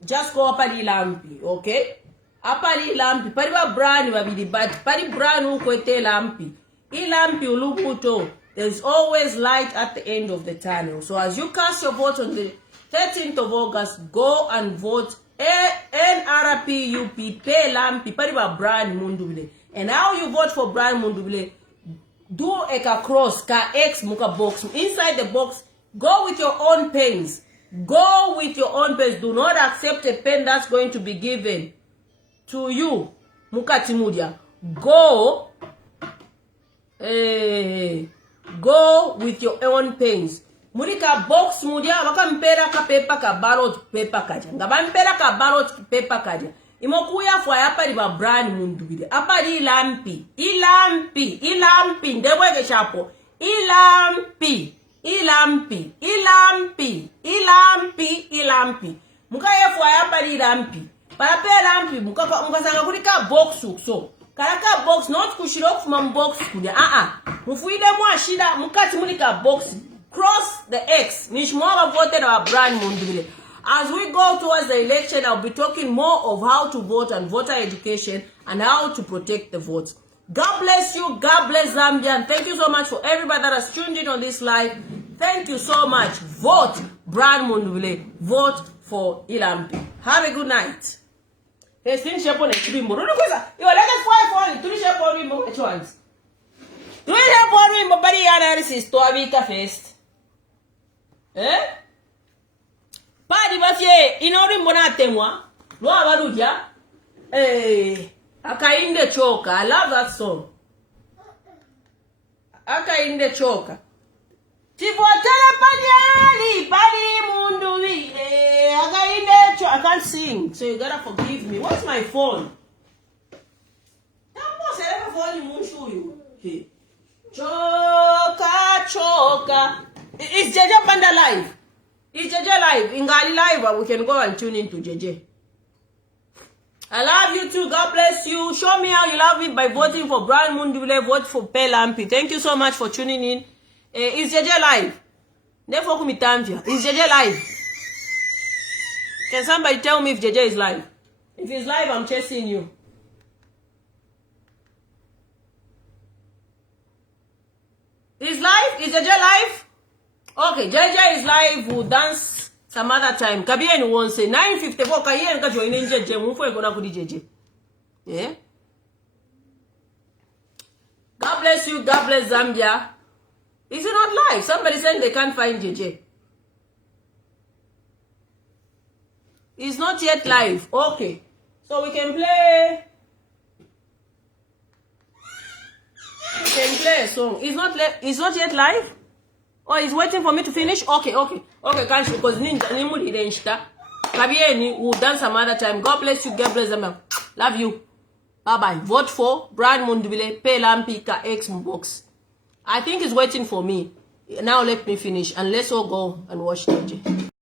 just go up at Lampi, okay? Up at Lampi, Pariba Brian Babidi, but Pari Brian Ukwete Lampi. Ilampi Uluputo, there's always light at the end of the tunnel. So as you cast your vote on the 13th of August, go and vote NRPUP, Pelampi, Pariba Brian Mundubile. And how you vote for Brian Mundubile, do a cross, ka X, muka box. Inside the box, go with your own pens. Go with your own pens. Do not accept a pen that's going to be given to you. Muka timudia. Go with your own pens. Murika box mudia, waka mpera ka paper ka ballot paper kaja. Ngaba mpera ka ballot paper kaja. Imokuya fwa hapa riba Brian Mundubile. Hapa di Ilampi. Ndewege chapo. Ilampi. Mukaya fwa hapa di Ilampi. Parape Ilampi. Mukasanga kurika box so. Karaka box not kushirok from box kudia. Mufuide mwa shida mukati mulika box. Cross the X. Nishmwa voted our Brian Mundubile. As we go towards the election, I'll be talking more of how to vote and voter education and how to protect the votes. God bless you. God bless Zambia. And thank you so much for everybody that has tuned in on this live. Thank you so much. Vote Brian Mundubile. Vote for Ilampi. Have a good night. Hey, still shape on it. You let us fight for it. Three shape on which ones? Three shape on body analysis to a week first. Eh? Padi bafye inori mbonate mwa lo abaruja akainde choka. I love that song. Akainde choka. Tivotele panyali padi Mundubile akainde choka. I can't sing, so you gotta forgive me. What's my phone? Tambo sereva phone munshuyu. Choka. Is Jaja Panda live? Is JJ live? Ingali live, but we can go and tune in to JJ. I love you too. God bless you. Show me how you love me by voting for Brian Mundubile. Vote for Pelampi. Thank you so much for tuning in. Is JJ live? Never me time here. Is JJ live? Can somebody tell me if JJ is live? If he's live, I'm chasing you. Is live? Is JJ live? Okay, JJ is live. We'll dance some other time. Kabieni won't say 9:54. Kayen ka join in JJ. Mufo gonna kudi JJ. Yeah. God bless you. God bless Zambia. Is it not live? Somebody said they can't find JJ. It's not yet live. Okay, so we can play. We can play a song. It's not yet live. Oh, he's waiting for me to finish? Okay. Can't you? Because Nimuli Denshta. Kabieni, we'll dance some other time. God bless you. God bless them. Love you. Bye-bye. Vote for Brian Mundubile, Pelampi, ka X box. I think he's waiting for me. Now let me finish and let's all go and watch DJ.